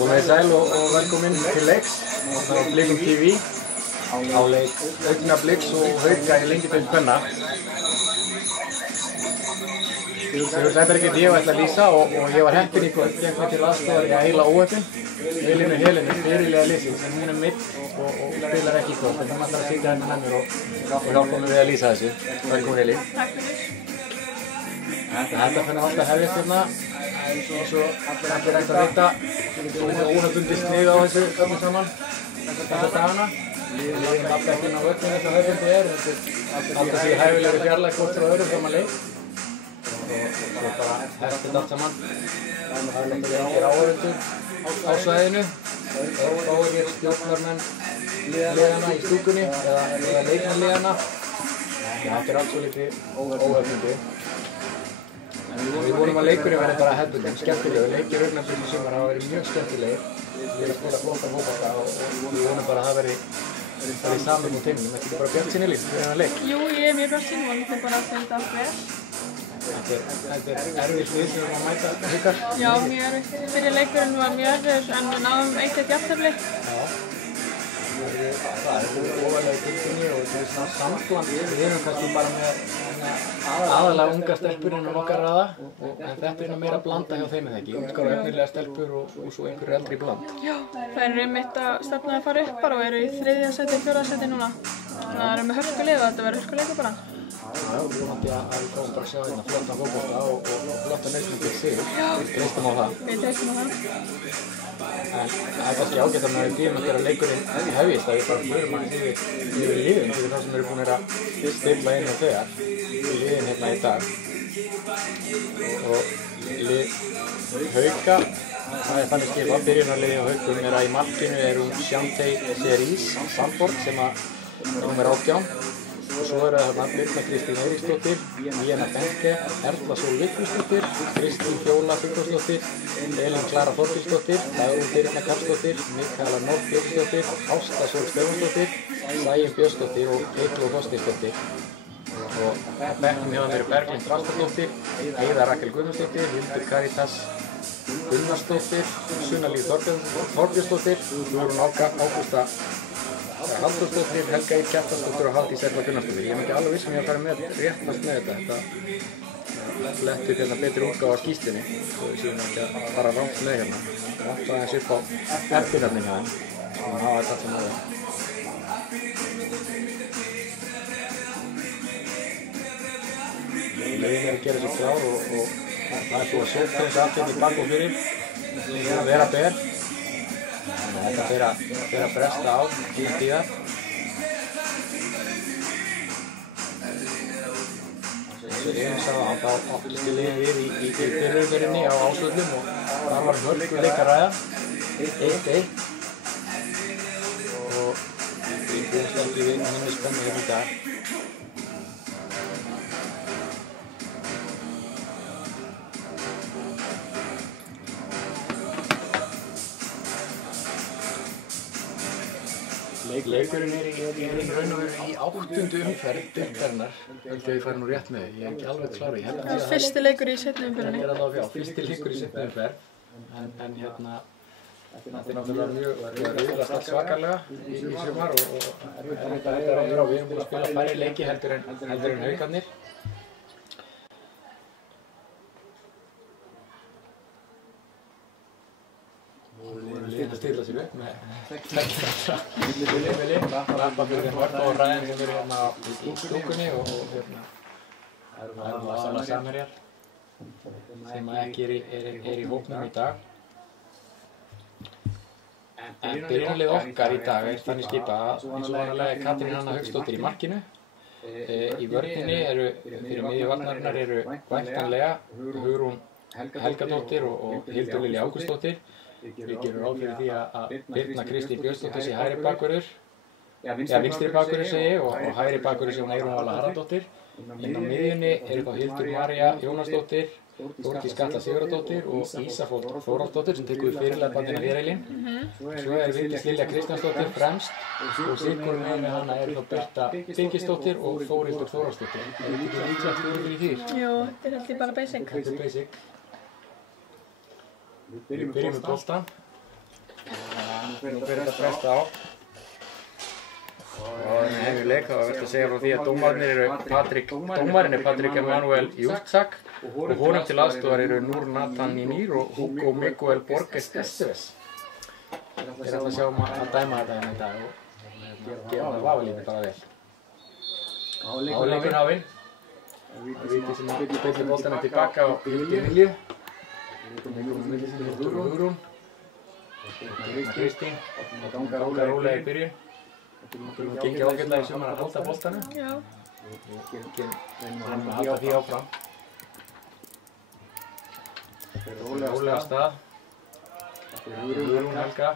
Komið sæl og velkomin til leiks á Blikum TV á leik Augnabliks og Hauka í Lengjubild kvenna. Þetta er ekkert ég ætla að lýsa og ég var heppinn í kvöld, gekk mig til aðstofar í að heila óheppinn. Helinu, fyrirliða liðsins, en hún er mitt og spilar ekki í kvöld, en hún ætlar að sitja hérna með mér og hjálpa mér við að lýsa þessu. Velkomin Heli. Takk fyrir. Þetta finnir alltaf hefðist hérna, eins og allir ætti að vita, óhefbundið snið á þessu öllu saman, þessa dagana. Við erum alltaf ekki inn á völlin eins og hefðbundi þetta er alltaf því hæfilegri fjarlæg hvort frá öðrum saman leik. Og svo bara hefðist allt saman. Það er náttúrulega engir áhörundur á svæðinu, fáir stjórnarmenn liðana í stúkunni eða leikmannliðana. Þetta er allt svo litið óhefbundið. Við vonum að leikurinn verði bara hefðbundinn, skemmtilegur. Leikir Augnabliks í sumar hafa verið mjög skemmtilegir. Við erum að spila flottan fótbolta og við vonum bara að það verði samið mútið heiminum. Þetta er bara bjartsýn Elín fyrir þennan leik. Jú, ég er mjög bjartsýn og vonandi bara að þetta allt vel. Þetta er erfitt lið sem við erum að mæta Haukar. Já, mjög erfitt. Fyrri leikurinn var mjög erfiður en við náðum 1-1 jafntefli. Það er ofalega tilfinni og það er svona sambland. Við erum kannski bara með aðalega unga stelpur innan okkar raða en þetta er meira blanda hjá þeim eða ekki. Útgára efnilega stelpur og svo einhverju eldri bland. Já, það eru einmitt að stefna að fara upp bara og eru í 3. seti, 4. seti núna. Þannig að það eru með hörkulið og þetta verður hörkuleikur bara. Já, við vonandi að við komum bara að sjá hérna flottan fótbolta og flotta neyslu til sig. Við treystum á það. Við treystum á það. En það er kannski ágætt að maður tíma þegar leikurinn hefjist að við bara förum aðeins yfir liðin fyrir það sem eru búin að stilla inn á þegar í liðin hérna í dag. Og lið Hauka, það er þannig skipað, byrjunarliði á Haukum er að í markinu er Shantay Series Sandborg sem að númer 18. Og svo eru það Birna Kristín Eiríksdóttir, Líena Benke, Erla Sól Vigfúsdóttir, Kristín Fjóla Finnbogsdóttir, Elín Klara Þorkelsdóttir, Dagrún Birna Karlsdóttir, Mikaela Nótt Björnsdóttir, Ásta Sól Stefánsdóttir, Sæunn Björnsdóttir og Eygló Þorsteinsdóttir. Og bekknum hjá þeim eru Berglind Þrastardóttir, Heiða Rakel Guðmundsdóttir, Hildur Karítas Gunnarsdóttir, Sunna Líf Þorbjörnsdóttir, Guðrún Ágústa Halldórsdóttir, Helga Eir Kjartansdóttir og Hafdís Erla Gunnarsdóttir. Ég er ekki alveg viss sem ég að fara með réttast með þetta. Þetta flettur hérna betri útgáfa af skýrslunni, svo við séum ekki að fara rangt með hérna. Það vantar aðeins upp á erfinafnin hjá þeim, svo við hafa þetta allt sem aðeins. Leiðin er að gera sér klár og það er svo að sóta þessu aftur í bak og fyrir. Það er að vera ber. Þetta fer að bresta á tíðar. Eins og ég sagði að þá áttist liðið við í byrjunarumferðinni á Ásvöllum og þar var hörkuleik að ræða, 1-1. Og við búumst ekki við henni spennu hérna í dag. Leikurinn er í raun og veru í 8. umferð deildarinnar, held ég fari nú rétt með því, ég er ekki alveg klár. Það er fyrsti leikur í seinni umferðinni. Það er alveg fyrsti leikur í seinni umferð, en hérna, þetta er náttúrulega mjög riðlast allt svakalega í sumar og þetta er að vera á. Við erum búin að spila færri leiki heldur en Haukarnir. Liðin að stilla sér upp með Vili, rappa fyrir þeim Orka og Ræðin sem eru hérna í stúkunni og hérna erum að samla samherjar. sem ekki er í hópnum í dag. En byrjunarlið okkar í dag þannig skipað að eins og vanalega Katrín Hanna Hauksdóttir í markinu. Í vörninni fyrir miðju varnarinnar eru væntanlega Hugrún Helgadóttir og Hildur Lilja Ágústsdóttir. Við gerum ráð fyrir því að Birna Kristín Björnsdóttir sé hægri bakvörður, vinstri bakvörður segi ég, og hægri bakvörður sé hún Eyrún Vala Harðardóttir. Inn á miðjunni eru þá Hildur María Jónasdóttir, Þórdís Katla Sigurðardóttir og Ísafold Þórhallsdóttir sem tekur við fyrirliðabandinu hér Elín. Svo er Vigdís Lilja Kristjánsdóttir fremst og sitthvorum megin með hana eru þá Birta Birgisdóttir og Þórhildur Þórhallsdóttir. Er þetta ekki líklegt fyrir því? Jú, þetta er alltaf bara basic. Þetta er basic. Við byrjum með boltan. Nú byrjum þetta fresta á. Og hefur leik þá verður að segja frá því að dómarinn er Patrik Emanuel Jurtsak og honum til aðstofar eru Nur Nathan Ninir og Hugo Miguel Borges Esteves. Þeir ætla að sjá að dæma þetta hérna í dag og gera það vafalínu bara vel. Áleikur hafinn. Það er Víti sem spillir boltana tilbaka og Hildur Lilju. Hugrún. Kristín. Ganga rólega í byrjun. Hún gengið ágætlega í sumar að halda boltanum. Já. Reynum að halda því áfram. Rólega af stað. Hugrún Helga.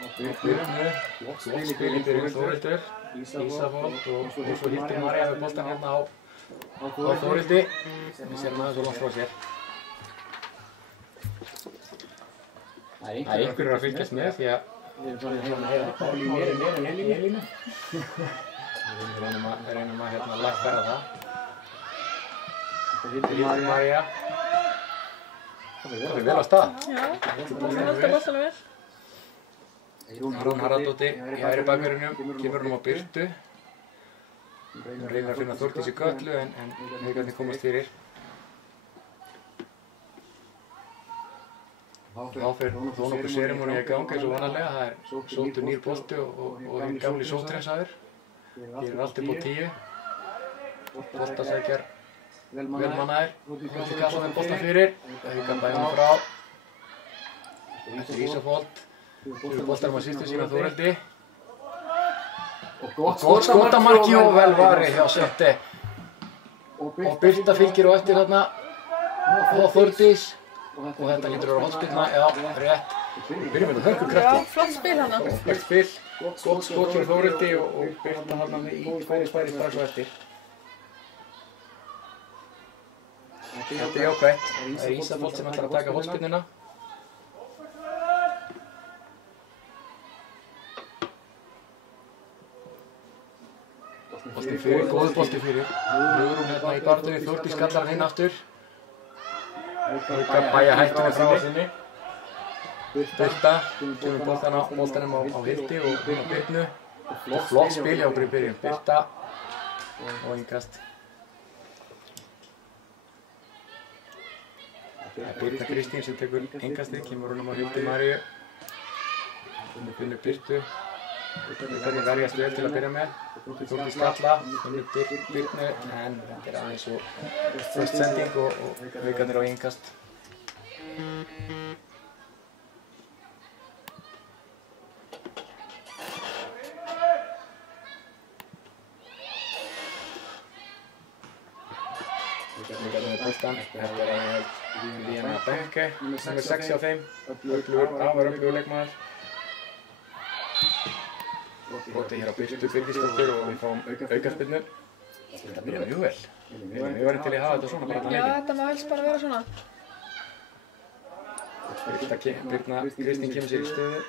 Flott spil í byrjun Þórhildur. Ísafold og svo Hildur María við boltan hérna á Þórhildi. Við séum aðeins svo langt frá sér. Það er einhverjur að fylgjast með því að við erum svona að heyra Páli mér en Elínu. Við reynum að lagfæra það. Hildur María. Það er vel á stað. Já, það er alltaf boltanum vel. Hugrún Harðardóttir í hægri bakverðinum, kemur hún á Birtu. Hún reynir að finna Þórdísi Köllu en haugarnir komast fyrir. Þá fer þó nokkur serimóni í gang eins og vanalega. Það er sóttur nýr bolti og hinn gamli sótthreinsaður. Hér er allt upp á 10. Boltasækjar velmannaðir. Þótti kalla þeim boltan fyrir. Haugar bæna frá. Þetta er Ísafold. Svo eru boltar að sýstu sína Þórhildi. Og gott skotamarki og vel varið hjá Svetti. Og Birta fylgir á eftir þarna. Og Þórdís. Og þetta lítur að vera hotspilna, já, rétt. Við byrjum með þetta hörkukrafti. Já, flott spil hana. Flott spil, gott skot hjá Þórhildi og Birta hana í færi strax á eftir. Þetta er jákvætt. Það er Ísafold sem ætlar að taka hotspilnuna. Bolti fyrir, góður bolti fyrir. Hugrún hérna í barðunni, Þórdís kallar hann inn aftur. Haugar bæja hættunni frá sinni. Birta, kemur boltanum á Hildi og á Birnu. Flott spil hjá okkur í byrjun. Birta og innkast. Það er Birna Kristín sem tekur innkastið, kemur honum á Hildi Maríu. Finnur Birtu. Hvernig verjast vel til að byrja með. Þórdís Katla, finnur Birnu, en þetta er aðeins svo först sending og haugarnir á innkast. Haugarnir með boltan, þetta er Lína Benke, nummer 6 á þeim, afar öflugur leikmaður. Broti hér á Birtu Birgisdóttur og við fáum aukaspyrnu. Þetta byrja mjög vel. Við verðum til að hafa þetta svona bara allan Já, leikinn. þetta má helst bara vera svona. Birna Kristín kemur sér í stöðu.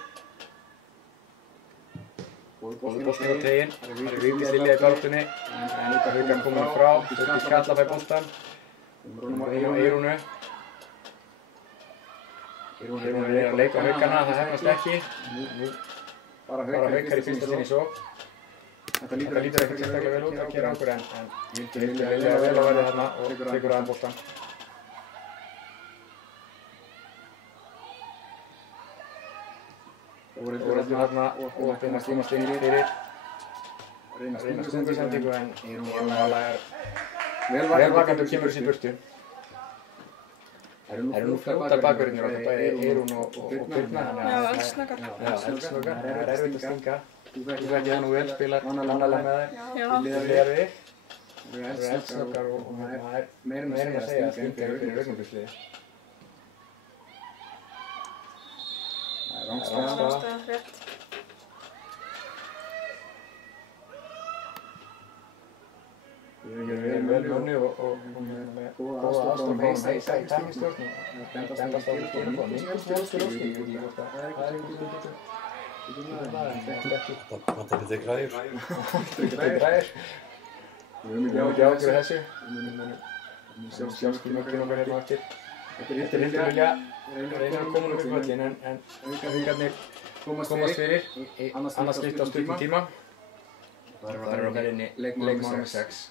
Boltinn á teginn. Það er Vigdís Lilja í baráttunni. Haugar koma frá. Þórdís Katla fær boltann. Eyrúnu. Eyrúnu er að leika á haugana, það hefnast ekki. Bara haugar í fyrsta sinni svo. Þetta lítur ekkert sérstaklega vel út að gera okkur en Hildur Lilja vel að verða þarna og tekur aðeins boltann. Þórhildur þarna og opinn að komast inn fyrir. Reyna stundisendingu en Eyrún Vala er vel vakandi og kemur þessi í burtu. Það eru nú fljótar bakverðinir okkar, bæði Eyrún og Birna. Já, eldsnöggar. Já, eldsnöggar. Það er erfitt að stinga. Þú þekkir það nú vel, spilar vanalega með þær. Já. Liðar við. Það eru eldsnöggar og það er meira en að segja að stinga fyrir augnablikslið. Það er Rangstaða, rétt. Við erum vel vunni og með góða aðstoð frá í tæknistjórn og bendast á að gera það. Mingar stjórnskilur út í þetta. Það er ekki stundum. Það vantar betri græjur. Betri græjur. Við höfum ekki ágjörð þessu. Við munum sjálfskilmökkinn okkar hérna eftir. Þetta er Hildur Lilja reynir að koma upp í völlin en aukarnir komast fyrir annars skipta á stuttum tíma. Það er að vera inni leikmaður með 6.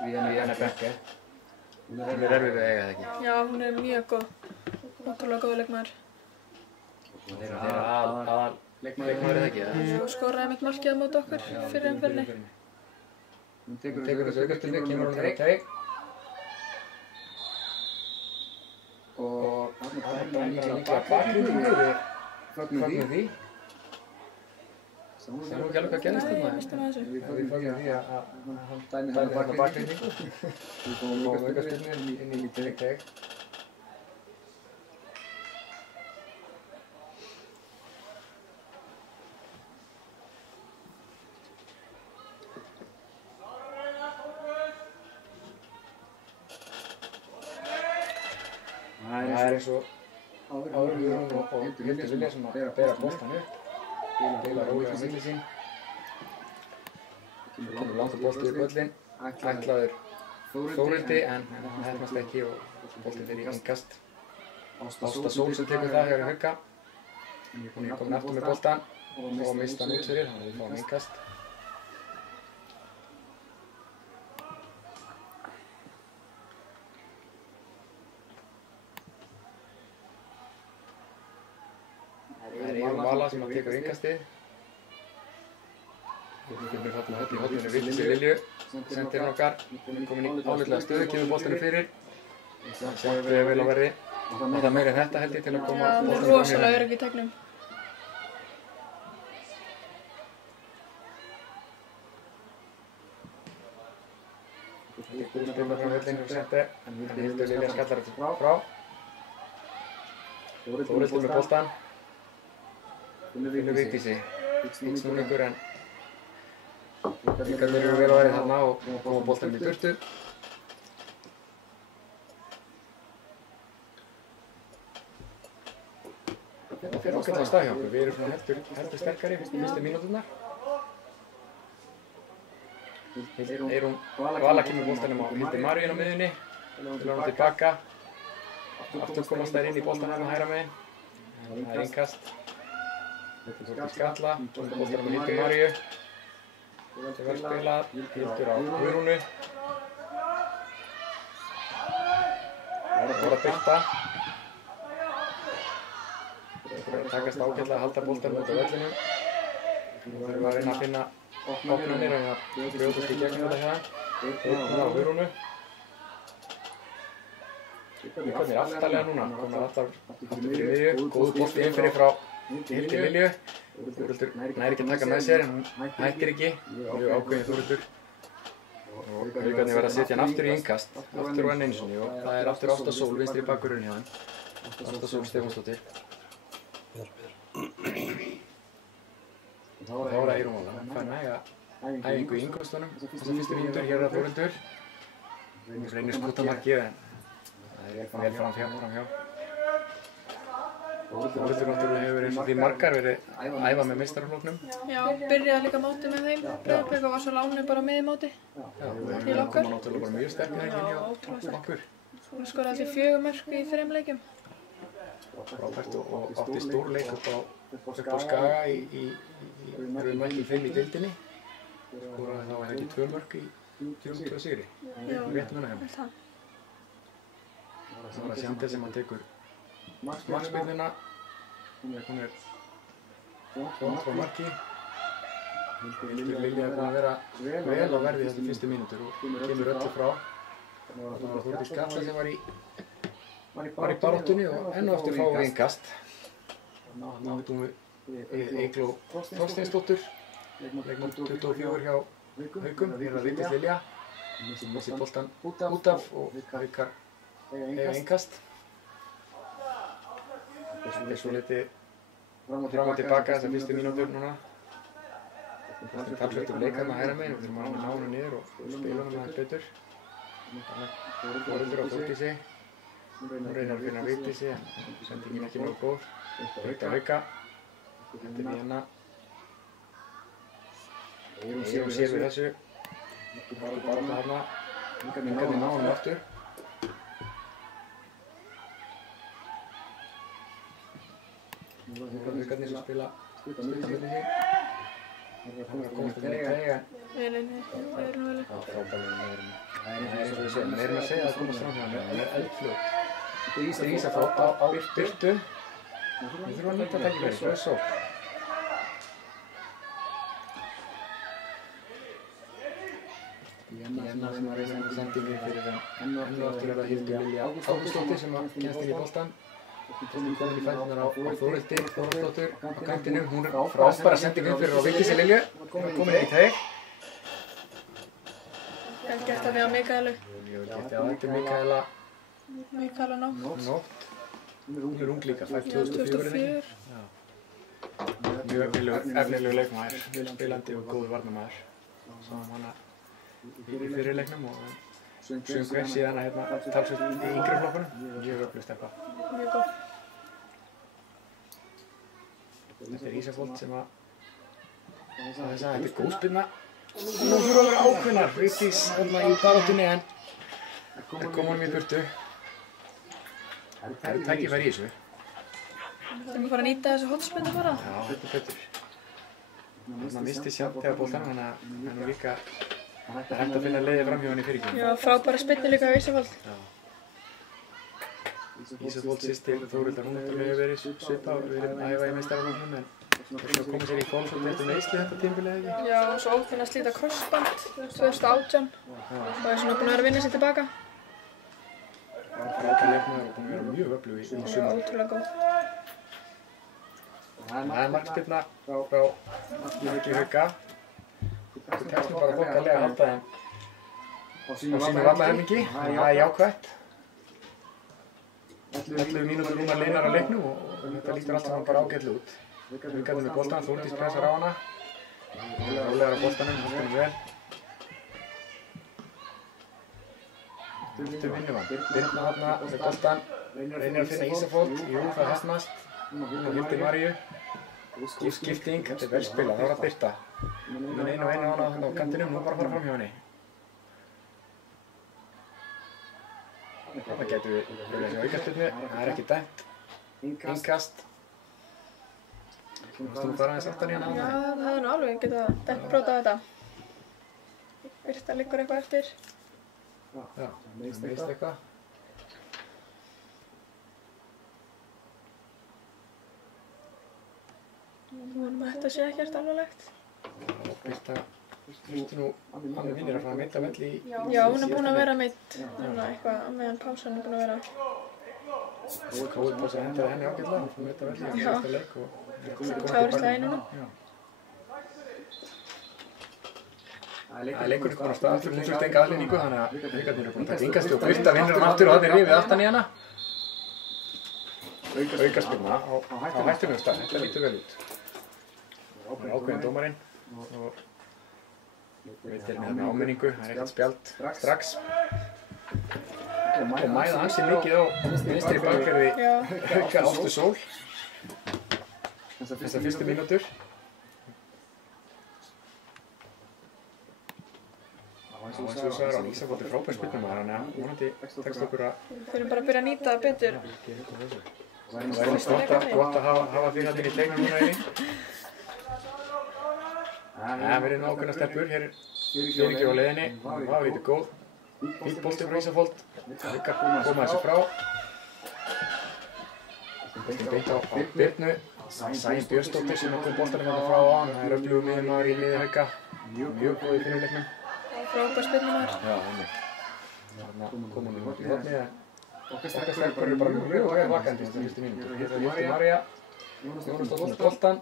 Víðan Bekke. Hún er erfið við eiga það ekki. Já, hún er mjög góð. Ótrúlega góð leikmaður. Það er aðal leikmaður eða ekki? Hún skoraði mitt markið á móti okkur fyrir umferðinni. Hún tekur þessu aukaspyrnu, kemur hún með teig. Og það er líka bakgrunni við fögnum því. Það er nú ekki alveg hvað gerðist þarna. Við fögnum því að hann dæmi þarna bakgrunni. Við fórum aukaspyrnu inn í teig. Það er eins og áður Guðrún og Hildur Lilja sem að bera boltan upp. Bila rólega á milli sín. Kemur langt bolti upp völlin. Ætlaður Þórildi en hefnast ekki og boltin fyrir innkast. Ásta Sól sem tekur það hjá Hugga. Hún er komin aftur með boltan og mista hann út fyrir, þannig að við fáum innkast. Það er Eyrún Vala sem að tekur innkastið. Við finnum þarna höll í hotninu Vildi Lilju, sendirinn okkar. Komin í álitlega stöðu, kemur boltinu fyrir. Sjáum við vel á verði. Og það meira en þetta held ég til að koma Já, hún er rosalega örugg í tegnum. Þetta er spilað frá völlinu og sendi, en Hildur Lilja skallar þetta frá. Þórildur með boltan. Finnur Vigdísi. Snúningur en Víkarnir eru vel á verði þarna og koma boltanum í burtu. Það fyrir ágætlega stað hjá okkur. Við erum svona heldur sterkari fyrstu mínúturnar. Eyrún Vala kemur boltanum á Hildi Maríu á miðjunni. Til hann tilbaka. Aftur komast þær inn í boltanum á hægra megin. Það er innkast. Þetta er skalla. Boltanum á Hildi Maríu. Þetta var spilað. Hildur á Guðrúnu. Það var að byrta. Það takast ágætlega að halda boltanum út á völlinu. Nú þurfum við að reyna að finna opnunir en að brjótast í gegnum þetta hérna. Hildur á Guðrúnu. Víkarnir aftarlega núna. Komnar aftar fyrir miðju. Góður bolti inn fyrir frá Hildi Lilju. Þórildur næri ekki að taka með sér en hún hættir ekki. Mjög ákveðin Þórildur. Og Víkarnir verða að setja hann aftur í innkast. Aftur og enn einu sinni og það er aftur Ásta Sól vinstri bakvörðurinn hjá þeim. Ásta Sól Stefánsdóttir. Þá er það Eyrún Vala. Hún fær næga æfingu í innkastunum. Þessar fyrstu mínútur hér er Þórildur. Reynir skútamarkið en það er vel framhjá. Þórildur náttúrulega hefur eins og því margar verið æfa með meistarafloknum. Já, byrjaði líka móti með þeim. Breiðablik og var svo lánuð bara með í móti. Til okkar. Hún náttúrulega bara mjög sterk Já, ótrúlega sterk. okkur. Hún skoraði því 4 mörk í 3 leikjum. Frábært og átti stór leik upp á Skaga í mættum 5 í deildinni. Skoraði þá ekki 2 mörk í 2 sigri. Rétt munna hjá mér. Það var Sjandel sem hann tekur markspyrnuna. Hún er frá marki. Hildur Lilja er búin að vera vel á verði þessar fyrstu mínútur og kemur öllu frá. Það var Þórdís Katla sem var í var í baráttunni og enn og aftur fáum við innkast. Þarna áttum við Eygló Þorsteinsdóttur, leikmann 24 hjá Haukum, hér var Vigdís Lilja, missi boltann út af og Haukar eiga innkast. Þetta svo litið fram og tilbaka þessar fyrstu mínútur núna. Þetta talsvert leikarna hægra megin, við þurfum að ná hana niður og spila hana aðeins betur. Þórhildur á Þórdísi, hún reynir að finna Vigdísi en sendingin ekki mjög góð. Hauka, þetta er hérna. Eyrún sér við þessu, aftur barátta þarna, Vingarnir ná honum aftur. Vingarnir sem spila stutta milli sig. Hann er að komast inn í teig en... Nei, það er nú vel. Já, frábærlega með Eyrún. Það er eins og við segjum, við erum að segja að komast fram hjá hann, hann er eldfljót. Þetta er Ísaflót á Birtu. Við þurfum að nýta tækifæri, svo er sókn. Jenna sem var reynda sendingi fyrir enn og aftur er það Hildur Lilja Ágústsdóttir sem kemst inn í boltann. Komin í fætunar á Þórhildi Þórhallsdóttur á kantinum. Hún er frábæra sendingu fyrir á Vigdísi Lilju. Komin í teig. Vel gert að við á Mikaelu. Mjög vel gert, já, þetta er Mikaela Nótt. Hún er ung líka, fædd 2004. Mjög efnilegur leikmaður, vel spilandi og góður varnarmaður. Sáum hana í fyrri leiknum og söng hver síðan að talsveit í yngri flokkunum. Mjög öflug stelpa. Mjög góð. Þetta er Ísafold sem þetta er góð spilna. Nú þurfa að vera ákveðnar. Vigdís í baráttunni en kom honum í burtu. Það eru tækifæri í þessu. Þurfum að fara að nýta þessu hotspinnu bara? Já, þetta er betur. Þannig misti sjálf þegar boltann, þannig að hann er líka það er hægt að finna leiði fram hjá henni fyrir ekki. Já, frábæra spinnu líka á Ísafold. Ísafold síst til Þórhildar, hún hefur verið svipað, við erum að æfa í meistarafloknum en það komið sér í fólksvöld eftir meiðsli þetta tímabilið ekki. Já, og svo óþinn að slíta krossband 2018 og er svona búin að vera að vinna sér tilbaka. Frábær leikmaður og búin að vera mjög öflug í sumar. Já, ótrúlega góð. Það er markspyrna frá Viki Hauka. Þú tekst nú bara þokkalega að halda þeim á sínu vallahelmingi. Það er jákvætt. 11 mínútur núna liðnar á leiknum og þetta lítur allt saman bara ágætlega út. Vingarnir með boltann, Þórdís pressar á hana. Rólegar á boltanum, haldur henni vel. Þetta vinnum hann. Birna þarna með boltann, reynir að finna Ísafold. Jú, það hefnast. Hún Hildi Maríu. Skipting, þetta er vel spilað, það var að Birta. Hún er einu og einu á hana á kantinum, nú bara að fara fram hjá henni. Þarna getum við verið hjá aukaspyrnu, það er ekki dæmt. Innkast. Þú veist þú bara aðeins aftan í hana? Já, það hefði nú alveg getað dæmt brot á þetta. Birta liggur eitthvað eftir. Já, meðist eitthvað. Vonum að þetta sé ekkert alvarlegt. Birta, veistu nú, hann vinnir að fara að meita velli í... Já, hún er búin að vera meitt, eitthvað meðan pásan er búin að vera. Káir pása hendaði henni ágætlega, hún fór að meita velli í síðasta leik og... Klárist það einu nú. Það er leikurinn komin á stað aftur, hún þurfti enga aðlýningu, þannig að Vingarnir eru búin að taka innkasti og Birta vinnur hann aftur og hann er rifið aftan í hana. Aukaspyrna á hættulegum stað, þetta lítur vel út. Það er ákveðin dómarinn og veitir henni þarna áminningu, það er ekkert spjald strax. Og mæða ansi mikið á vinstri bakverði Hauka Ástu Sól. Þessar fyrstu mínútur. Og eins og þú sagðir á Ísafold er frábær spyrnumæður, þannig að vonandi tekst okkur að... Við þurfum bara að byrja að nýta það betur. Það væri gott að hafa fyrirhaldin í tegnum núna einnig. Það verið nú ákveðna stelpur, hér er Fyrirgjöf á leiðinni, það var eitthvað góð. Fýtt bolti frá Ísafold, Hauka koma þessu frá. Beint á Birnu, Sæunn Björnsdóttir sem kom boltanum hérna frá á hann, það er öflugur miðjumaður í liði Hauka, mjög góð í fyrirleiknum. Frábær spyrnumæður. Já, einmitt. Þarna kom hún í hornið Okkar stelpur eru bara mjög vel vakandi þessar fyrstu mínútur. Hér er Hildur María, Jónasdóttir með boltann.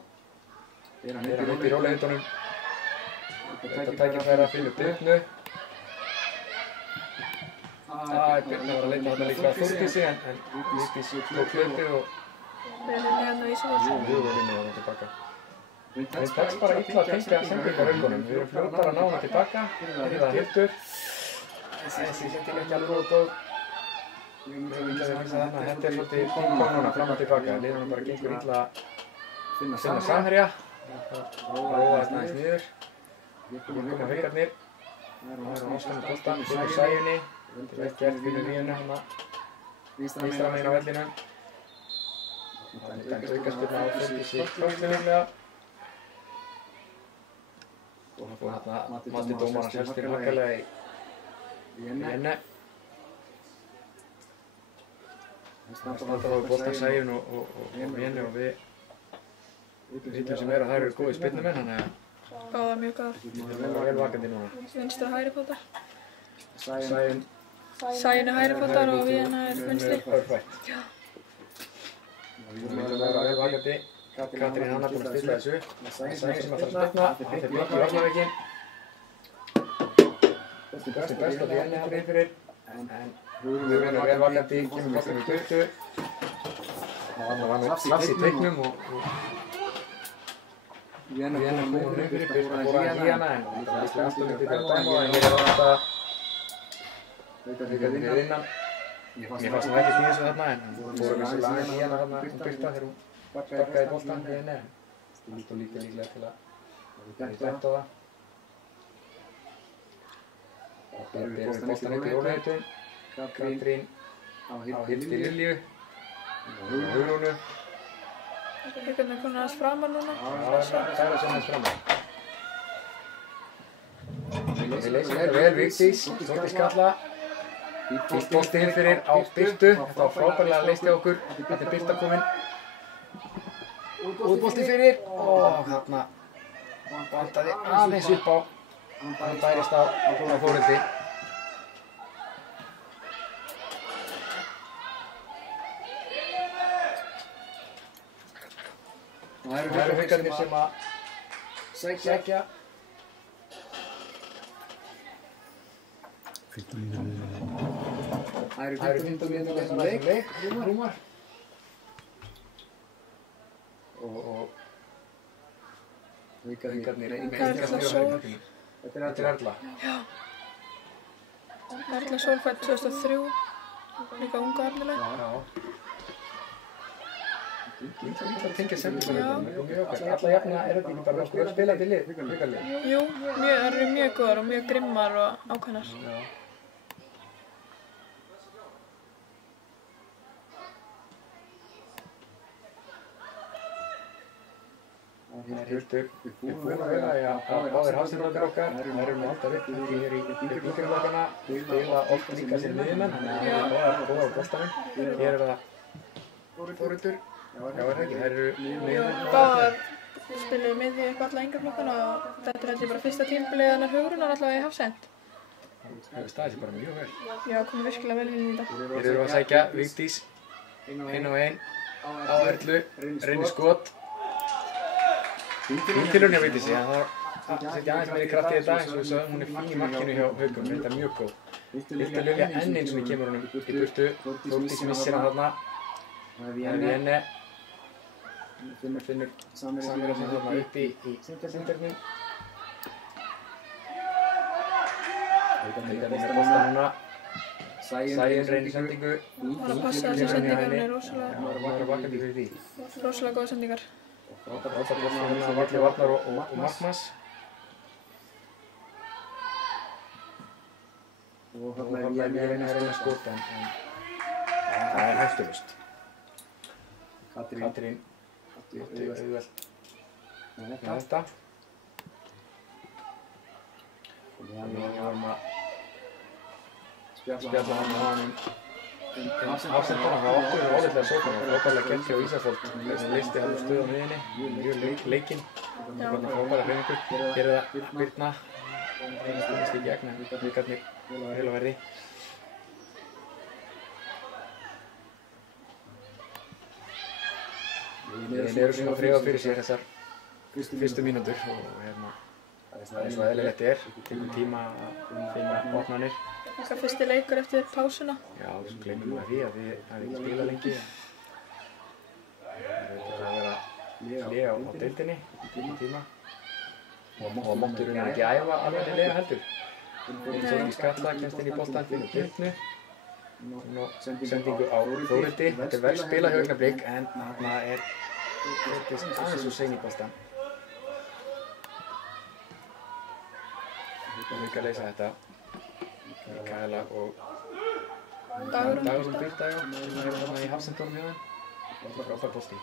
Er hann upp í rólegheitunum. Þetta tækifæri að finna Birnu. Birna var að leita þarna líka að Þórdísi en Vigdís tók hlaupið og Við erum hérna í Ísafjörð. við vorum inn og tilbaka. Við tekst bara illa að tengja sendingar augunum. Við erum fljótar að ná hana tilbaka. Þetta er Hildur. Þessi sending ekki alveg nógu góð. Þetta er svolítið ping-pong núna, fram og tilbaka. Liðunum bara gengur illa að finna samherja. Róa þetta aðeins niður. Hér koma haugarnir. Það er ástæðan með boltann. Fyrir Sæunni. Þetta er vel gert fyrir Víunni hana. Vístra meginn á vellinum. Þannig að aukaspyrna á Þórdísi Krosslinnilega. Og hérna Matti dómarans helst fyrir harkalega í henni. Það standa þá boltan Sæunn og Víunni og við vitum sem að þær eru góði spyrnumenn, þannig að Báðar mjög góðar. við erum vel vakandi núna. Vinstri og hægri fótar. Sæunn Sæunn er hægri fótar og Víðina er vinstri. Perfekt. Við erum að vera vel vakandi. Katrín Hanna búin að stilla þessu upp. Sæunn sem ætlar að spyrna, þetta er byggt í varnarveginn. Þetta er best að Víunni hann fyrir. En við erum vel vakandi, kemur boltan í burtu. Það var nú klass í teiknum og Víunni komum við fyrir, Birna boraði í hana en þetta var líka alltaf myndið að dæma en hér var þetta aukaði fyrir innan. Mér fannst það ekkert í þessu þarna en hún fór vissulega aðeins í hana þarna Birta þegar hún sparkaði boltann við henni en það er lítið líklega til að dæmt á það. Þeir berum boltann upp í rólegheitum. Katrín á Hildi Lilju og Hugrúnu. Haugarnir er komin aðeins framar núna. Það er að sjá aðeins framar. Við leysum hér vel Vigdís, Þórdís Kalla. Fyrst bolti inn fyrir á Birtu. Þetta var frábærlega leyst hjá okkur. Þetta er Birta komin. Útbolti fyrir og þarna vantaði aðeins upp á. Hann bærist á Þórhildi. Það eru haugarnir sem að sækja. Það eru 15 mínútur þessum leik, rúmar. Og haugarnir Þetta er Erla. Já. Erla Sól fædd 2003. Líka unga Ernileg. Það tengja sendingarleikinn mjög okkar. Alla jafna er þetta ekki bara nokkuð vel spilandi lið, haugarlið. Jú, þær eru mjög góðar og mjög grimmar og ákveðnar. Hildur, við búum að vera að báðir hafsendingar okkar. Það eru nú alltaf upp hér í byggjumlokkana. Spila oft líka sem miðjumenn, þannig að það er góða á boltanum. Hér er það Þórhildur. Já, er það ekki? Það eru miðjumenn. Báðar spiluðu miðju upp alla yngra flokkana og þetta er heldur bara fyrsta tímabilið hennar Hugrúnar allavega í hafsend. Það hefur staðið sér bara mjög vel. Já, komið virkilega vel inn í þetta. Hér eru að sækja Vigdís, 1-1 á Erlu, reynir skot. Fín tilraun hjá Vigdísi, það setja aðeins meiri kraft í þetta eins og þess að hún er fín í markinu hjá Haugum, þetta er mjög góð. Hildur Lilja enn eins og kemur honum í burtu, Þórdís missir hann þarna. Það er Víunni. Finnur Samira sem þarna uppi í sendingarnum. Haugarnir með boltann núna. Sæunn reynir sendingu. Hún að passa þessi sendingar, hún er rosalega Hún er vakandi fyrir því. góða sendingar. Frábært boltann hérna Valli Varnar og Magmas. Og þarna er Víunni að reyna skot en það er hættulaust. Katrín átti auðvelt með þetta. Og við varum að spjalla hann með honum afsendana frá okkur og óleitlega sóknar og frábærlega gert hjá Ísafold sem listi hann stöð á miðinni, mjög leikinn frábæra hreyfingu. Hér er það Birna reynast í gegn en haugarnir vel á verði. Þeir eru svona að þreifa fyrir sér þessar fyrstu mínútur og það er svo eðlilegt tekur tíma að finna opnanir. Hvað fyrsti leikur eftir pásuna? Já, svo gleymum við því að við hafum ekki spilað lengi. Það er að vera hlé á deildinni í tíma og máttur hún ekki æfa alveg heldur. Sóti Skalla kemst inn í boltann, finnur Birnu og sendingu á Þórildi. Þetta er vel spilað hjá Augnablik en það er aðeins svo sein í boltann. Við erum ekki að leysa þetta. Mikaela og Dagrún Birta sem er þarna í hafsendunum hjá þeim. Það er frábær bolti.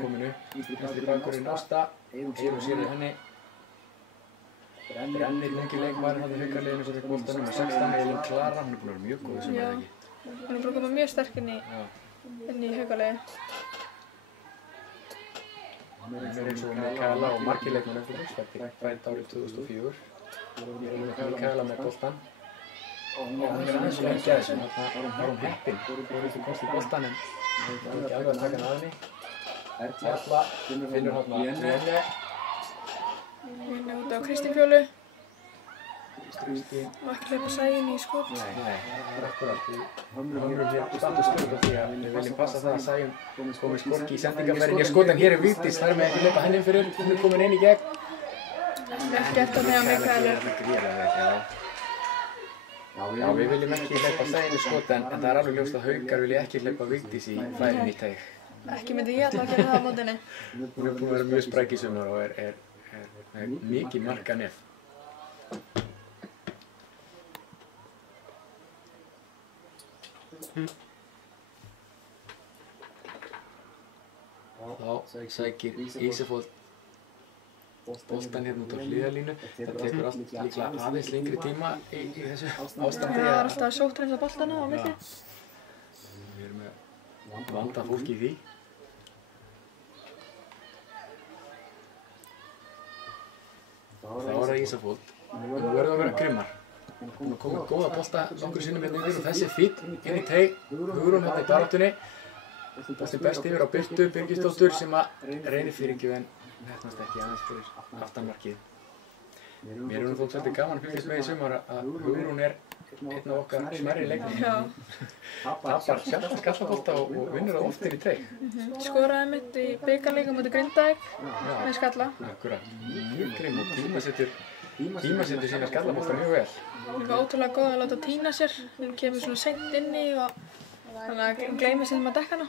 Komin upp, vinstri bakvörðurinn Ásta, Eyrún sér í henni. Brennir ungi leikmaðurinn þarna í Haukarliðinu sem tek boltann númer 16, Elín Klara. Hún er búin að vera mjög góð sem er ekki. Hún er búin að koma mjög sterk inn í Haukarliði. Hún er eins og Mikaela og margir leikmenn eftir Hauksvelli, fædd árið 2004. Mikaela með boltann. Hún er aðeins og lengi að þessu, þarna var hún heppin. Þórildur komst í boltann en það var ekki alveg að taka hann að henni. Erla finnur þarna í henni. Hún er út á Kristín Fjólu. Og ekki hleypa Sæunn í skot. Nei, það er akkurat. Við hömrum hér standu stund á því að við viljum passa það að Sæunn komi skorki í sendingarferðinni. Skotan hér er Vigdís, þar með ekki hleypa henni inn fyrir. Hún er komin inn í gegn. Ekki eftir með að Mikaelu. Já, við viljum ekki hleypa Sæunn í skota en það er alveg ljóst að Haukar vilja ekki hleypa Vigdís í færin í teg. Ekki myndi ég alltaf að gera það á mótinni. Hún er búin að vera mjög spræk í sumar og er mikið marka nef. Þá sækir Ísafold boltann hérna út á hliðarlínu. Það tekur allt líklega aðeins lengri tíma í þessu ástandi. Það er alltaf að sótthreinsa boltana á milli. Við erum með vanda fólk í því. Þá er það Ísafold. Nú verður það að vera grimmar. Hún er komið góða bolta nokkur sinnum hérna yfir og þessi er fínn inn í teig. Hugrún hérna í baráttunni. Boltinn best yfir á Birtu Birgisdóttur sem að reynir fyrirgjöf en heppnast ekki aðeins fyrir aftanmarkið. Mér er nú þótt svolítið gaman að fylgjast með í sumar að Hugrún er einn af okkar smærri leikmönnum. Tapar sjálf skallabolta og vinnur það oft inn í teig. Skoraði mitt í bikarleika mútið Grindavík með skalla. Akkurat, mjög grimm og tímasetur sína skallabolta mjög vel. Hún var ótrúlega góð að láta týna sér. Hún kemur svona seint inn í og þannig að hún gleymir sér að dekka hana.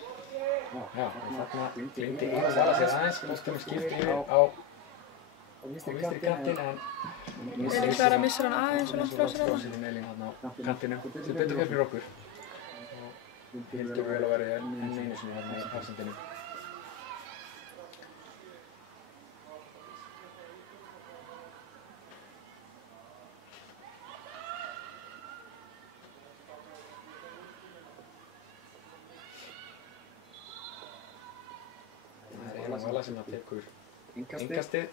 Já, og þarna gleymdi Ívar Sala sér aðeins, boltanum skipti yfir á vinstri kantinn en Elín Klara missir hann aðeins og langt frá sér hana. Elín þarna á kantinum, sem betur fyrir okkur. Og hildur vel að vera enn einu sinni þarna í hafsendinum. Vala sem að tekur innkastið.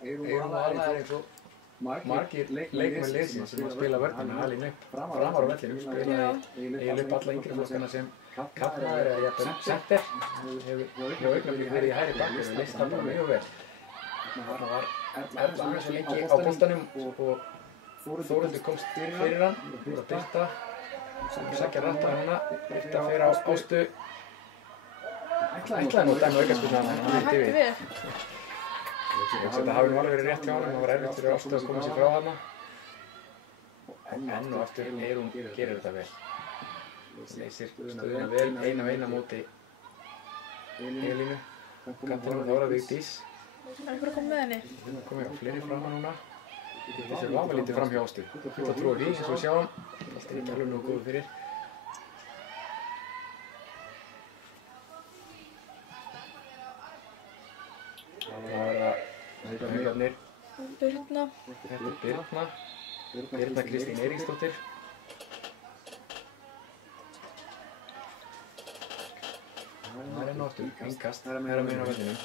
Eyrún Vala er eins og margir leikmenn liðsins sem að spila vörnina halinn upp framar á vellinum. Spilaði eiginlega upp alla yngri flokkana sem kantmaður eða jafnvel center. Hefur hjá Augnablik verið í hægri bakvörð og leyst það bara mjög vel. Það var Erla aðeins lengi á boltanum og Þórildur komst fyrir hann. Það var Birta sem sækja ratta hana. Birta fer á Ástu. Ætlaði nú að dæma aukaspyrnu hann hætti við. Ég hugsa að það hafi nú alveg verið rétt hjá honum, það var erfitt fyrir Ástu að koma sér frá hana. Enn og aftur Eyrún gerir þetta vel. Leysir stöðuna vel, eina móti Elínu. Kantinum þá er það Vigdís. Er einhver að koma með henni? Það komið á fleiri fram að núna. Þessi er vafalítið fram hjá Ástu. Fullt að trúa því eins og við sjáum. Allt er ekki alveg nógu góður fyrir. Það er það haugarnir. Birna. Þetta er Birna. Birna Kristín Eiríksdóttir. Það er enn og aftur innkast hér að megin á vellinum.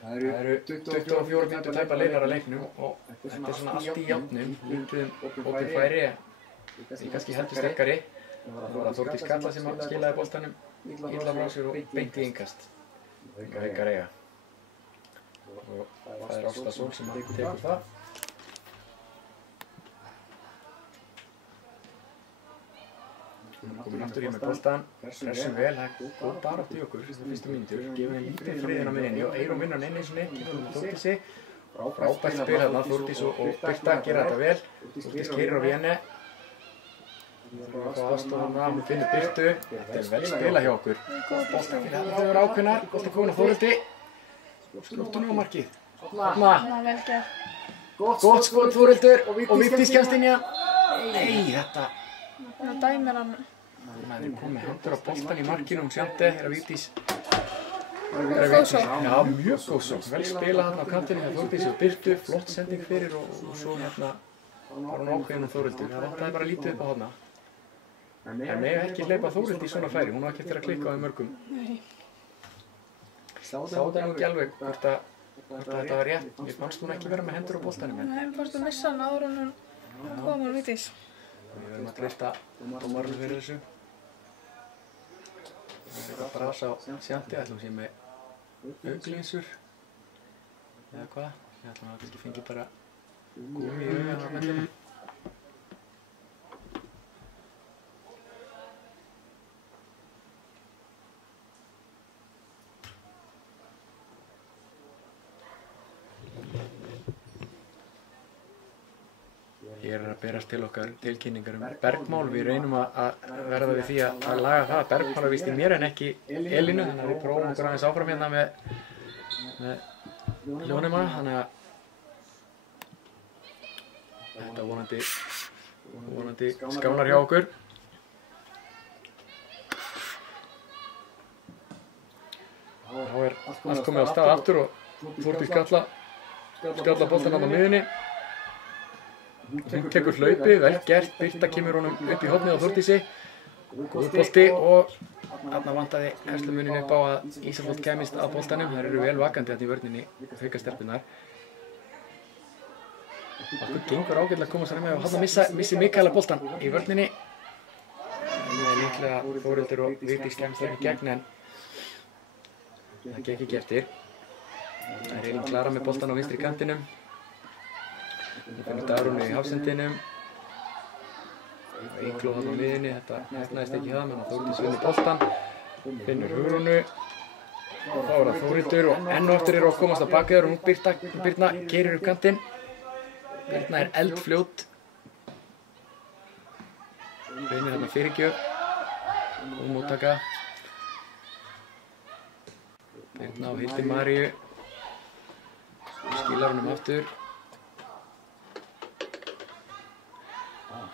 Það eru 24 mínútur tæpar leiðar að leiknum og þetta er svona allt í járnum. Lítið opið færi, því kannski heldur sterkari. Það var það Þórdís Katla sem skilaði boltanum illa frá sér og beint í innkast. Haukar eiga. Og það er Ásta Sól sem tekur það. Komin aftur í með boltan, pressum vel, það er góð barátta í okkur þessar fyrstu mínútur, gefum henni lítið friðinn á miðjunni og Eyrún vinnur hann einu sinni, kemur hún Þórdísi, frábært spil þarna, Þórdís og Birta gera þetta vel, Þórdís keyrir á Véni, það er eitthvað aðstofna, hún finnur Birtu, þetta er vel spila hjá okkur, boltan fyrir hann, það verður ákveðnar, boltan komin á Þórhildi, skjóttu nú á markið, þarna, gott skot Þórhildur og Vigdís kemst inn í hann, nei þetta. Það dæmir hann. Það er komið hendur á boltan í markinu, hún sjandi, er að Vigdís. Góð sókn. Já, mjög góð sókn. Vel spilað hann á kantinu hjá Þórdísi og Birtu, flott sending fyrir og svo hérna var hún ákveðin Þórhildur. Það vantaði bara lítið upp á hana. En mega ekki hleypa Þórhildi í svona færi, hún á ekki eftir að klikka á þeim mörgum. Nei. Sá það nú ekki alveg hvort þetta var rétt. Mér fannst hún ekki vera með hendur á boltanum. Nei, mér fannst að missa hann áður en hún kom á Vigdís. Við verðum að treysta dómarunum fyrir þessu. Það er að brasa á sjandi, ætlum sé með auglinsur eða hvað. Ég ætlum að kannski fengi bara gúmi í augan á vellinum. Hér er að berast til okkar tilkynningar bergmál. Við reynum að verða við því að laga það. Bergmál er víst í mér en ekki Elínu, þannig að við prófum okkur aðeins áfram hérna með hljónema. Þannig að þetta vonandi skálar hjá okkur. Þá er allt komið á stað aftur og Þórdís skalla boltan á miðjunni. Hún tekur hlaupið, vel gert, Birta kemur honum upp í hornið á Þórdísi, góð bolti og þarna vantaði herslumuninn upp á að Ísafold kæmist að boltanum, þær eru vel vakandi þarna í vörninni, haukastelpurnar. Okkur gengur ágætlega að koma sér með og þarna missi Mikaela boltan í vörninni. Það er líklega Þórhildur og Vigdís kæmist ekki gegn en það gekk ekki eftir. Það er Elín Klara með boltan á vinstri kantinum. Við finnum Dagrúnu í hafsendinum. Eygló þarna á miðjunni, þetta hefnaðist ekki það, menn að Þórdís vinnur boltan. Finnur Hugrúnu. Þá er það Þórhildur og enn og aftur eru að komast á bakveður og nú Birna keyrir upp kantinn. Birna er eldfljót. Reynir þarna fyrirgjöf. Og móttaka. Birna og Hildi Maríu. Skilar honum aftur.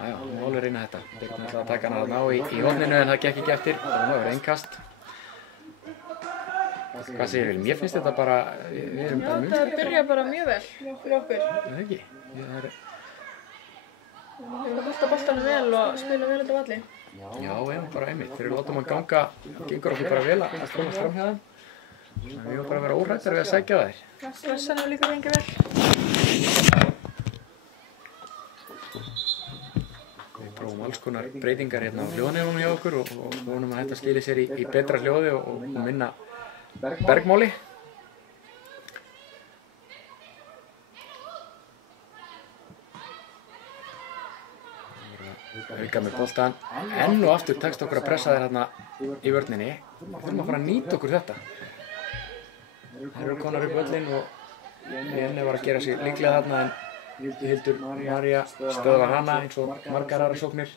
Já, hún má alveg reyna þetta. Birna ætlaði að taka hana þarna á í horninu en það gekk ekki eftir. Það var einkast. Hvað segir Vilhelm? Mér finnst þetta bara... Já, þetta byrja bara mjög vel fyrir okkur. Það ekki. Við höfum halda boltanum vel og spila vel út á valli. Já, bara einmitt. Þegar við látum hann ganga, gengur okkur bara vel að komast fram hjá þeim. Við höfum bara að vera óhrættar við að sækja þær. Pressan er líka gengið vel. Við prófum alls konar breytingar hérna á hljóðnefunum hjá okkur og vonum að þetta skili sér í betra hljóði og minna bergmáli. Hauka með boltan. Enn og aftur tekst okkur að pressa þær hérna í vörninni. Við þurfum að fara að nýta okkur þetta. Þær eru konar upp völlin og Jenni var að gera sig líklega þarna en Hildur María stöðvar hana eins og margar aðrar sóknir.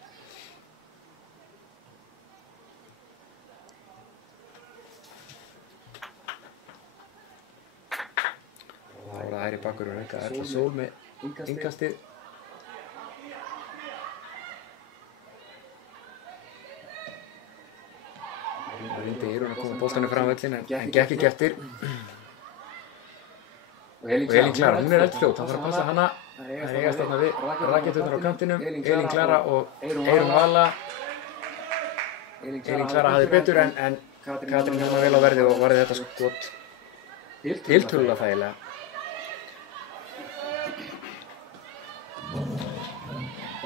Það var það hægri bakkur og Hauka Erla Sól með innkastið. Það reyndi Eyrún að koma boltanum fram völlin en gekk ekki eftir. Og Elín Klara, hún er eldfljót, hann þarf að passa hana. Það er eigast þarna við raketturnar á kantinum. Elín Klara og Eyrún Vala. Elín Klara hafði betur en Katrín hjóna vel á verði og varði þetta skot tiltölulega þægilega.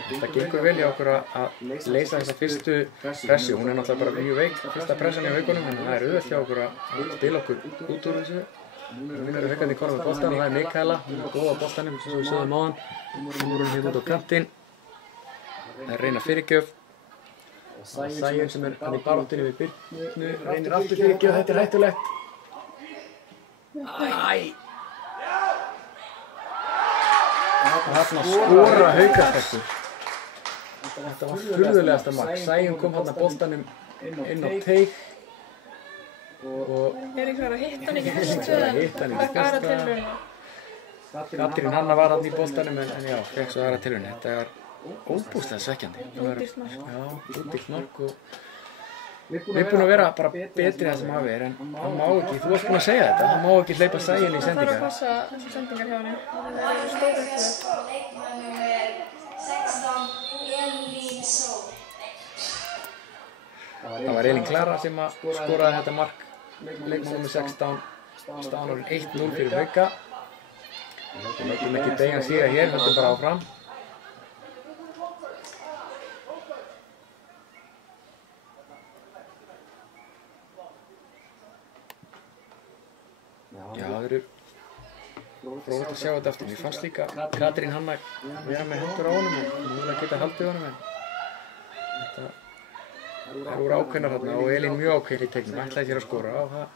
Það gengur vel í okkur að leysa þessa fyrstu pressu. Hún náttúrulega bara mjög veik, fyrsta pressan í haugunum, en það auðvelt hjá okkur að spila okkur út úr þessu. Núna eru haugarnir konum með boltann og það Mikaela, hún góð á boltanum, svo við sögðum áðan. Nú voru hún út á kantinn. Það reyna fyrirgjöf. Sæjun sem hann í baráttunni við Birnu, reynir aftur fyrirgjöf, þetta hættulegt. Þarna skora Haukastelpur. Þetta var furðulegasta mark. Sæjun kom þarna boltanum inn á teig. Eiríkur að hitta hann ekki fyrstu en fekk aðra tilraun. Katrín Hanna var þarna í boltanum en já, fekk svo aðra tilraun. Þetta var óbúslega svekkjandi. Ódýrt mark. Já, ódýrt mark og við erum búin að vera bara betri það sem hafi en hann má ekki, þú varst búin að segja þetta, hann má ekki hleypa Sæjun í sendingar. Það þarf að passa þessar sendingar hjá henni. Það er Það var Elín Klara sem skoraði þetta mark, leikmann nr. 16, staðan orðin 1-0 fyrir Hauka. Við látum ekki degjan síga hér, höldum bara áfram. Já, það verður fróðilegt að sjá þetta aftur. Mér fannst líka Katrín Hanna vera með hendur á honum og múlega geta haldið honum en þetta þær voru ákveðnar þarna og Elín mjög ákveðin í teiknum, ætlaði sér að skora á það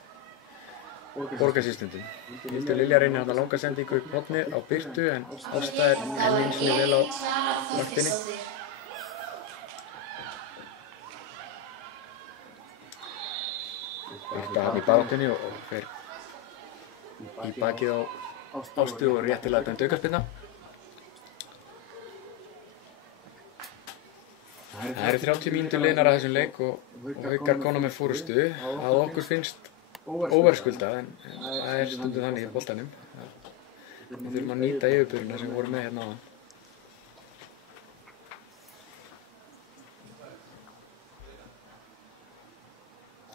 borgar sér stundum. Hildur Lilja reynir hann að langa sendingu upp hornið á Birtu en Ásta enn einu sinni vel á vaktinni. Birta hann í baráttunni og fer í bakið á Ástu og réttilega dæmd aukaspyrna. Það eru 30 mínútur liðnar að þessum leik og Haukar koma með fórustu að okkur finnst óverðskuldað en það er stundum þannig í boltanum. Við þurfum að nýta yfirbyrðina sem við vorum með hérna áðan.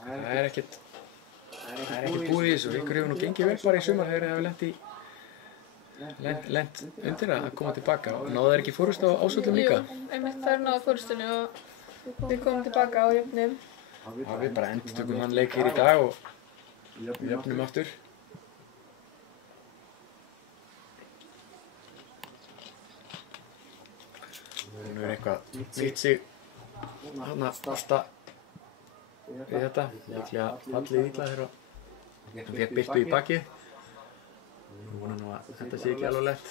Það er ekkert búið í þessu. Ykkur hefur nú gengið vel bara í sumar þegar þið hafi lent undir að koma tilbaka og náðu þeir ekki fórustu á ásvöldum líka? Jú, einmitt þær náðu fórustunni og við komum tilbaka á jöfnum. Já, við bara endurtökum hann leik hér í dag og jöfnum aftur. Nú er eitthvað nýtt sig þarna Ásta við þetta. Líklega fallið illa þegar hann fékk Birtu í bakið. Ég vona nú að þetta sé ekki alveg lett.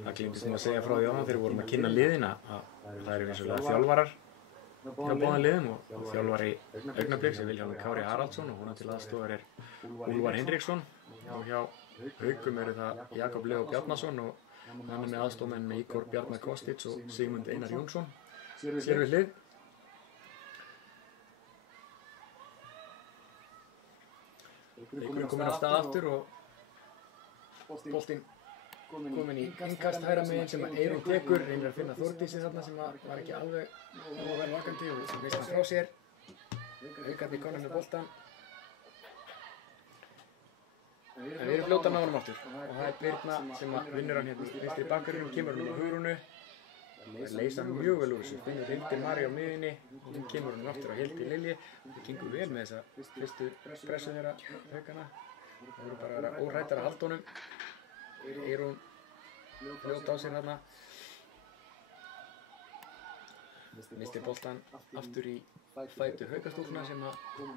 Það gleymdist mér að segja frá því áðan þegar við vorum að kynna liðina að það eru vissulega þjálfarar hjá báðum liðum og þjálfari Augnabliks er Vilhjálmur Kári Haraldsson og honum til aðstofar er Úlfar Hinriksson og hjá Haukum eru það Jakob Leó Bjarnason og hann er með aðstofmenn með Ígor Bjarnar Kostic og Sigmund Einar Jónsson sér við hlið. Leikurinn kominn á stað aftur og boltinn kominn í innkast hægra megin sem Eyrún tekur, reynir að finna Þórdísi þarna sem var ekki alveg vel vakandi og veist hann frá sér. Haukarnir komnir með boltann. En við erum fljóta að ná honum aftur og það er Birna sem vinnur hann hérna vinstri bakverðinum og kemur hann á Hugrúnu. Það leysa mjög vel úr þessu, finnur Hildi Mari á miðjunni og hún kemur hann aftur á Hildi Lilji. Það gengur vel með þessa fyrstu pressu þeirra Haukana. Það voru bara að vera óhræddar að halda honum. Eyrún fljóta á sér hérna. Mistir boltann aftur í fætur Haukastúlkuna sem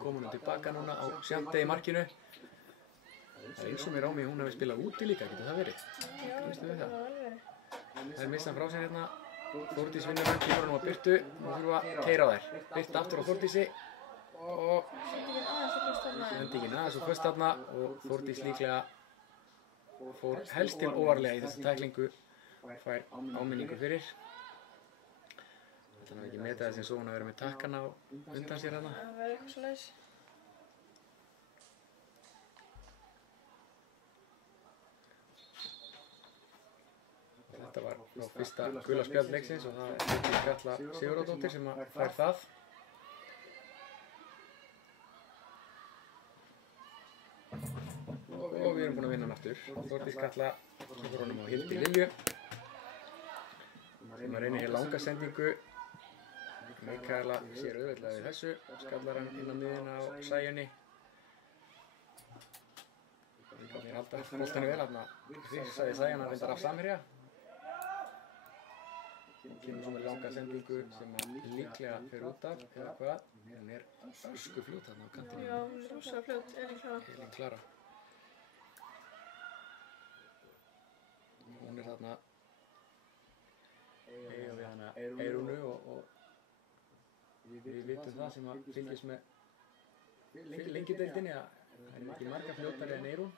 kom honum tilbaka núna á sjandegi markinu. Það er eins og mér á mig, hún hefði spilað úti líka, getur það verið? Kannstu við það? Það er missan frá sér hérna. Þórdís vinnur hann, kemur hann á Birtu. Nú þurfum við að keyra á þær. Birta aftur á Þórdísi. Og sendingin aðeins og föst þarna. Og Þórdís líklega fór helst til óvarlega í þessu tæklingu. Fær áminningu fyrir. Þannig að ekki meta þess eins og hún að vera með takkana undan sér hérna. Það verður eitthvað svoleiðis. Þetta var á fyrsta gula spjald leiksins og það er Katla Sigurðardóttir sem fær það. aftur. Þórdís Katla kemur honum á Hildi Lilju. Sem reynir hér langa sendingu. Mikaela sér auðveldlega við þessu. Skallar hann inn á miðjuna á Sæunni. Þeir halda boltanum vel þarna. Hrifsaði Sæunn reyndar af samherja. Kemur svo með langa sendingu sem líklega fer út af, eða hvað. Hún öskufljót þarna á kantinu. Já, hún rosalega fljót, Elín Klara. Elín Klara. Hún þarna eiga við hana Eyrúnu og við vitum það sem að fylgjast með Lengjudeildinni að það ekki marga fljótari en Eyrún.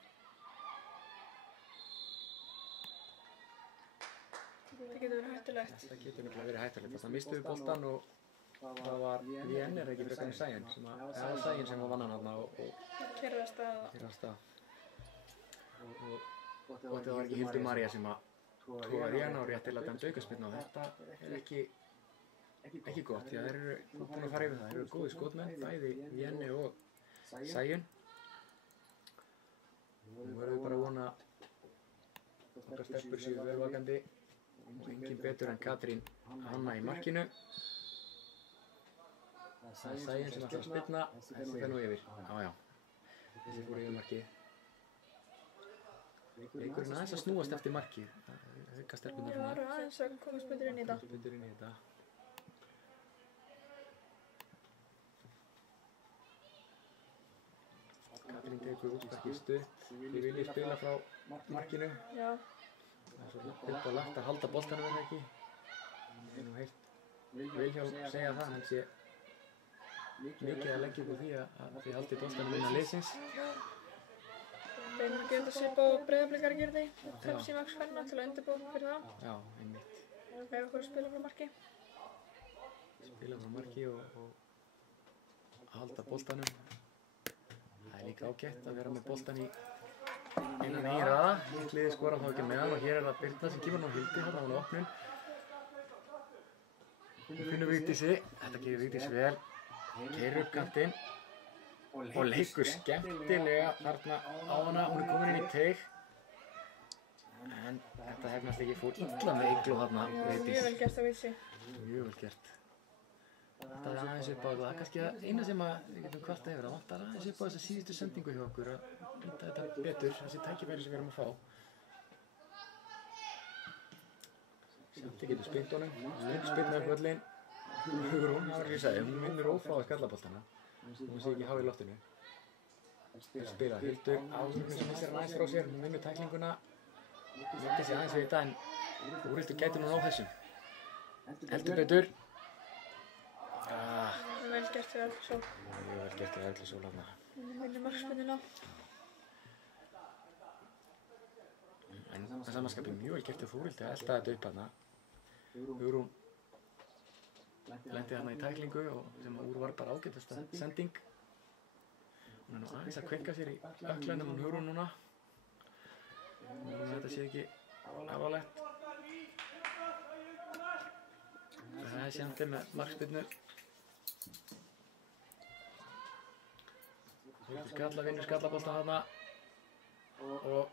Það getur verið hættulegt. Það getur nefnilega verið hættulegt. Þannig mistu við boltan og það var VN ekki frekar en Sæunn sem að, eða Sæunn sem var vannan þarna og Keyrði af stað. Og það var ekki Hildur María sem að togar í hana og réttilega dæmd aukaspyrnu og þetta ekki gott því að þeir eru búin að fara yfir það. Þeir eru góði skotmenn, bæði VN og Sæunn. Nú verðum við bara að vona okkar stelpur séu velvakandi og engin betur en Katrín Hanna í markinu. Það er Sæunn sem ætlar að spyrna, þetta fer nú yfir. Já. Þessi fór yfir markið. Leikurinn aðeins að snúast eftir markið. Auka stelpunar Já, það eru aðeins að komast betur inn í þetta. Katrín tekur útsparkið stutt. Þið viljið spila frá markinu. Já. Það er svo upp á lagt að halda boltanum verða ekki. Ég hef nú heyrt Vilhjálm segja það, hann sé mikið að leggja upp á því að þið haldið boltanum innan liðsins. Við erum að gera þetta svipa og Breiðablikar að gera þetta í Pepsi Max Fenna til að undirbúa fyrir það. Já, einmitt. Við okkur að spila frá marki. Spila frá marki og halda boltanum. Það er líka ágætt að vera með boltan í innan í raða. Hitt liðið skorar þá ekki með hann og hér er það Birna sem kemur nú Hildi þarna á hún opnun. Hún finnur Vigdísi. Þetta gerir Vigdís vel. Keyrir upp kantinn. Og leikur skemmtilega þarna á hana, hún er komin inn í teig. En þetta hefnast ekki fór illa með Eygló þarna. Mjög vel gert að Vigdísi. Mjög vel gert. Þetta er aðeins upp á það, kannski það eina sem við getum kvartað yfir, það vantar aðeins upp á þessa síðustu sendingu hjá okkur að nýta þetta betur, þessi tækifæri sem við erum að fá. Senti getur spyrnt honum, spyrnt með völlin. Hugrún, það var ekki að segja, hún vinnur ófáða skallaboltana. Hún sé ekki há í loftinu. Þeir spila Hildur, Ásrún sem missir hann aðeins frá sér, hún vinnur tæklinguna. Leggja sig aðeins við þetta en Þórhildur gæti nú ná þessum. Heldur betur. Vel gert við Erlusól. Mjög vel gert við Erlusól þarna. Hún vinnur markspyrnuna. En það samanskapið mjög vel gert við Þórhildi að elta þetta upp þarna. Hugrún lendi þarna í tæklingu og sem úr var bara ágætasta sending. Hún er nú aðeins að kveikka sér í ökklænum hún Hugrún núna. Þetta sé ekki alvarlegt. Það er Sjandi með markspyrnu. Skalla vinnur skallabolta þarna og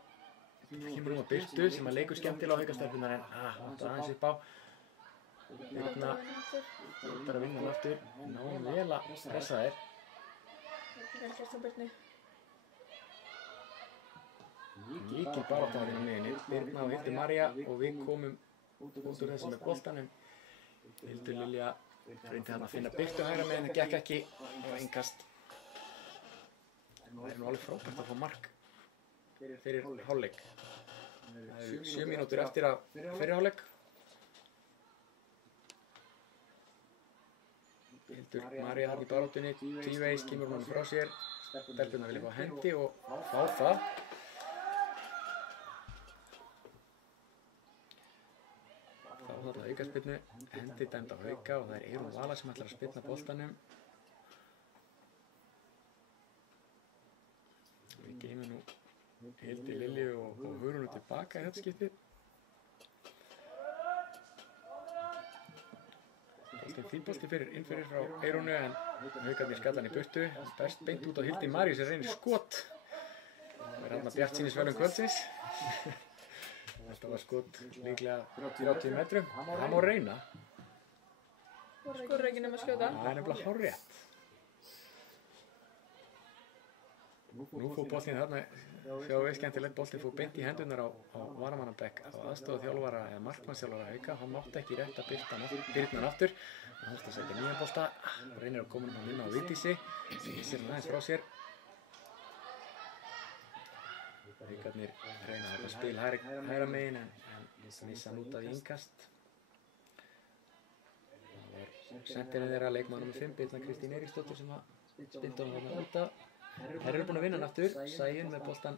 kemur að Birtu sem að leikur skemmtilega á haukastelpunar en vantar aðeins upp á. Birna vantar að vinna hann aftur. Náum vel að pressa þér. Vel gert á Birni. Mikil barátta þarna í miðjunni. Birna og Hildur María og við komum út úr þessu með boltanum. Hildur Lilja reyndi þarna að finna Birtu hægra megin, það gekk ekki. Það var innkast. Það er nú alveg frábært að fá mark fyrir hálfleik. Það eru 7 mínútur eftir að fyrri hálfleik. Hildur María þarna í baráttunni, tvívegis kemur hún frá sér. Stelpurnar vilja fá hendi og fá það. Þá þarna aukaspyrnu, hendi dæmd á Hauka og það er Eyrún Vala sem ætlar að spyrna boltanum. Við geymum nú Hildi Lilju og Hugrúnu tilbaka í þetta skiptið. Boltinn fínbolti inn fyrir frá Eyrúnu en Haukarnir skalla hann í burtu. Berst beint út á Hildi Maríu sem reynir skot. hérna bjartsýnisverðum kvöldsins. Þetta var skot líklega 30 metrum. Það má reyna. Skorur ekki nema að skjóta. Það er nefnilega hárrétt. Nú fór boltinn þarna, sjáum við skemmtilegt, boltinn fór beint í hendurnar á varamannabekk á aðstoðarþjálfara eða markmannsþjálfara Hauka. Hann mátti ekki rétt að birta hann aftur. Hann þurfti að setja nýjan bolta og reynir að koma hann inn á Vigdísi. Vísir hann aðeins frá sér. Haukarnir reyna þetta spil hægra megin en missa hann út af í innkast. Það var sendirinn þeirra leikmaður nr. 5, Birna Kristín Eiríksdóttir sem að spinda hann þarna út af. Þær eru búin að vinna hann aftur, Sæunn með boltan.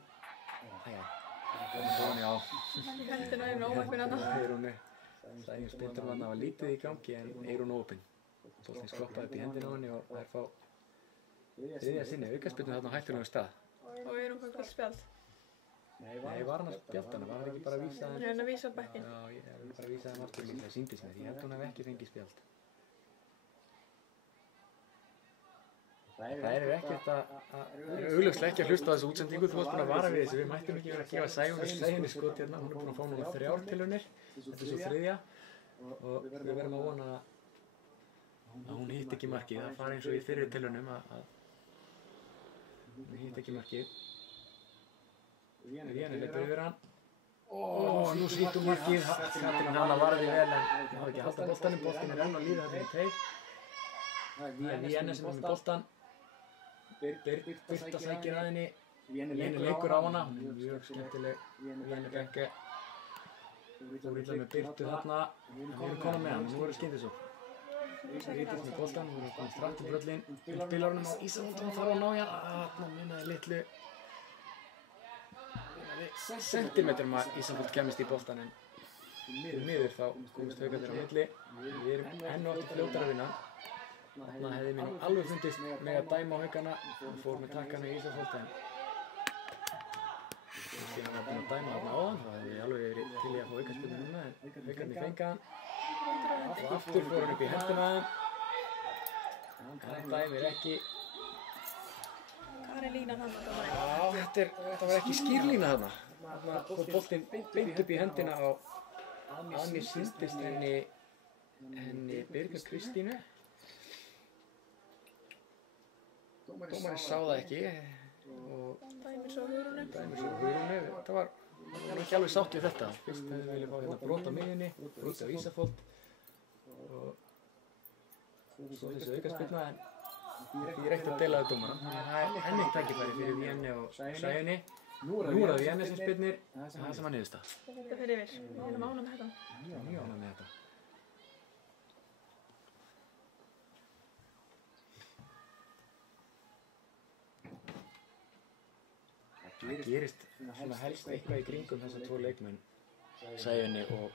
Já. Hendina er óheppin þarna. Sæunn spindur hann, það var lítið í gangi en Eyrún óheppin. Boltinn skoppaði upp í hendina á henni og þær fá þriðja sinni aukaspyrnu þarna á hættulegum stað. Og Eyrún fær gult spjald. Nei, var hann að spjalda hana? Var hann ekki bara að vísa hann? Ég er að vísa á bekkinn. Já, ég er bara að vísa hann aftur líka, það sýndist mér. Ég held hún hef ekki fengið spjald. Það eru ekkert augljóslega ekki að hlusta á þessu útsendingu. Þú varst búin að vara við þessu. Við mættum ekki vera að gefa Sæunni skot hérna. Hún er búin að fá núna 3 tilraunir. Þetta er svo þriðja. Og við verðum að vona að hún hitt ekki markið. Það fari eins og í fyrri tilraunum að hún hitt ekki markið. Við hleypur yfir hann. Nú sýtt hún markið. Katrín Hanna varði vel en hún hafði ekki haldið boltanum. Boltinn er enn að líða þarna í teig. Það er Víenni sem er með boltan. Birta sækir að henni. Víenni leikur á hana. Hún er mjög skemmtileg. Víenni Benke. Þú illa með Birtu þarna. Við erum komin með hann. Nú verður skyndisókn. Rítist með boltan. Hún er komin stratt í bröllin. Spilarunum á Ísafold. Hún þarf að ná hérna. Þarna munaði litlu sentimetrum að Ísafold kemist í boltan en miður þá komist Haukarnir á milli. Við erum enn og aftur fljótar að vinna. Þarna hefði mér nú alveg fundist með að dæma á Haukana. Hún fór með takkana í Ísafold en hann var búinn að dæma þarna áðan. Það hefði alveg verið til í að fá aukaspyrnu núna en Haukarnir fengu hann. Og aftur fór hann upp í hendina á hann. Hann dæmir ekki. Hvar er línan hann? Já, þetta var ekki skýrlína þarna. Þarna fór boltinn beint upp í hendina á að mér sýndist henni Birnu Kristínu. Dómarinn sá það ekki og Dæmir svo Hugrúnu. Þetta var ekki alveg sátt við þetta. Fyrst hefði við viljað fá hérna brot á miðjunni, brot á Ísafold og svo þessi aukaspyrna en því er ekkert að deila við dómarann. Það er enn eitt tækifæri fyrir Víenni og Sæunni. Nú er það Víenni sem spyrnir, það sem var niðurstaða. Þetta fer yfir. Við erum ánægð með þetta. Mjög ánægð með þetta. Það gerist svona helst eitthvað í kringum þessa 2 leikmenn, Sæunni og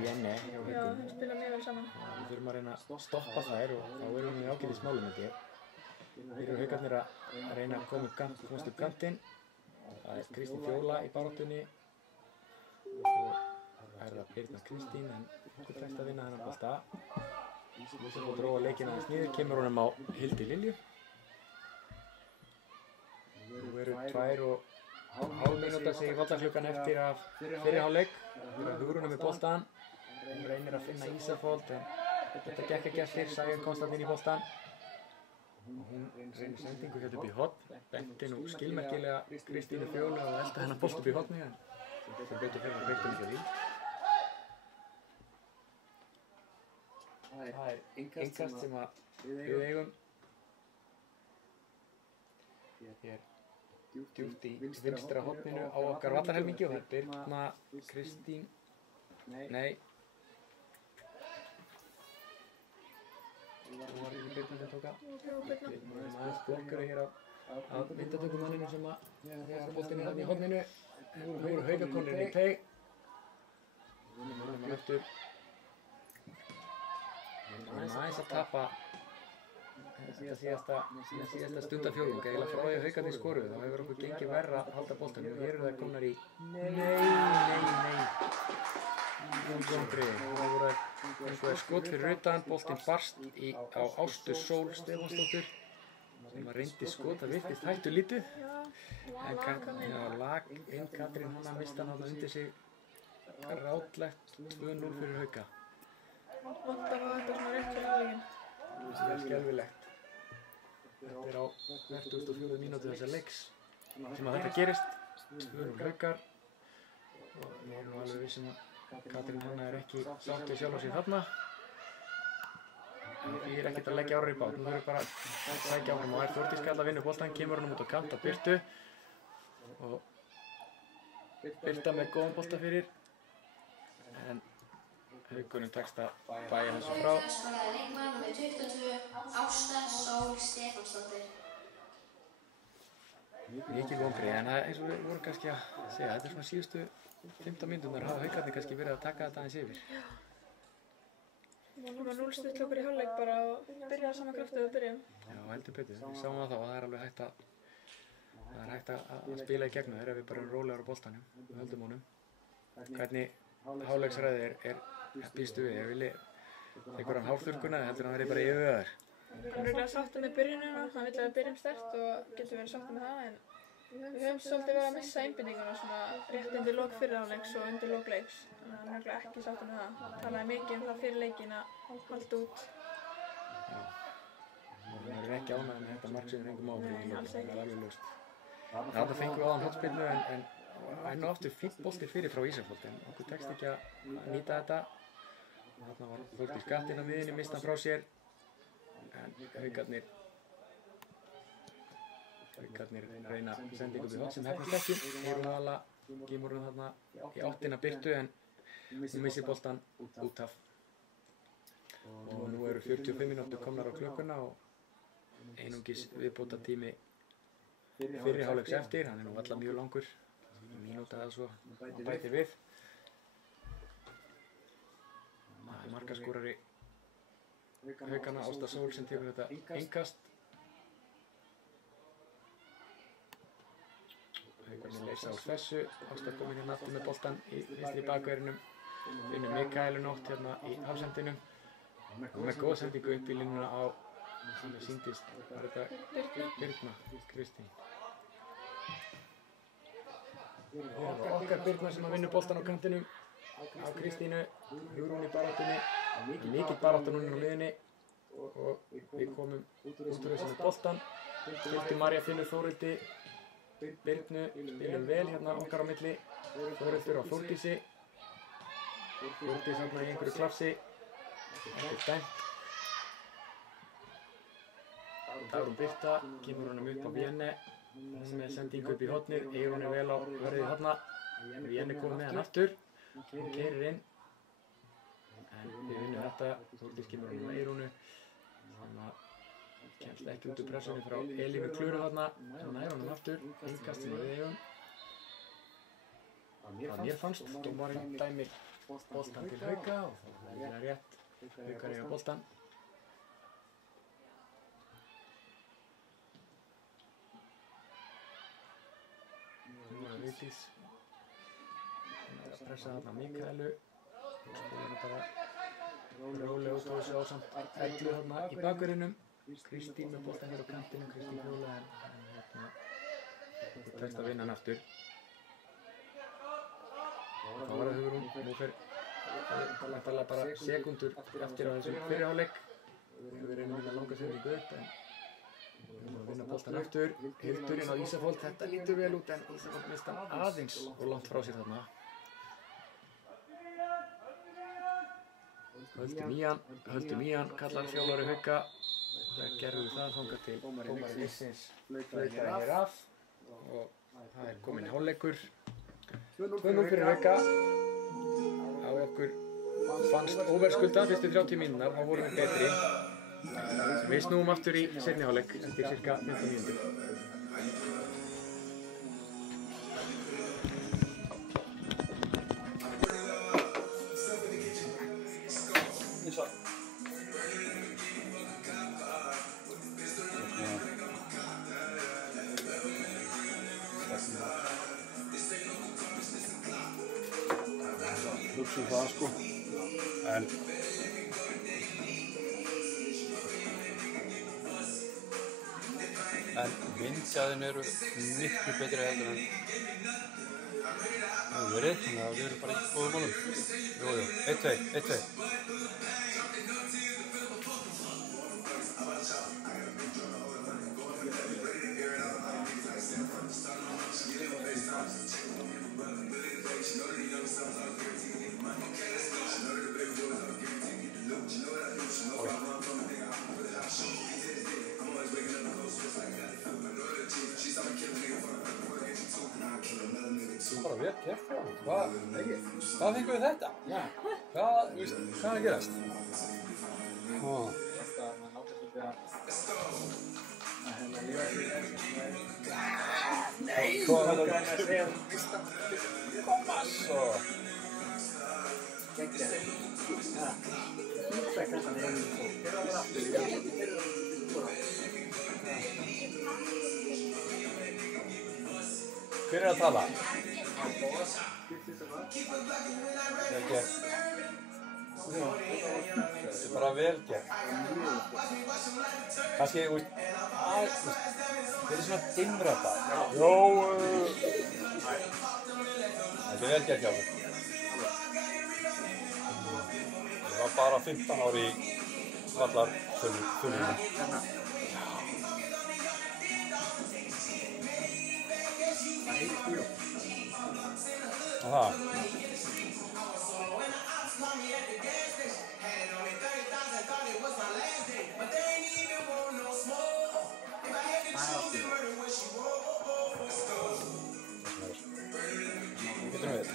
Víenni. Já, þeir spila mjög vel saman. Við þurfum að reyna að stoppa þær og þá erum við ágætis málum held ég. Hér eru Haukarnir að reyna að komast upp kantinn. Það er Kristín Fjóla í baráttunni. Svo er það Birna Kristín en okkur tekst að vinna þennan bolta. Ísafold dróga leikinn aðeins niður, kemur honum á Hildi Lilju. Nú eru 2,5 mínúta sig í vallaklukkan eftir af fyrri hálfleik. Hugrún með boltan. Hún reynir að finna Ísafold en þetta gekk ekki eftir. Sæunn komst þarna inn í boltan. Hún reynir sendingu hérna upp í horn. Benti nú skilmerkilega Kristínu Fjólu og elta hennar bolt upp í horni en sem betur fyrir að beita mikið því. Það er innkast sem við eigum. Hér djúpt í vinstra horninu á okkar vallarhelmingi og það er Birna Kristín. Nei. Það var ekki Birna sem tóka. Birna er aðeins blokkari hér á myndatökumanninu sem að þegar boltinn er hérna í horninu. Nú eru Haukakonur í teig. Við erum eftir. Við erum aðeins að tapa þetta síðasta stundafjórðung. Eiginlega frá því að Haukarnir skoruðu þá hefur okkur gengið verra að halda boltanum og hér eru það komnar í Nei. Það er skot fyrir utan, boltinn barst á Ástu Sól Stefánsdóttur sem að reyndi skota virtist hættu lítið. En lag inn Katrín hann að mista hann undir sig rátlegt 2-0 fyrir Hauka. Vantar á þetta svona rétt fyrir hálfleikinn. Það er skelfilegt. Þetta á 44. mínútu þessa leiks sem að þetta gerist. 2-0 Haukar. Og ég nú alveg vissum að Katrín hann ekki sátt við sjálf á sig þarna. Ég ekkert að leggja árar í bát, nú þurfum bara að sækja á hann og Þórdís Kall að vinna boltann, kemur hann út á kant á Birtu og Birta með góðan bolta fyrir en Haukunum tekst að bæja þessu frá. Skoraði leikmaður númer 22, Ásta Sól Stefánsdóttir. Mikil vonbrigði, en eins og við vorum kannski að segja, þetta er svona síðustu 15 mínúturnar hafa Haukarnir kannski verið að taka þetta aðeins yfir. Við varum að núlstuðla okkur í hálfleik bara og byrjaði sama krafti og við byrjum. Já, heldur betur. Við sáum það þá að það er alveg hægt að spila í gegnum þeir ef við bara erum rólegar á boltanum, við höldum honum. Hvernig hálfleiksræði býstu við? Tekur hann hálfþurrkuna eða heldur hann verið bara yfirvegaður? Hann er örugglega sáttur með byrjunina, hann vill að við byrjum sterkt og getur verið sáttur með það en við höfum svolítið verið að missa einbindinguna svona rétt undir lok fyrri hálfleiks og undir lok leiks. Þannig að hann er örugglega ekki sáttur með það. Talaði mikið það fyrir leikinn að halda út. Já. Það verður ekki ánægður með þetta mark sem við fengum á fyrir í lokin, það er alveg ljóst. Þarna fengum við áðan hornspyrnu en enn og aftur fínn bolti fyrir frá Ísafjörð en okkur tekst ekki að nýta þetta. Þarna var Þórdís Katrín á miðjunni, missti hann frá sér en Haukarnir reyna sendingu við hot sem hefnast ekki. Eyrún Vala kemur hún þarna í áttina Birtu en hún missir boltann út af. Og nú eru 45 mínútur komnar á klukkuna og einungis viðbóta tími fyrri hálfleiks eftir. Hann er nú alla mjög langur, mínúta eða svo að bæti við. Það er markaskorari Haukana, Ásta Sól sem tekur þetta innkast. Haukarnir leysa úr þessu, Ásta komin hérna aftur með boltann í vinstri bakverðinum, finnur Mikaelu Nótt hérna í hafsendinum og með góð sendingu upp í línuna á, sem það sýndist, var þetta Birna Kristín. Það var okkar Birna sem að vinna boltann á kantinum á Kristínu, Hugrún í baráttunni, mikið barátta núna á miðjunni og við komum út úr þessu með boltann, Hildur María finnur Þórildi, Birnu spilum vel hérna okkar á milli, Þórildur á Þórdísi, Þórdís hérna í einhverju klapsi, þetta er dæmt. Dagrún Birta kemur honum upp á Véne, hún með sendingu upp í hornið, Eyrún vel á verðið þarna, Véne komið með hann aftur, hún keyrir inn, en við vinnum þetta, Þórdís kemur honum á Eyrúnu, þannig að kemst ekki út úr pressunni frá Elífi Kluru þarna, sem nær honum aftur, innkast sem við eigum. Það mér fannst, dómarinn dæmir boltann til Hauka og það er rétt, Haukar eiga boltann. Nú er Vigdís, hún er að pressa þarna Mikaelu, hún spilar hann bara rólega út á þessu ásamt Ellu þarna í bakverðinum. Kristín með boltann hér á kantinu, Kristín hjóla en hérna tekst að vinna hann aftur. Þá var það Hugrún, nú fer vantarlega bara sekúndur eftir á þessum fyrri hálfleik. Við reynum að langa sendingu upp en við erum að vinna boltann aftur. Hildur inn á Ísafold, þetta lítur vel út en Ísafold mist hann aðeins og langt frá sér þarna. Höldum í hann, kallar þjálfari Hauka. Það gerðu það þangað til dómari leiksins flautaði hér af og það er kominn hálfleikur. 2-0 fyrir Hauka. Á okkur fannst óverðskulda fyrstu 30 mínúturnar, þá vorum við betri. Við snúum aftur í seinni hálfleik eftir cirka 15 mínútur. Hugsum það sko, en en vindgæðin eru miklu betri heldur en það hefur verið, þannig að við erum bara í góðum málum. Jú, 1-2. Bara vel gert frá hann. Hvað fengum við þetta? Já. Hvað er að gerast? Þetta, maður láta svolítið að lifa því Nei! Hvað er það að segja fyrsta? Koma svo! Gekkja. Já. Það er kannski að það er Hver er að tala? Vel gert. Þetta er bara vel gert. Kannski, þeir eru svona dimmrata. Jó! Þetta er vel gert hjá mér. Ég var bara 15 ári í vallarþulunum. Aha. Getur við?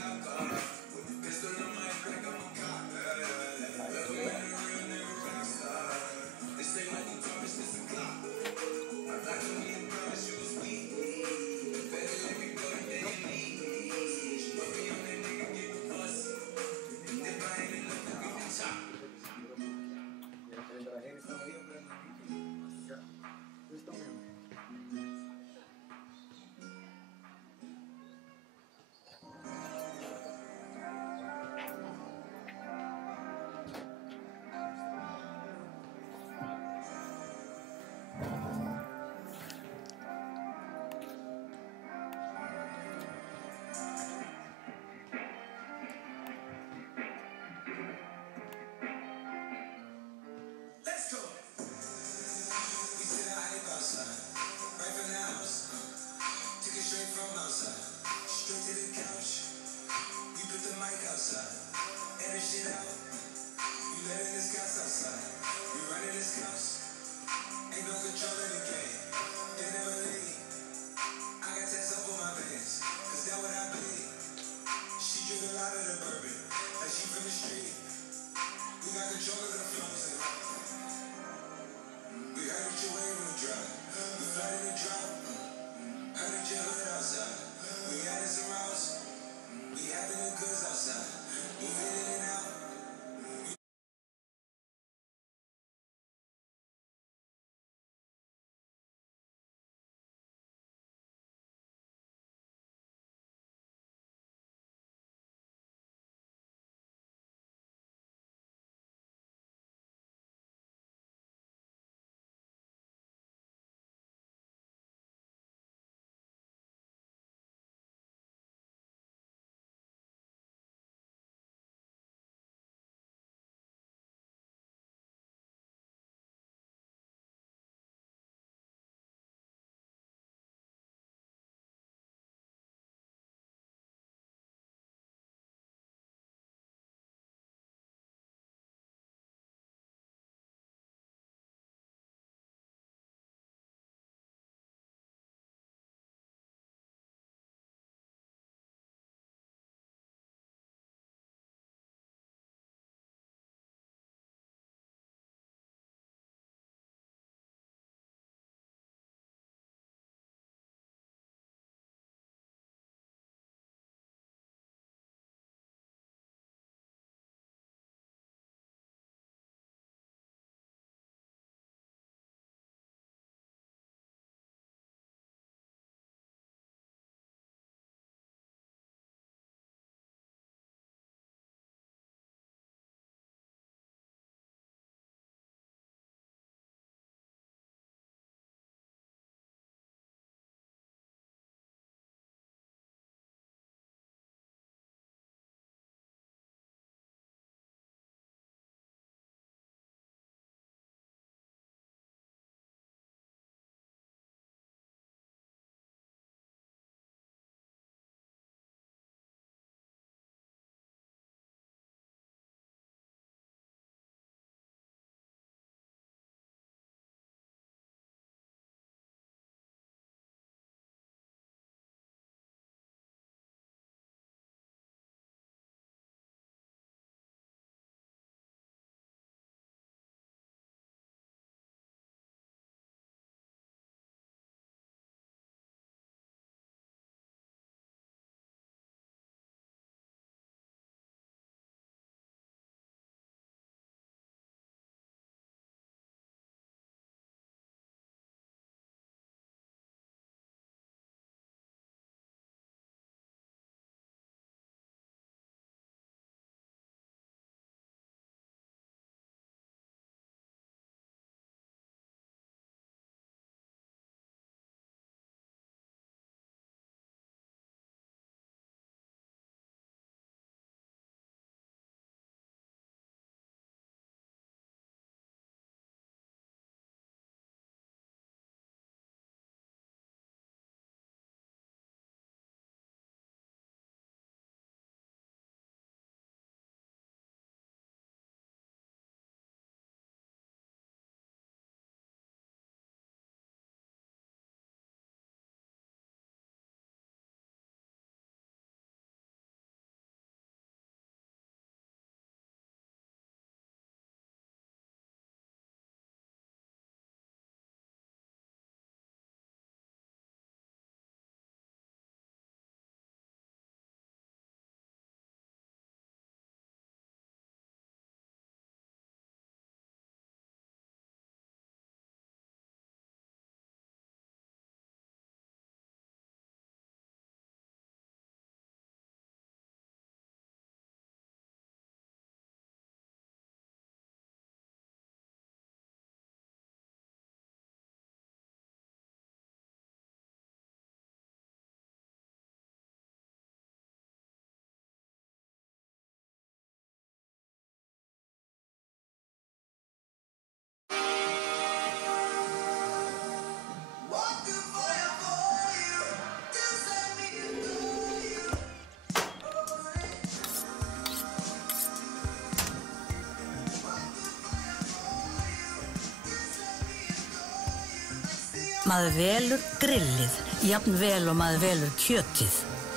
Maður velur grillið, jafn vel og maður velur kjötið.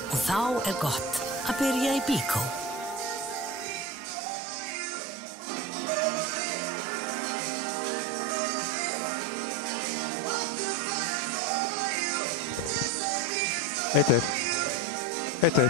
Og þá er gott að byrja í Byko. Heitir. Þetta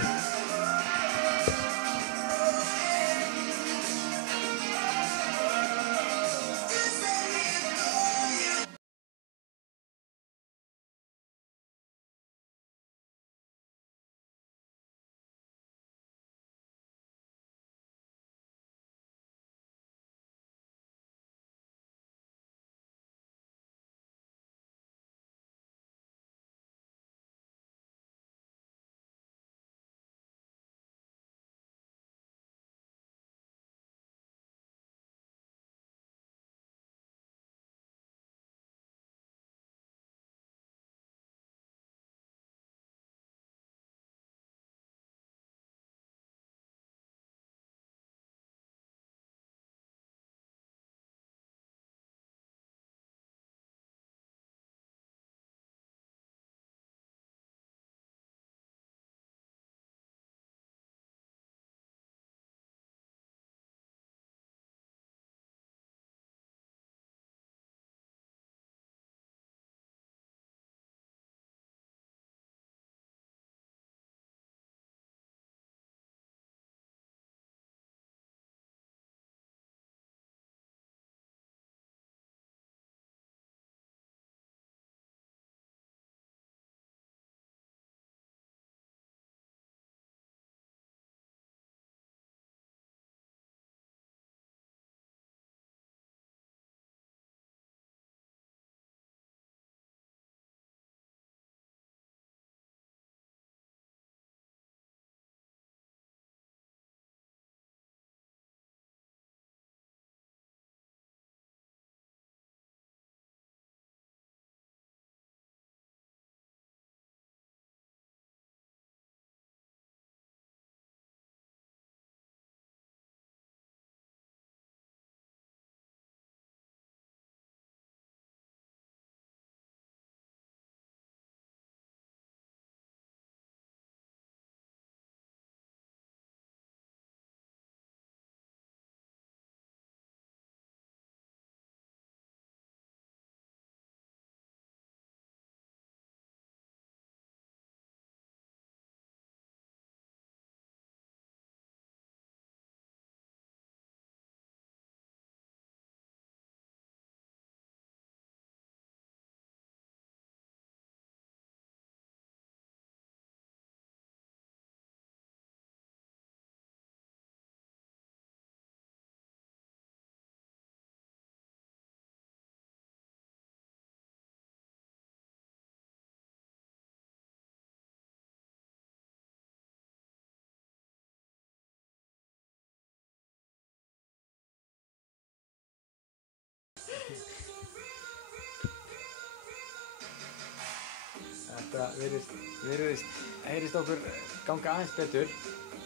heyrist okkur ganga aðeins betur,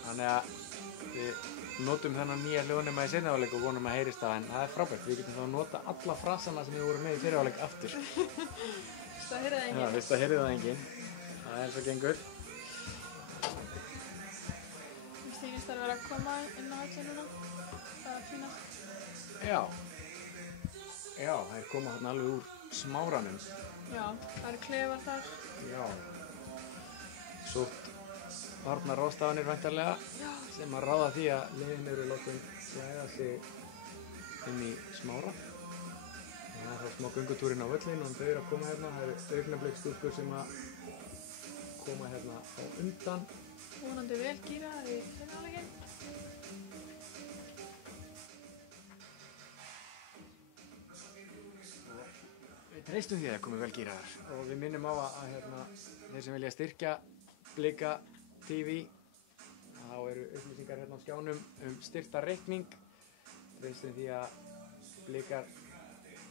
þannig að við notum þennan nýja hljóðnema í seinni hálfleik og vonum að heyrist það, en það er frábært. Við getum þá að nota alla frasana sem við vorum með í fyrri hálfleik aftur. Fyrst að heyrði það enginn. Já, fyrst að heyrði það enginn. Það er svo gengur. Mér sýnist það að vera að koma inn á þetta núna. Það er fínast. Já, það er komað þarna alveg úr Smáranum. Já, það eru klefar þar. Já. Sótt varnar ráðstafanir væntanlega sem að ráða því að liðin eru látin slæða sig inn í Smára. Það er þá smá göngutúrinn á völlin og þau eru að koma hérna. Það eru augnablikstúlkur sem að koma hérna á undan. Vonandi vel gíraðar í finnáleikinn. Við treystum því að það komi vel gíraðar og við minnum á að þeir sem vilja styrkja Blika TV, þá eru upplýsingar hérna á skjánum styrkta reikning. Treystum því að Blikar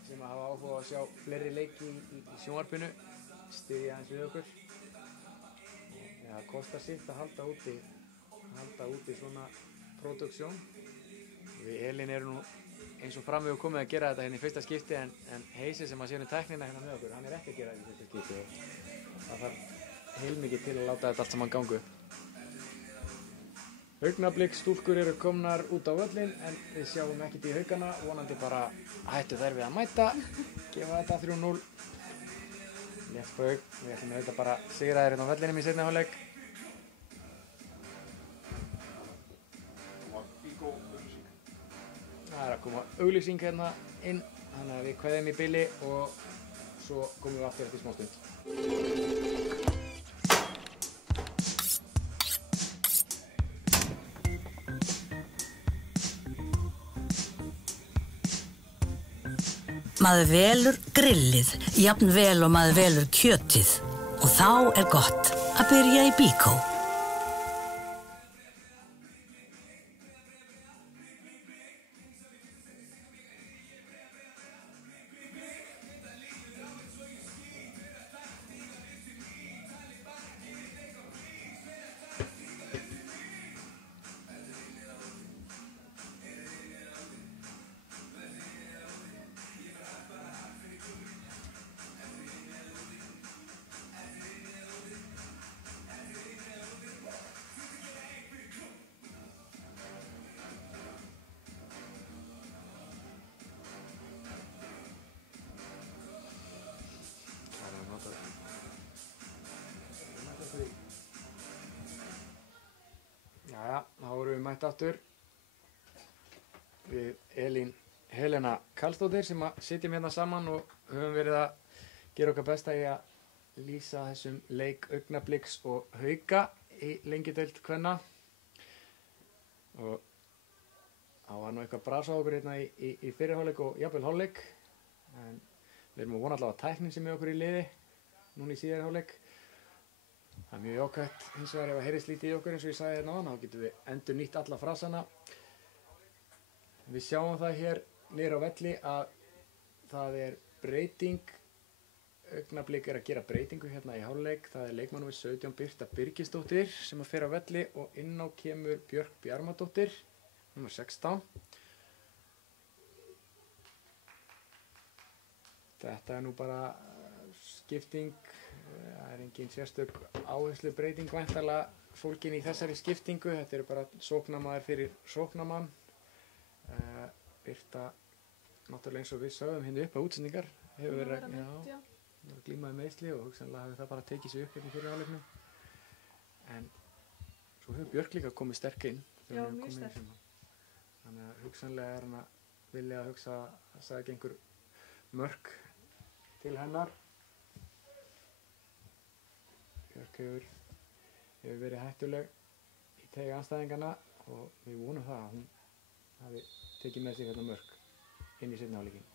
sem að hafa áhuga að sjá fleiri leiki í sjónvarpinu styðja aðeins við okkur. Það kostar sitt að halda úti svona próduksjón. Við Elín erum nú eins og fram hefur komið að gera þetta hérna í fyrsta skipti en Heisi sem að séu tæknina hérna með okkur, hann ekki að gera þetta í fyrsta skipti og það þarf heilmikið til að láta þetta allt saman gangu. Augnablik stúlkur eru komnar út á völlinn en við sjáum ekkert í haugana, vonandi bara hættu þær við að mæta, gefa þetta 3-0. Létt baug, við ætlum að þetta bara sigra þær hérna á vellinum í seinni hálfleik. Það að koma auglýsing hérna inn, þannig að við kveðum í bili og svo komum við aftur eftir smá stund. Maður velur grillið, jafn vel og maður velur kjötið og þá er gott að byrja í Byko. Jæja, þá erum við mætt aftur við Elín Helena Karlsdóttir sem að sitjum hérna saman og höfum verið að gera okkar besta í að lýsa þessum leik Augnabliks og Hauka í lengjudeild kvenna. Og það var nú eitthvað bras á okkur hérna í fyrri hálfleik og jafnvel hálfleik. En við erum að vona allavega tæknin sem er okkur í liði núna í síðari hálfleik. Það er mjög jákvætt hins vegar ef að heyrist lítið í okkur eins og ég sagði hérna áðan, þá getum við endur nýtt alla frasana. Við sjáum það hér niður á velli að það er breyting. Augnablik er að gera breytingu hérna í hálfleik. Það er leikmannúmer 17 Birta Birgisdóttir sem að fer á velli og inn á kemur Björk Bjarmadóttir, nummer 16. Þetta er nú bara skipting, það er engin sérstök áherslubreyting væntanlega fólkin í þessari skiptingu. Þetta eru bara sóknarmaður fyrir sóknarmann. Birta, náttúrulega eins og við sögðum hérna upp á útsendingar, hefur verið að glíma með meiðsli og hugsanlega hefur það bara tekið sig upp hérna í fyrri hálfleiknum. En svo hefur Björk líka komið sterk inn. Já, mjög sterk. Þannig að hugsanlega er hann að vilja að hugsa að það ekki einhver mörk til hennar. Björk hefur verið hættuleg í tegi andstæðinganna og við vonum það að hún hafi tekið með sig hérna mörk inn í seinni hálfleikinn.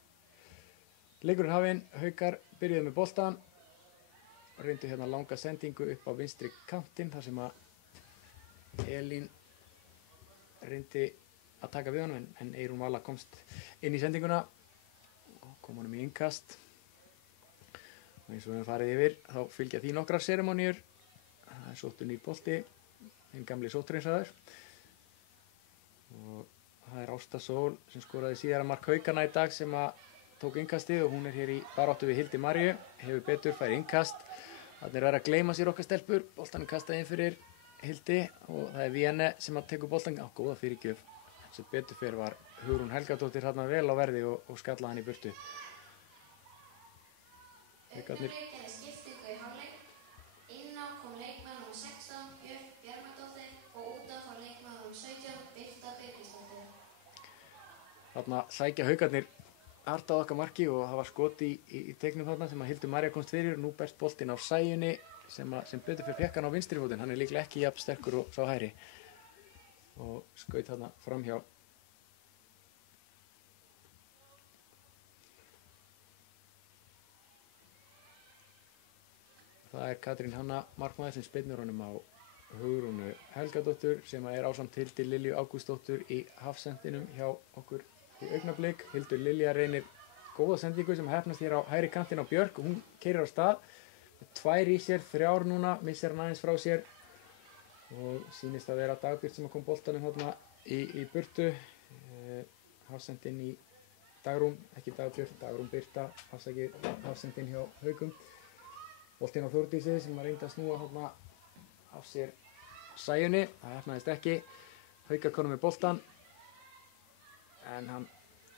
Leikurinn hafinn, Haukar byrjuðu með boltann og reyndu hérna langa sendingu upp á vinstri kantinn þar sem að Elín reyndi að taka við honum en Eyrún Vala komst inn í sendinguna og kom honum í innkast. Og eins og við höfum farið yfir þá fylgja því nokkrar seremoníur. Það er sóttur nýr bolti, hinn gamli sóttureinsaður. Og það er Ásta Sól sem skoraði síðara mark Haukana í dag sem að tók innkastið og hún er hér í baráttu við Hildi Maríu, hefur betur, fær innkast. Þarna er að gleyma sér okkar stelpur, boltan er kastað inn fyrir Hildi og það er Vienne sem að tekur boltan á góða fyrirgjöf. Sem betur fyrir var Hugrún Helgadóttir þarna vel á verði og skallaði hann í burtu. Augnablik gerði skiptingu í hálfleik. Inn á kom leikmaður númer 16 Björk Bjarmadóttir og út á fór leikmaður númer 17 Birta Birgisdóttir. Þarna sækja Haukarnir hart á okkar marki og það var skot í teiknum þarna sem að Hildur María komst fyrir. Nú berst boltinn á Sæunni sem betur fyrir fekk hann á vinstri fótinn. Hann er líklega ekki jafn sterkur og sá hægri og skaut þarna framhjá. Það er Katrín Hanna markmaður sem spyrnir honum á Hugrúnu Helgadóttur sem er ásamt Hildi Lilju Ágústsdóttur í hafsendinum hjá okkur í Augnablik. Hildur Lilja reynir góða sendingu sem hefnast hér á hægri kantinn á Björk og hún keyrir á stað. Tvær í sér, þrjár núna, missir hann aðeins frá sér og sýnist að vera Dagbjörn sem kom boltanum hérna í burtu. Hafsendin í Dagrún, ekki Dagbjörn, Dagrún Birta, afsakið hafsendin hjá Haugum. Boltinn á Þórdísi sem að reynda að snúa þarna af sér Sæunni, það hefnaðist ekki. Haukar konum með boltan, en hann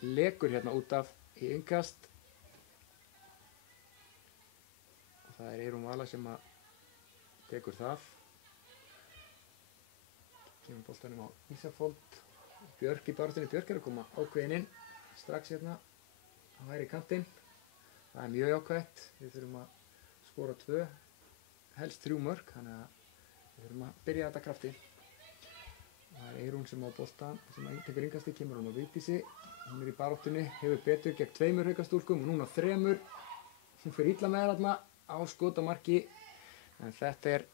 lekur hérna út af í innkast. Og það er Eyrún Vala sem að tekur það. Kemur boltanum á Ísafold. Björk í baráttunni, Björk er að koma ákveðin inn strax hérna á hægri kantinn. Það er mjög jákvætt, við þurfum að skora 2, helst 3 mörk, þannig að við þurfum að byrja þetta krafti. Það er Eyrún sem á boltan, sem tekur innkastið, kemur hún á Vigdísi, hún er í baráttunni, hefur betur gegn 2 Haukastúlkum og núna 3. Hún fer illa með þarna á skotamarki, en þetta er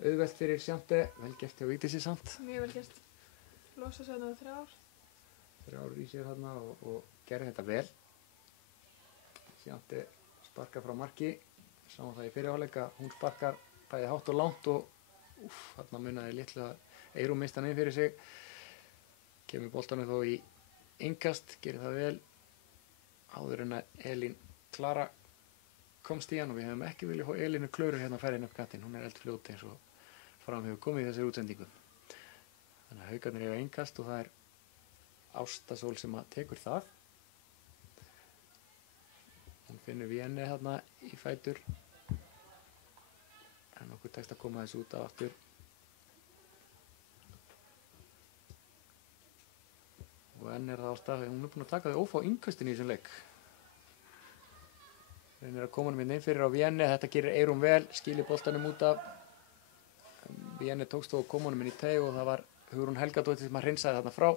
auðvelt fyrir Sjante, vel gert hjá Vigdísi samt. Mjög vel gert. Losa sig þarna 3 ár. 3 ár í sér þarna og gerði þetta vel. Sjante sparkar frá marki, sáum það í fyrri hálfleik að hún sparkar bæði hátt og langt og þarna munaði litlu að Eyrún mista hann inn fyrir sig. Kemur boltanum þó í innkast, gerir það vel áður en að Elín Klara komst í hann og við hefum ekki viljað fá Elínu Klöru hérna að færa inn upp kantinn, hún er eldfljót eins og fram hefur komið í þessari útsendingu. Þannig að Haukarnir eiga innkast og það er Ásta Sól sem að tekur það. Hún finnur Véni þarna í fætur en okkur tekst að koma þessu út af aftur. Og enn er það Ásta, hún er búin að taka þau ófá innkastin í þessum leik. Reynir að koma hann inn fyrir á Véni, þetta gerir Eyrún vel, skilir boltanum út af. Véni tókst þó að koma hann inn í teig og það var Hugrún Helgadóttir sem að hreinsaði þarna frá.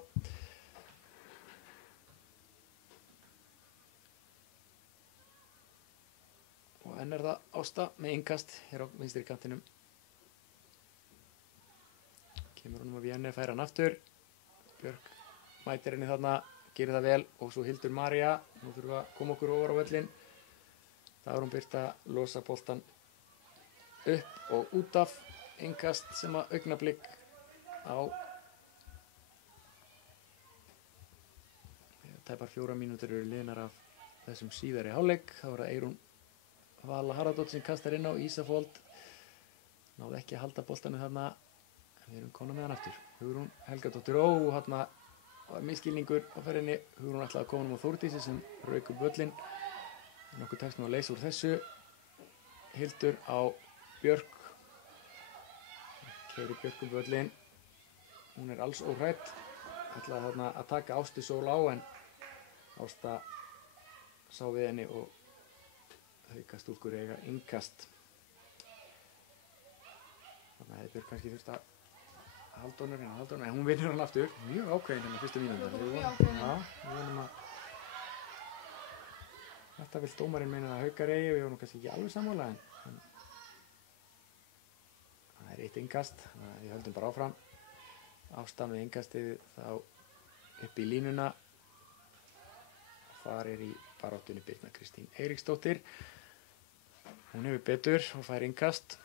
Og enn er það Ásta með innkast hér á vinstri kantinum. Kemur honum að Véni, færa hann aftur. Björk mætir henni þarna, gerir það vel og svo Hildur María. Nú þurfum við að koma okkur ofar á völlinn. Dagrún Birta losa boltan upp og út af. Innkast sem að augnablik á tæpar 4 mínútur eru liðnar af þessum síðari hálfleik. Þá er það Eyrún Vala Harðardóttir sem kastar inn á Ísafold. Náði ekki að halda boltanum þarna en við erum komin með hann aftur. Hugrún Helgadóttir, þarna var misskilningur á ferðinni. Hugrún ætlaði að koma á Þórdísi sem rauk upp völlinn en okkur tekst nú að leysa úr þessu. Hildur á Björk, keyrir Björk upp völlinn. Hún er alls óhrædd, ætlaði þarna að taka Ástu Sól á en Ásta sá við henni og Haukastúlkur eiga innkast. Þannig hefði Björk kannski þurft að halda honum, en hún vinnur hann aftur. Mjög ákveðin hérna fyrstu mínútur. Mjög ákveðin. Já, við vonum að þetta vill dómarinn meina að Haukar eigi, við vorum kannski ekki alveg sammála en það er eitt innkast, þannig að við höldum bara áfram. Ásta með innkastið þá upp í línuna. Þar er í baráttunni Birna Kristín Eiríksdóttir. Hún hefur betur og fær innkast.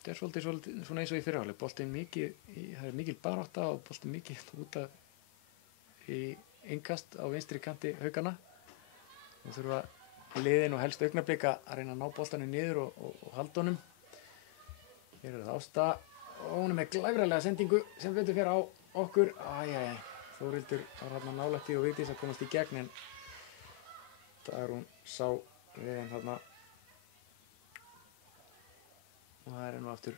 Þetta er svolítið svona eins og í fyrri hálfleik. Boltinn mikið, það er mikil barátta og boltinn mikið út af í innkast á vinstri kanti Haukana. Nú þurfa liðin og helst augnablik að reyna að ná boltanum niður og halda honum. Hér er það Ásta og hún er með glæfralega sendingu sem betur fyrir á okkur. Þórildur var hérna nálægt í og Vigdís að komast í gegn en það er hún sá við henn þarna. Og það er nú aftur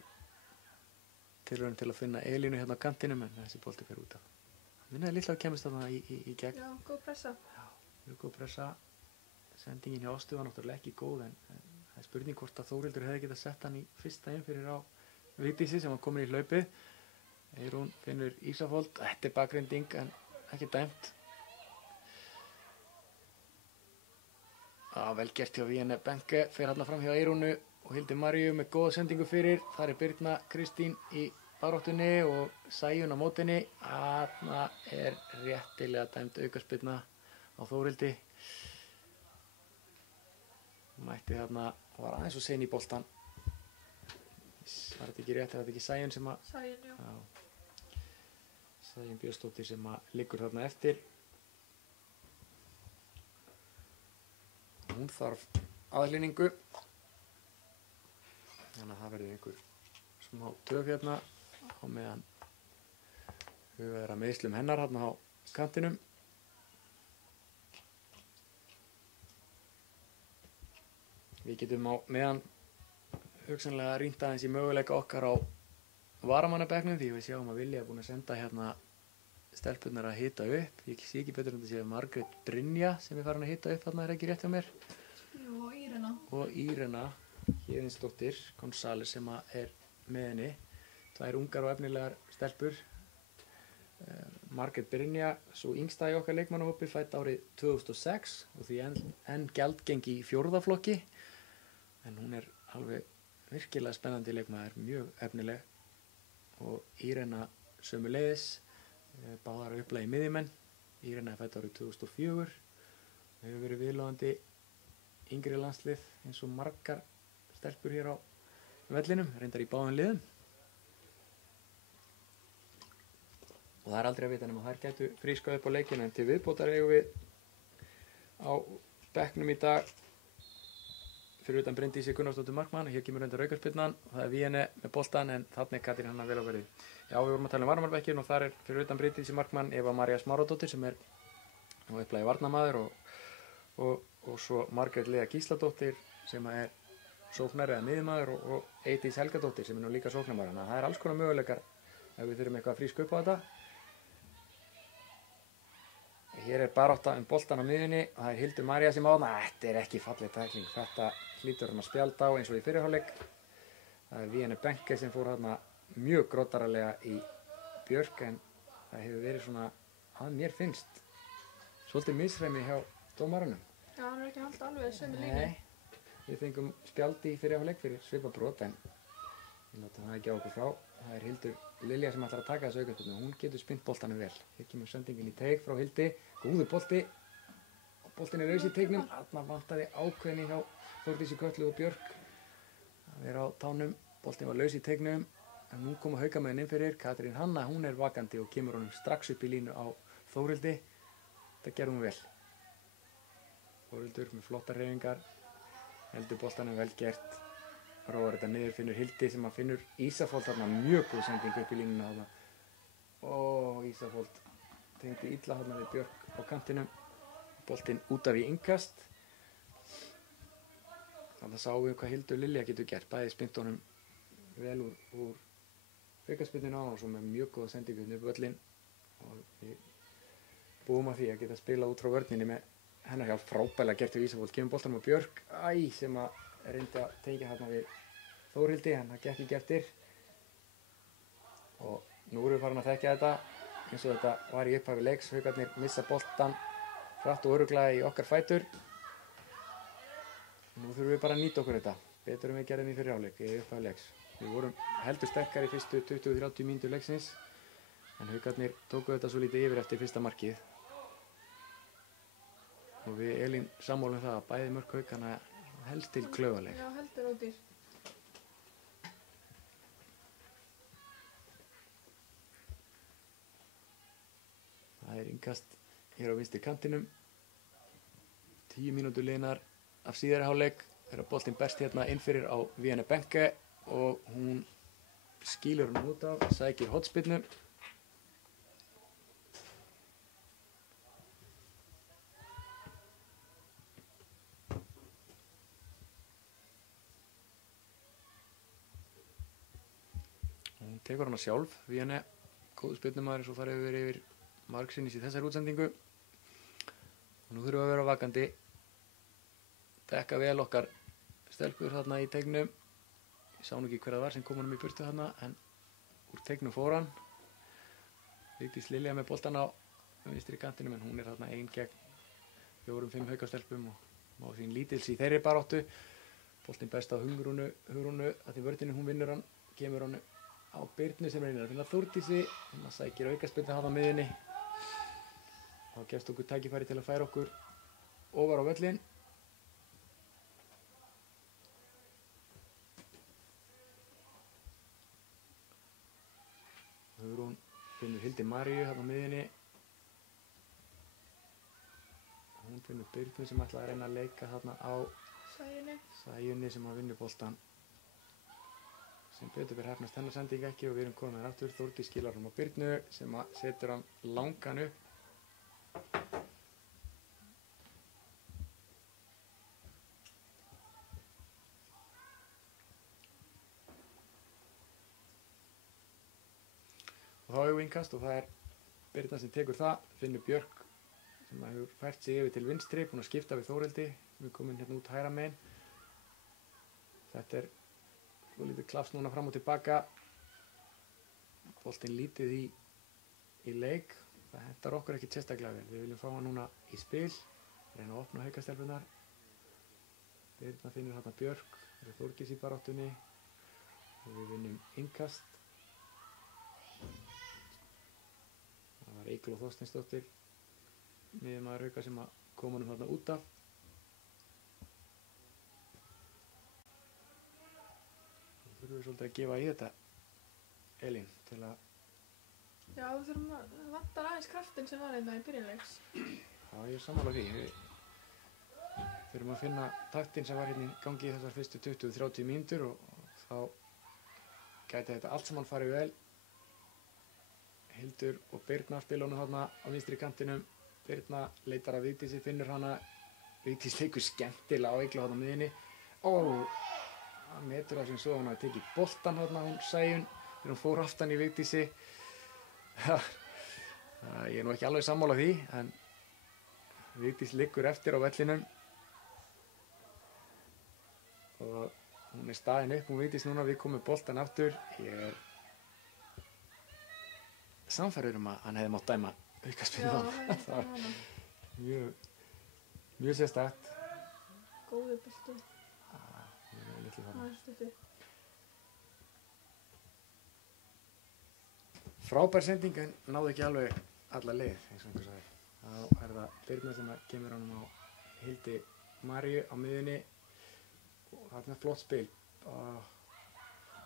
tilraun til að finna Elínu hérna á kantinum en þessi bolti fer út af. Minnaði litla að kemast þarna í gegn. Já, góð pressa. Já, mjög góð pressa. Sendingin hjá Ástu var náttúrulega ekki góð en það er spurning hvort að Þórildur hefði getað sett hann í fyrsta inn fyrir á Vigdísi sem var komin í hlaupið. Eyrún finnur Ísafold, þetta er bakgrinding en ekki dæmt. Vel gert hjá Véni Benke, fer hérna fram hjá Eyrúnu og Hildi Maríu með góða sendingu fyrir. Þar er Birna Kristín í baráttunni og Sæjun á mótinni. Þarna er réttilega dæmt aukaspyrna á Þórildi. Mætti þarna og var aðeins og sein í boltan. Var þetta ekki rétt, var þetta ekki Sæjun sem að... Sæjun, já. Sæjun Björnsdóttir sem að liggur þarna eftir. hún þarf aðhlynningu. Þannig að það verður einhver smá töf hérna á meðan við verðum að meiðslum hennar hérna á kantinum. Við getum á meðan hugsanlega rýnt aðeins í möguleika okkar á varamannabekknum því við sjáum að Vilja er búin að senda hérna stelpurnar að hita upp. Ég sé ekki betur en þetta sé Margrét Brynja sem er farin að hita upp þarna, er ekki rétt hjá mér. Jú, og Írena. Og Írena Héðinsdóttir González sem er með henni. Tvær ungar og efnilegar stelpur. Margrét Brynja, svo yngsta í okkar leikmannahópi, fædd árið 2006 og því enn gjaldgengi í 4. flokki. En hún er alveg virkilega spennandi leikmaður, mjög efnileg. Og Írena sömuleiðis, báðar að upplægi miðjumenn. Írena er fædd árið 2004 og hefur verið viðlóðandi yngri landslið eins og margar stelpur hér á vellinum, reyndar í báðum liðum. Og það er aldrei að vita nema þær gætu frískað upp á leikinu, en til viðbótar eigum við á bekknum í dag fyrir utan Bryndísi Gunnarsdóttur markmann. Hér kemur reyndar aukaspyrnan og það er Víene með boltan, en þarna er Katrín Hanna vel á verði. Já, við vorum að tala um varnarbekkinn og þar er fyrir utan Bryndísi markmann Eva María Smáradóttir sem er nú upplægi varnarmaður og svo Margrét Lea Gísladóttir sem er sóknari eða miðjumaður og Eydís Helgadóttir sem er nú líka sóknarmaður. Þannig að það er alls konar möguleikar ef við þurfum eitthvað að fríska upp á þetta. Hér er barátta boltan á miðjunni og það er Hildur María sem á þarna. Þetta er ekki falleg tækling. Þetta hlýtur hann að spjalda á eins og í fyrri hálfleik. Það er Víene Benke sem fór þarna mjög grótaralega í Björk, en það hefur verið svona, að mér finnst, svolítið misræmi hjá dómaranum. Já, hann er ekki að halda alveg sömu línu. Nei, við fengum spjaldi í fyrri hálfleik fyrir svipabrot, en við látum það ekki á okkur frá. Það er Hildur Lilja sem ætlar að taka þessu aukaspyrnu. Hún getur spint boltanum vel. Hér kemur sendingin í teig frá Hildi. Góður bolti. Og boltin er laus í teignum. Þarna vantaði ákveðni hjá Þórdísi Kötlu og Björk að vera á tánum. Boltin var laus í teignum. En nú koma haukamenn inn fyrir. Katrín Hanna, hún er vakandi og kemur honum strax upp í línu á Þórildi. Þetta gerði hún vel. Þórildur með flottar hreyfingar. Heldur boltanum vel gert. Róar þetta niður, finnur Hildi sem að finnur Ísafold þarna, mjög góð sending upp í línuna þarna. Og Ísafold tengdi illa þarna við Björk á kantinum. Boltinn út af í innkast. Þannig að sáum við hvað Hildur Lilja getur gert. Bæði spint honum vel úr aukaspyrnunni á og svo með mjög góða sendingu upp völlinn. Og við búum að því að geta spilað út frá vörninni með hennar hjálp. Frábælega gert við Ísafold. Kemur boltanum á Björk. Sem að reyndi að tengja hérna við Þórildi, en það gekk ekki eftir. Og nú erum við farin að þekkja þetta eins og þetta var í upphafi leiks. Haukarnir missa boltan hratt og örugglega í okkar fætur. Nú þurfum við bara að nýta okkur þetta betur en við gerðum í fyrri hálfleik í upphafi leiks. Við vorum heldur sterkar í fyrstu 20-30 mínútur leiksins, en Haukarnir tóku þetta svo lítið yfir eftir fyrsta markið. Og við Elín sammálum það að bæði mörk Haukanna helst til klaufaleg. Já, heldur ódýr. Það er innkast hér á vinstri kantinum. 10 mínútur liðnar af síðari hálfleik þegar boltinn berst hérna inn fyrir á Víene Benke og hún skýlur hann út af, sækir hornspyrnu. Tekur hana sjálf, Víene, góðu spyrnumaður, svo farið við yfir marksinnis í þessari útsendingu. Og nú þurfum við að vera vakandi, dekka vel okkar stelpur þarna í teignum. Ég sá nú ekki hver það var sem kom honum í burtu þarna, en úr teignum fór hann. Vigdís Lilja með boltan á vinstri kantinum, en hún er þarna ein gegn 4-5 haukastelpum og má sín lítils í þeirri baráttu. Boltinn berst á Hugrúnu, að því vörðinu hún vinnur hann, kemur hann á Birnu sem reynir að finna Þórdísi. Hún sækir aukaspyrnu þarna á miðjunni. Þá gefst okkur tækifæri til að færa okkur ofar á völlinn. Hugrún finnur Hildi Maríu þarna á miðjunni. Hún Hún finnur Birnu sem ætlaði að reyna að leika þarna á Sæjunni sem að vinna boltan. Sem betur fyrir hefnast hennar sending ekki og við erum komin aftur. Þórdís skilar á Birnu sem að setur hann langan upp. Og þá hefur innkast og það Birna sem tekur það, Finnur Björk sem hefur fært sig yfir til vinstri, búin að skipta við Þórildi, sem komin hérna út hægra megin. Þetta svo lítið klafs núna fram og tilbaka. Boltinn lítið í leik, það hentar okkur ekki sérstaklega vel. Við viljum fá hann núna í spil, reyna að opna haukastelpunar. Birna finnur hérna Björk, það Þórdís í baráttunni og við vinnum innkast. Það var Eygló Þorsteinsdóttir, miðjumaður Hauka sem kom honum þarna út af. Þú þurfum við svolítið að gefa í þetta, Elín, til að... Já, það vantar aðeins kraftinn sem var hérna í byrjunleiks. Já, ég er sammála því. Við þurfum að finna taktinn sem var hérna í gangi í þessar fyrstu 20-30 mínútur og þá gæti þetta allt saman farið vel. Hildur og Birna spila honum þarna á vinstri kantinum. Birna leitar að Vigdísi, finnur hana. Vigdís leikur skemmtilega á Eygló þarna á miðjunni. Hann metur það sem svo hann hafi tekið boltan þarna, hún Sæjun, þegar hún fór aftan í Vigdísi. Ég er nú ekki alveg sammála því, en Vigdís liggur eftir á vellinum. Og hún staðin upp, hún Vigdís núna, við komum boltan aftur. Ég er samfærður að hann hefði mátt dæma aukaspyrnu þarna. Það var mjög sérstakt. Góður bolti. Litlu þarna. Frábær sending en náði ekki alveg alla leið, eins og einhver sagði. Þá það Birna sem kemur honum á Hildi Maríu á miðjunni og þarna flott spil.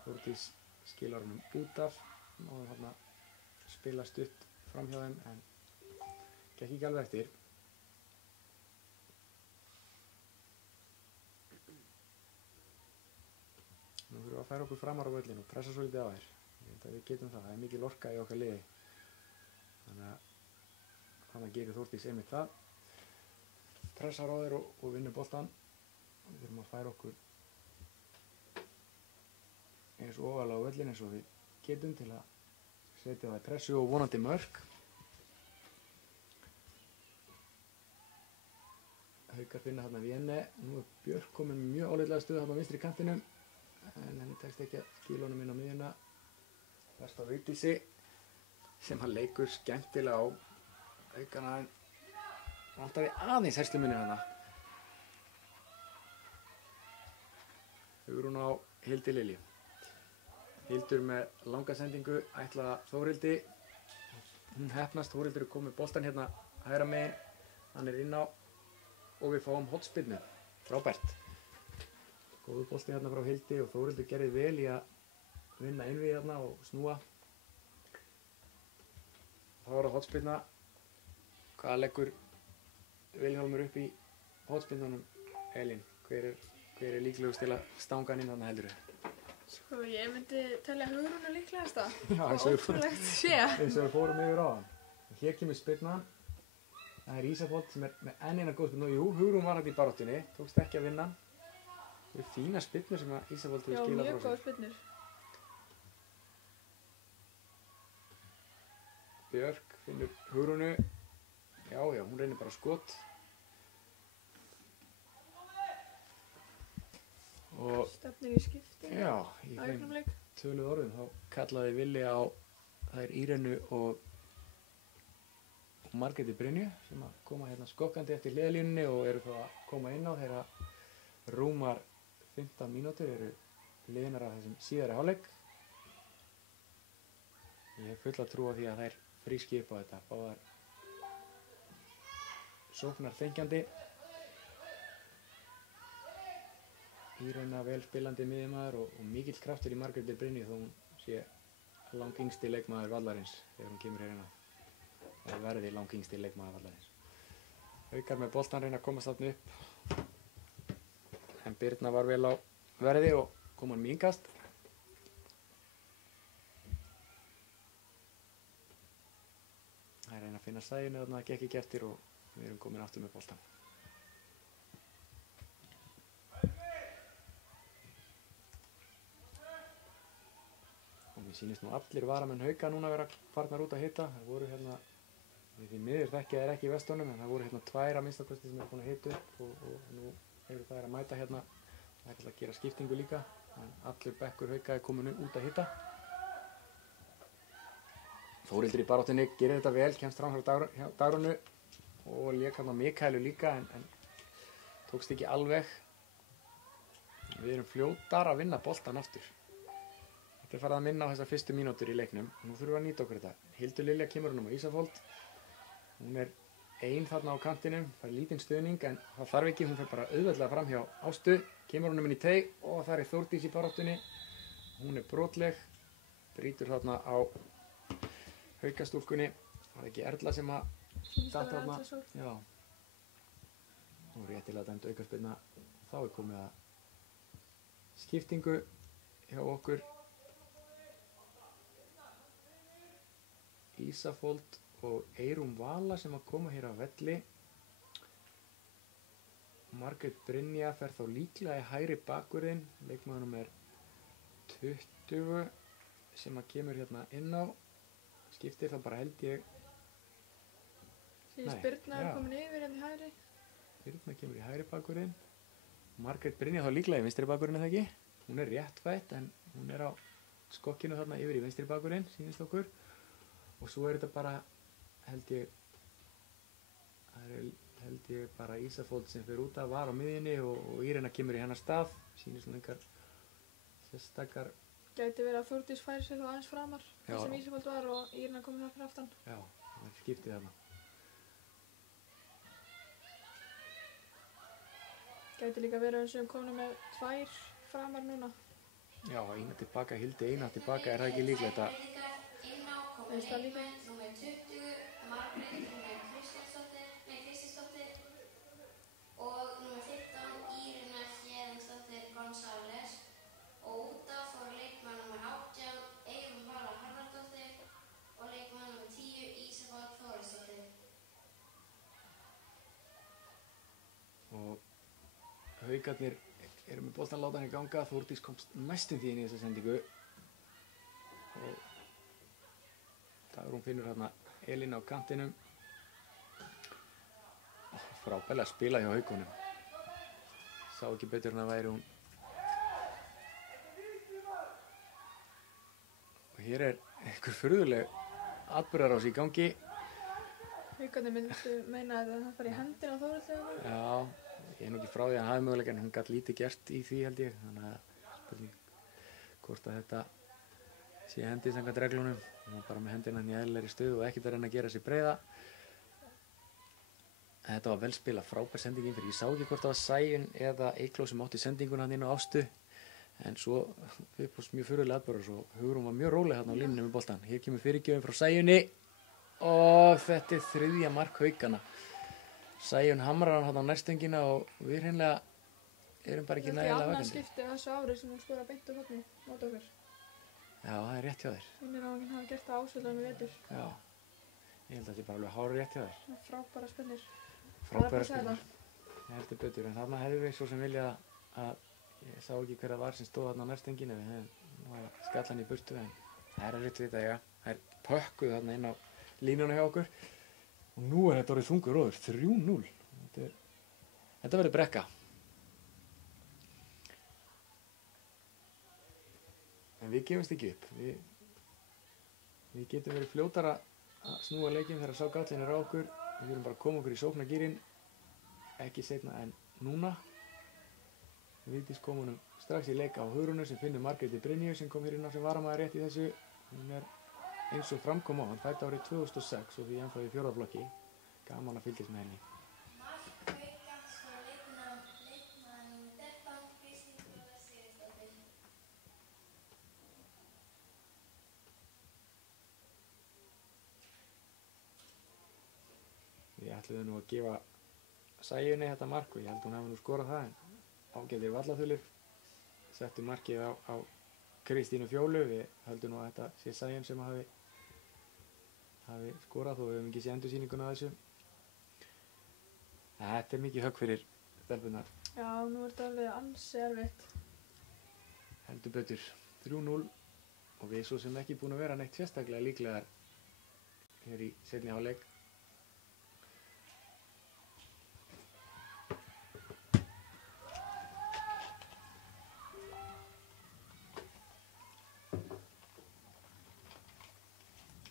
Þórdís skilar honum út af, náði þarna spila stutt fram hjá þeim en gekk ekki alveg eftir. Nú þurfum við að færa okkur framar á völlinu og pressa svolítið á þér. Ég held að við getum það er mikil orka í okkar liði. Þannig að gerir Þórdís einmitt það. Pressar á þér og vinnur boltan. Við þurfum að færa okkur eins og ofalega á völlinu eins og við getum til að setja það í pressu og vonandi mörk. Haukar finna þarna Véne. Nú Björk komin með mjög áleitlega stöðu þarna á vinstri kantinum. En henni tekst ekki að skila honum inn á miðjuna. Best á Vigdísi sem hann leikur skemmtilega á. Haukana vantaði aðeins herslumunni hana. Hugrún á Hildi Lilju. Hildur með langa sendingu, ætla Þórildi. Hún heppnast, Þórildur er komið boltan hérna hægra megin. Hann er inn á og við fáum hornspyrnu. Frábært. Góður bolti hérna frá Hildi og Þórildur gerði vel í að vinna innvið hérna og snúa. Þá var það hornspyrna. Hvað leggur Vilhjálmur upp í hornspyrnunum? Elín, hver er líklegust til að stanga hann inn þarna heldurðu? Sko, ég myndi telja Hugrúnu líklegasta. Já, ótrúlegt sé. Eins og við fórum yfir á hann. Hér kemur spyrnan. Það er Ísafold sem er með enn eina góð spyrnu. Jú, Hugrún var hérna í baráttunni, tókst ekki að vinna. Það eru fína spyrnur sem að Ísafold hefur skilað frá sér. Já, mjög góð spyrnur. Björk finnur Hugrúnu. Já, hún reynir bara skot. Og stefnir í skipti. Já, í þeim töluðu orðum þá kallaði Villi á þær Írenu og Margréti Brynju sem að koma hérna skokkandi eftir hliðarlínunni og eru þá að koma inn á þegar rúmar 15 mínútur eru liðnar af þessum síðari hálfleik. Ég hef fulla trú á því að þær fríski upp á þetta. Báðar sóknar þengjandi. Írena vel spilandi miðjumaður og mikill kraftur í Margréti Brynju þó hún sé langyngsti leikmaður vallarins þegar hún kemur hérna. Það verði langyngsti leikmaður vallarins. Haukar með boltan reyna að komast þarna upp. En Birna var vel á verði og kom hann með innkast. Það reyna að finna Sæunni þarna, það gekk ekki eftir og við erum komin aftur með boltan. Og mér sýnist nú allir varamenn Hauka núna vera farnar út að hitta. Það voru hérna, því miður þekkja þeir ekki í Vestunum, en það voru hérna 2 að minnstakosti sem eru búin að hita upp og nú eru þær að mæta hérna. Það er alltaf að gera skiptingu líka, en allur bekkur Hauka er komin út að hitta. Þórhildur í baráttunni gerir þetta vel, kemst fram frá Dagrúnu og lék hann á Mikaelu líka, en tókst ekki alveg. Við erum fljótar að vinna boltan aftur. Þetta er farið að minna á þessar fyrstu mínútur í leiknum og nú þurfum við að nýta okkur þetta. Hildur Lilja kemur hún á Ísafold. Hún er ein þarna á kantinum, fær lítinn stuðning en það þarf ekki, hún fer bara auðveldlega fram hjá Ástu. Kemur hún inn í teig og það er Þórdís í baráttunni. Hún er brotleg, brýtur þarna á Haukastúlkunni. Það er ekki Erla sem að datt þarna. Já. Nú er réttilega dæmd aukaspyrna. Þá er komið að skiptingu hjá okkur. Ísafold og Eyrún Vala sem að koma hér á velli. Margrét Brynja fer þá líklega í hægri bakvörðinn. Leikmaðurinn er 20 sem að kemur hérna inn á. Skiptir þá bara held ég. Sýnist Birna er komin yfir hérna í hægri. Birna kemur í hægri bakvörðinn. Margrét Brynja þá líklega í vinstri bakvörðinn eða ekki. Hún er réttfætt en hún er á skokkinu þarna yfir í vinstri bakvörðinn, sýnist okkur. Og svo er þetta bara, held ég bara Ísafold sem fyrir út að var á miðjunni og Írena kemur í hennar stað. Sýnir svona einhver sérstakar. Gæti verið að Þórdís færi sig þá aðeins framar, þar sem Ísafold var og Írena komið það fyrir aftan. Já, það er skiptið þarna. Gæti líka verið eins og komin með 2 framar núna. Já, eina tilbaka, Hildi eina tilbaka, er það ekki líklegt að Veist það líka? Númer 20, Margrét Kristinsdóttir og númer 15, Írena Héðinsdóttir González og út af fór leikmann númer 18, Eyrún Vala Harðardóttir og leikmann númer 10, Ísafold Þórisdóttir. Og Haukarnir eru með boltan látan í ganga. Þórdís komst næstum því inn í þessa sendingu og Dagrún finnur hérna Elín á kantinum. Frábærlega að spila hjá Haukunum. Sá ekki betur en að væri hún. Og hér er einhver furðuleg atburðarás í gangi. Haukarnir myndu meina að það fari í hendina á Þórildi. Já, ég er nú ekki frá því að hann hafi möguleika en hún gat lítið gert í því held ég. Þannig að spurning hvort að þetta sé hendi samkvæmt reglunum. Hún var bara með hendina hann í eðlilegri stöðu og ekkert að reyna að gera sér breiða. Þetta var vel spila, frábær sendingin fyrir. Ég sá ekki hvort það var Sæunn eða Eygló sem átti sendinguna hann inn á Ástu. En svo uppást mjög furðulega atburður og Hugrún var mjög róleg hérna á línunni með boltan. Hér kemur fyrirgjöfin frá Sæunni og þetta er 3. mark Haukana. Sæunn hamrar hann á nærstöngina og við hreinlega erum bara ekki nægilega vakandi. Þetta er annað vakandi. skipti þessu ári sem hún skora beint á horni móti okkur. Já, það er rétt hjá þér. Finnir á hann hafa gert það ásvöldan við vetur. Já, ég held að þetta er bara alveg hár rétt hjá þér. Það er frábæra spinnir. Frábæra spinnir. Ég heldur betur, en þarna hefði við svo sem vilja að ég sá ekki hver það var sem stóð þarna á nærstönginu. Við hefðum skallan í burtu en það er rétt við þetta eiga. Það er pökkuð þarna inn á línuna hjá okkur. Og nú er þetta orðið þungur róður, 3-0. Þetta verður brekka. En við gefumst ekki upp. Við getum verið fljótara að snúa leikinn þegar sá gallin er á okkur. Við viljum bara koma okkur í sóknargírinn. Ekki seinna en núna. Vigdís kom honum strax í leik á Hugrúnu sem finnur Margréti Brynju sem kom hér inn á sem varamaður rétt í þessu. Hún er eins og framkom á. Hann fæddi árið 2006 og því ennþá í 4. flokki. Gaman að fylgjast með henni. Við ætluðum nú að gefa Sæjunni þetta mark og ég held hún hafi nú skorað það en ágætir vallaþulur settu markið á Kristínu Fjólu. Við höldum nú að þetta sé Sæjun sem hafi skorað og við höfum ekki séð endursýninguna af þessu. Þetta er mikið högg fyrir stelpunar. Já, nú er þetta alveg ansi erfitt. Heldur betur 3-0 og við svo sem ekki búin að vera neitt sérstaklega líklegar hér í seinni hálfleik.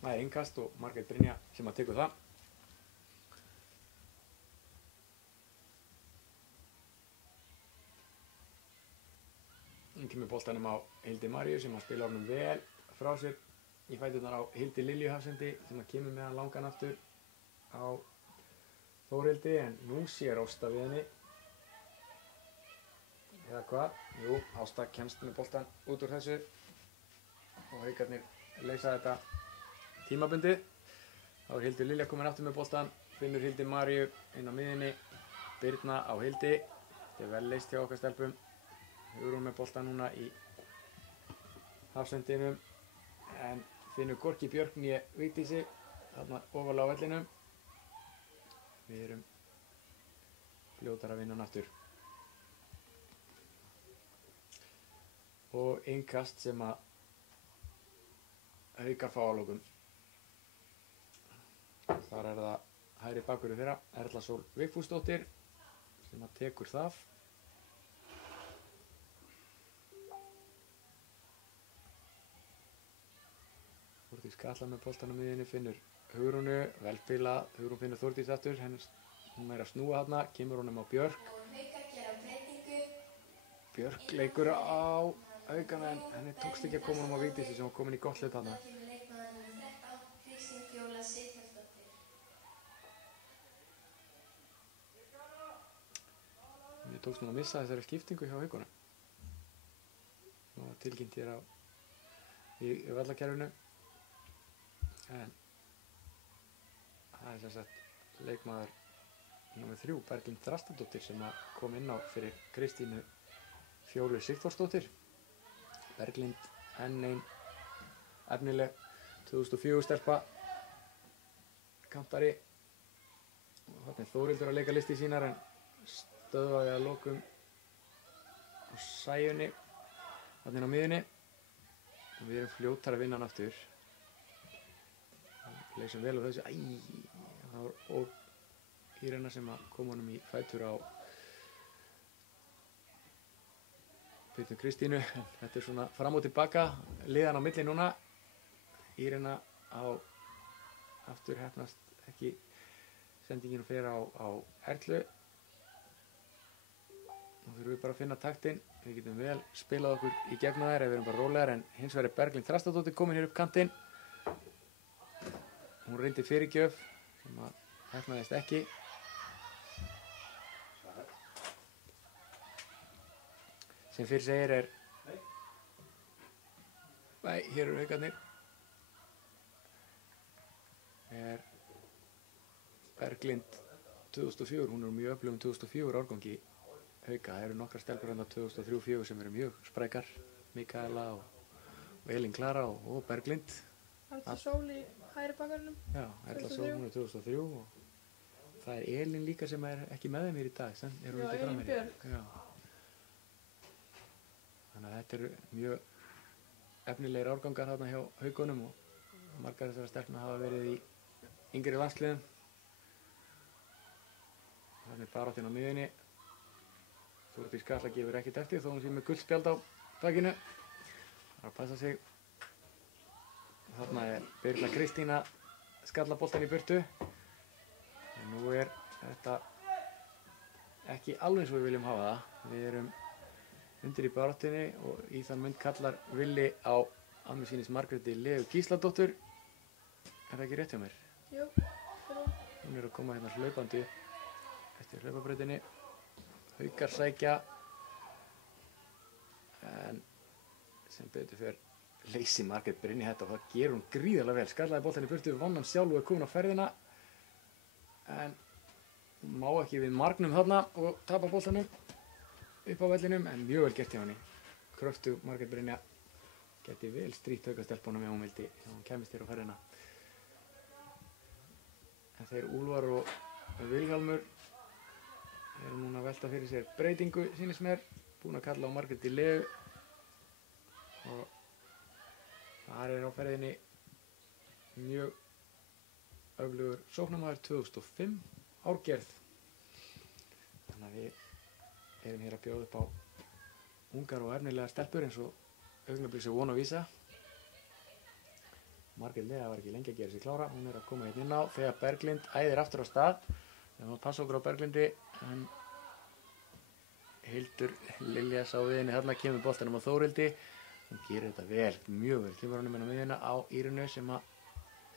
Það er innkast og Margrét Brynja sem að tekur það. Hún kemur boltanum á Hildi Maríu sem að spila honum vel frá sér í fæturnar á Hildi Lilju Hafsendi sem að kemur með hann langan aftur á Þórhildi en nú sé Ásta við henni. Eða hvað? Jú, Ásta kemst með boltan út úr þessu og Haukarnir leysa þetta tímabundið. Þá er Hildur Lilja komin aftur með boltan, finnur Hildi Maríu inn á miðjunni, Birna á Hildi. Þetta er vel leyst hjá okkar stelpum. Hugrún með boltan núna í Hafsendinum en finnur hvorki Björk né Vigdísi þarna ofarlega á vellinum. Við erum fljótar að vinna hann aftur. Og innkast sem að Haukar fá að lokum. Þar er það hægri bakvörður þeirra, Erla Sól Vigfúsdóttir sem að tekur það. Þórdís Katla með boltan á miðjunni, finnur Hugrúnu, velspila, Hugrún finnur Þórdís aftur, hún er að snúa þarna, kemur honum á Björk. Björk leikur á Haukana en henni tókst ekki að koma honum á Vigdísi sem var komin í gott hlut þarna. Mér tókst nú að missa þessari skiptingu hjá Haukunum. Nú var tilkynnt hér í vallakerfinu. En það er sem sagt leikmaður nr. 3, Berglind Þrastardóttir sem að kom inn á fyrir Kristínu Fjólu Sigþórsdóttir. Berglind enn ein efnileg 2004 stelpa kantari og þarna er Þórildur að leika listi sínar en stöðvaði að lokum á Sæjunni þarna inn á miðjunni og við erum fljótar að vinna hann aftur. Leysum vel á þessu. Það var Írena sem að kom honum í fætur á Birnu Kristínu. Þetta er svona fram og tilbaka, liðan á milli núna. Írena á aftur hefnast ekki sendinginu fer á Erlu. Nú þurfum við bara að finna taktinn. Við getum vel spilað okkur í gegnum þær ef við erum bara rólegar en hins vegar er Berglind Þrastardóttir komin hér upp kantinn. Hún reyndi fyrirgjöf sem að hefnaðist ekki. Sem fyrir segir hér eru Haukarnir. Berglind 2004, hún er mjög öflugum 2004 árgangi Hauka. Það eru nokkrar stelpur hérna 2003-04 sem eru mjög sprækar. Mikaela og Elín Klara og Berglind. Erla Sól í hægri bakverðinum. Já, Erla Sól, hún er 2003 og það er Elín líka sem er ekki með þeim hér í dag. Já, Elín Björk. Já. Þannig að þetta eru mjög efnilegir árgangar þarna hjá Haukunum og margar þessara stelpna hafa verið í yngri landsliðum. Þannig baráttinn á miðjunni. Þórdís Katla gefur ekkert eftir þó hún sé með gullspjald á bakinu. Það er að passa sig. Þarna er Birna Kristína skalla boltan í burtu. Og nú er þetta ekki alveg eins og við viljum hafa það. Við erum undir í baráttunni og í þann mynd kallar Villi á að mér sýnist Margréti Leu Gísladóttur. Er það ekki rétt hjá mér? Jú, Hún er að koma hérna hlaupandi eftir hlaupabrautinni. Haukar sækja en sem betur fer leysi Margrét Brynja þetta og það gerur hún gríðarlega vel. Skallaði boltan í burtu, vann hann sjálf og er komin á ferðina en má ekki við margnum þarna og tapa boltanum upp á vellinum, en mjög vel gert hjá henni. Kröftug Margrét Brynja geti vel strítt haukastelpunum ef hún vildi, ef hún kemist hér á ferðina. En þeir Úlfar og Vilhjálmur eru núna að velta fyrir sér breytingu, sýnist mér, búin að kalla á Margréti Leu og þar er á ferðinni mjög öflugur sóknarmaður 2005 árgerð. Þannig að við erum hér að bjóða upp á ungar og efnilegar stelpur eins og Augnabliks er von að vísa. Margrét Lea var ekki lengi að gera sig klára, hún er að koma hérna inn á þegar Berglind æðir aftur á stað. Við erum að passa okkur á Berglindi, en Hildur Lilja sá við henni þarna, kemur boltanum á Þórildi. Hún gerir þetta vel, mjög vel, kemur hann inn á miðjuna á Írunu sem að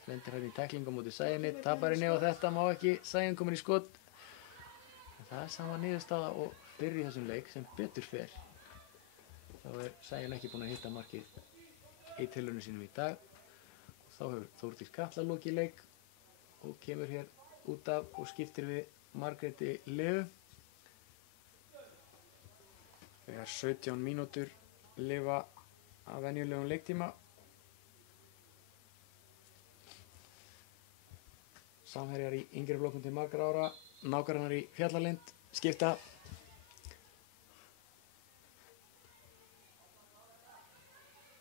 lendir hérna í tæklingu á móti Sæunni, tapar henni og þetta má ekki, Sæunn komin í skot. En það er sama niðurstaða og fyrr í þessum leik sem betur fer. Þá er Sæunn ekki búin að hitta markið í tilraunum sínum í dag. Og þá hefur Þórdís Katla lokið leik og kemur hér út af og skiptir við Margréti Leu. Þegar 17 mínútur lifa af venjulegum leiktíma. Samherjar í yngri flokkum til margra ára, nágrannar í Fjallalind, skipta.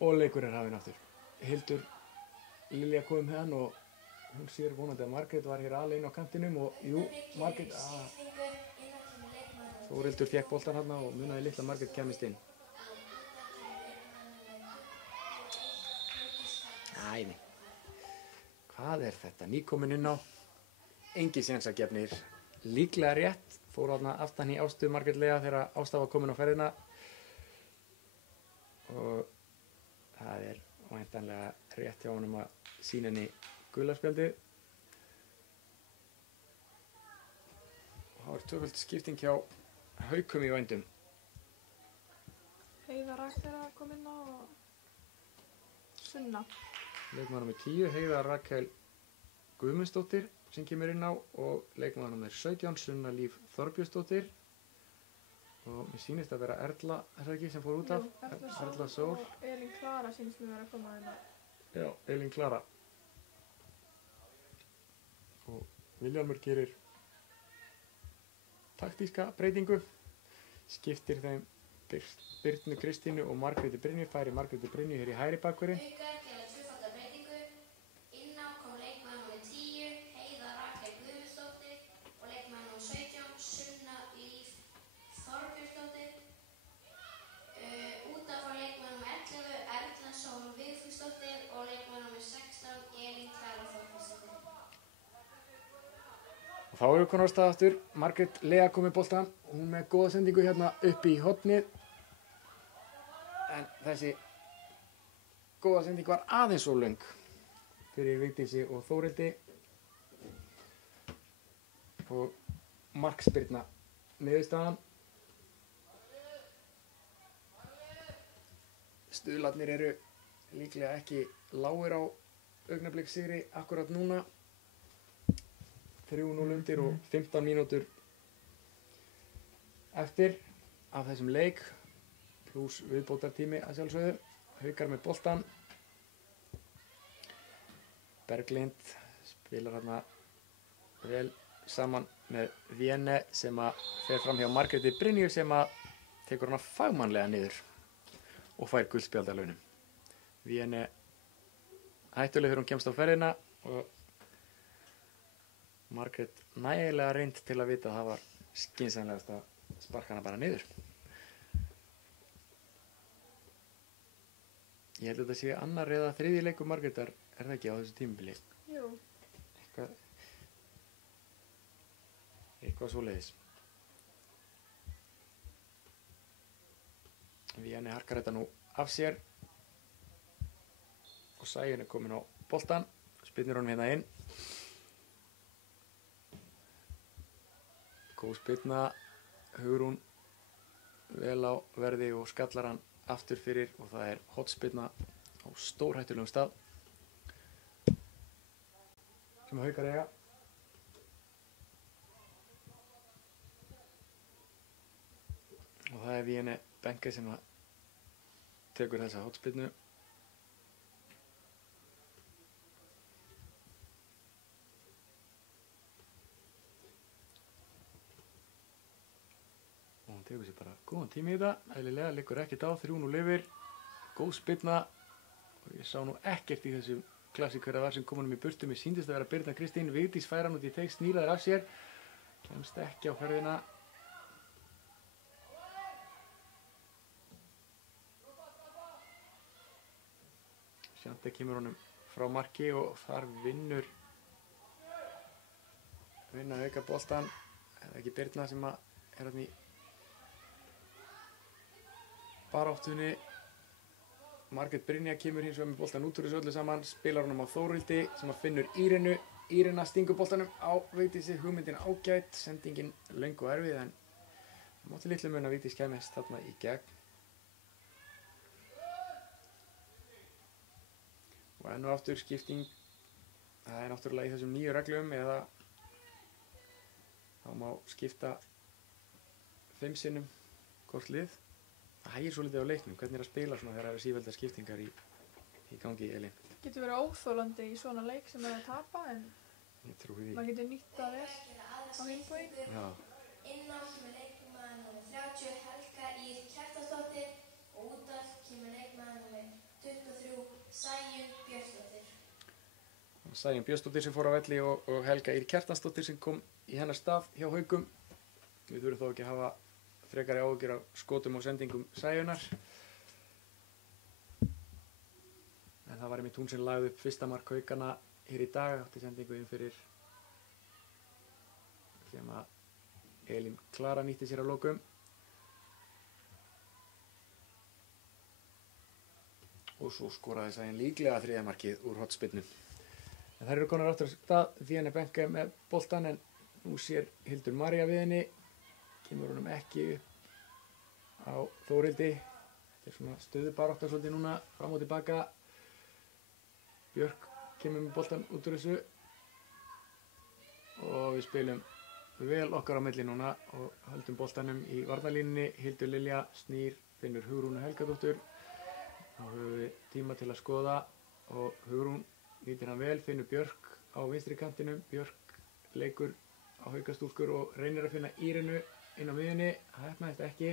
Og leikur er hafinn aftur. Hildur Lilja kom með hann og hún sér vonandi að Margrét var hér alveg inn á kantinum og jú, Margrét, Þórildur fékk boltan hann og munaði litla Margrét kemist inn. Æni, hvað er þetta? Nýkomin inn á, engi sénsagefnir, líklega rétt, fór þarna aftan í Ástu Margrét Lea þegar Ásta var komin á ferðina og það er væntanlega rétt hjá honum að sýna henni gula spjaldið. Það var tvöföld skipting hjá Haukum í vændum. Heiða Rakel að koma inn á og Sunna. Leikmaður nr. 10, Heiða Rakel Guðmundsdóttir sem kemur inn á og leikmaður nr. 17, Sunna Líf Þorbjörnsdóttir. Og mér sýnist að vera Erla, er það ekki, sem fór út af? Jú, Erla Sól. Og Elín Klara sýnist mér vera að koma inn á. Já, Elín Klara. Og Vilhjálmur gerir taktíska breytingu, skiptir þeim Birnu Kristínu og Margréti Brynju, færi Margréti Brynju hér í hægri bakverði. Haukar gera tvöfalda breytingu. Inn á kom leikmaður nr. 10, Heiða Rakel Guðmundsdóttir og leikmaður nr. 17, Sunna Líf Þorbjörnsdóttir. Út af fór leikmaður nr. 11, Erla Sól Vigfúsdóttir og leikmaður nr. 16, Elín Klara Þorbjörnsdóttir. Og þá erum við konar á stað aftur, Margrét Lea kom með boltan, hún með góða sendingu hérna upp í hornið. En þessi góða sending var aðeins of löng fyrir Vigdísi og Þórildi. Og markspyrna niðurstaðan. Stuðlarnir eru líklega ekki lágir á Augnablikssigri akkurat núna. 3-0 undir og 15 mínútur eftir af þessum leik pluss viðbótartími að sjálfsögðu. Haukar með boltan. Berglind spilar hérna vel saman með Vienne sem að fer fram hjá Margréti Brynju sem að tekur hana fagmannlega niður og fær gullspjald að launum. Vienne hættuleg þegar hún kemst á ferðina og Margrét nægilega reynd til að vita að það var skynsamlegast að sparka hana bara niður. Ég held að þetta sé annar eða þriðji leikur Margrétar, er það ekki á þessu tímabili? Jú. Eitthvað svoleiðis. Vienne harkar þetta nú af sér og Sæunn er komin á boltan, spyrnir honum hérna inn. Góð spyrna, Hugrún vel á verði og skallar hann aftur fyrir og það er hotspyrna á stórhættulegum stað sem Haukar eiga. Og það er Vienne Benke sem að tekur þessa hotspinnu. Og hún tekur sér bara góðan tími í þetta. Eðlilega liggur ekkert á, 3-0 yfir. Góð spinna. Og ég sá nú ekkert í þessum klassík hver að var sem kom honum í burtu. Mér sýndist að vera Birna Kristín. Vigdís fær hann út í teik, snýraður af sér. Kemst ekki á ferðina. Sjante kemur honum frá marki og þar vinna auka boltan. Eða ekki Birna sem að er hann í baráttunni. Margrét Brynja kemur hins vegar með boltan út úr þessu öllu saman, spilar honum á Þórildi sem að finnur Írenu. Írena stingur boltanum á Vigdísi, hugmyndin ágætt, sendingin löng og erfið en það mátti litlu mun að Vigdís kæmist þarna í gegn. Og enn og aftur skipting, það er náttúrulega í þessum nýju reglum eða þá má skipta 5 sinnum hvort lið. Það hægir svolítið á leiknum, hvernig er að spila svona þegar það eru sífelldar skiptingar í gangi, Elín? Getur verið óþolandi í svona leik sem er að tapa en Ég trúi því. maður getur nýtt það vel á hinn bóin. Já, Inná kemur leikmaður númer 30 Helga Ýr Kjartansdóttir og út af kemur leikmaður númer 23 Sæunn Björnsdóttir. Sæunn Björnsdóttir sem fór á velli og Helga Ýr Kjartansdóttir sem kom í hennar stað hjá Haukum. Við þurfum þó ekki að hafa frekari áhyggjur af skotum og sendingum Sæunnar. En það var einmitt hún sem lagði upp fyrsta mark Haukana hér í dag, átti sendingu inn fyrir sem að Elín Klara nýtti sér að lokum. Og svo skoraði Sæunn líklega þriðja markið úr hotspinnu. En þær eru konar áttur á stað, Vienne Benke með boltan en nú sér Hildur María við henni. Kemur honum ekki upp á Þórildi. Þetta er svona stöðubarátta svolítið núna, fram og tilbaka. Björk kemur með boltan út úr þessu. Og við spilum vel okkar á milli núna og höldum boltanum í varnarlínunni. Hildur Lilja snýr, finnur Hugrúnu Helgadóttur. Þá höfum við tíma til að skoða og Hugrún nýtir hann vel, finnur Björk á vinstri kantinum. Björk leikur á Haukastúlkur og reynir að finna Írenu inn á miðjunni, það heppnaðist ekki.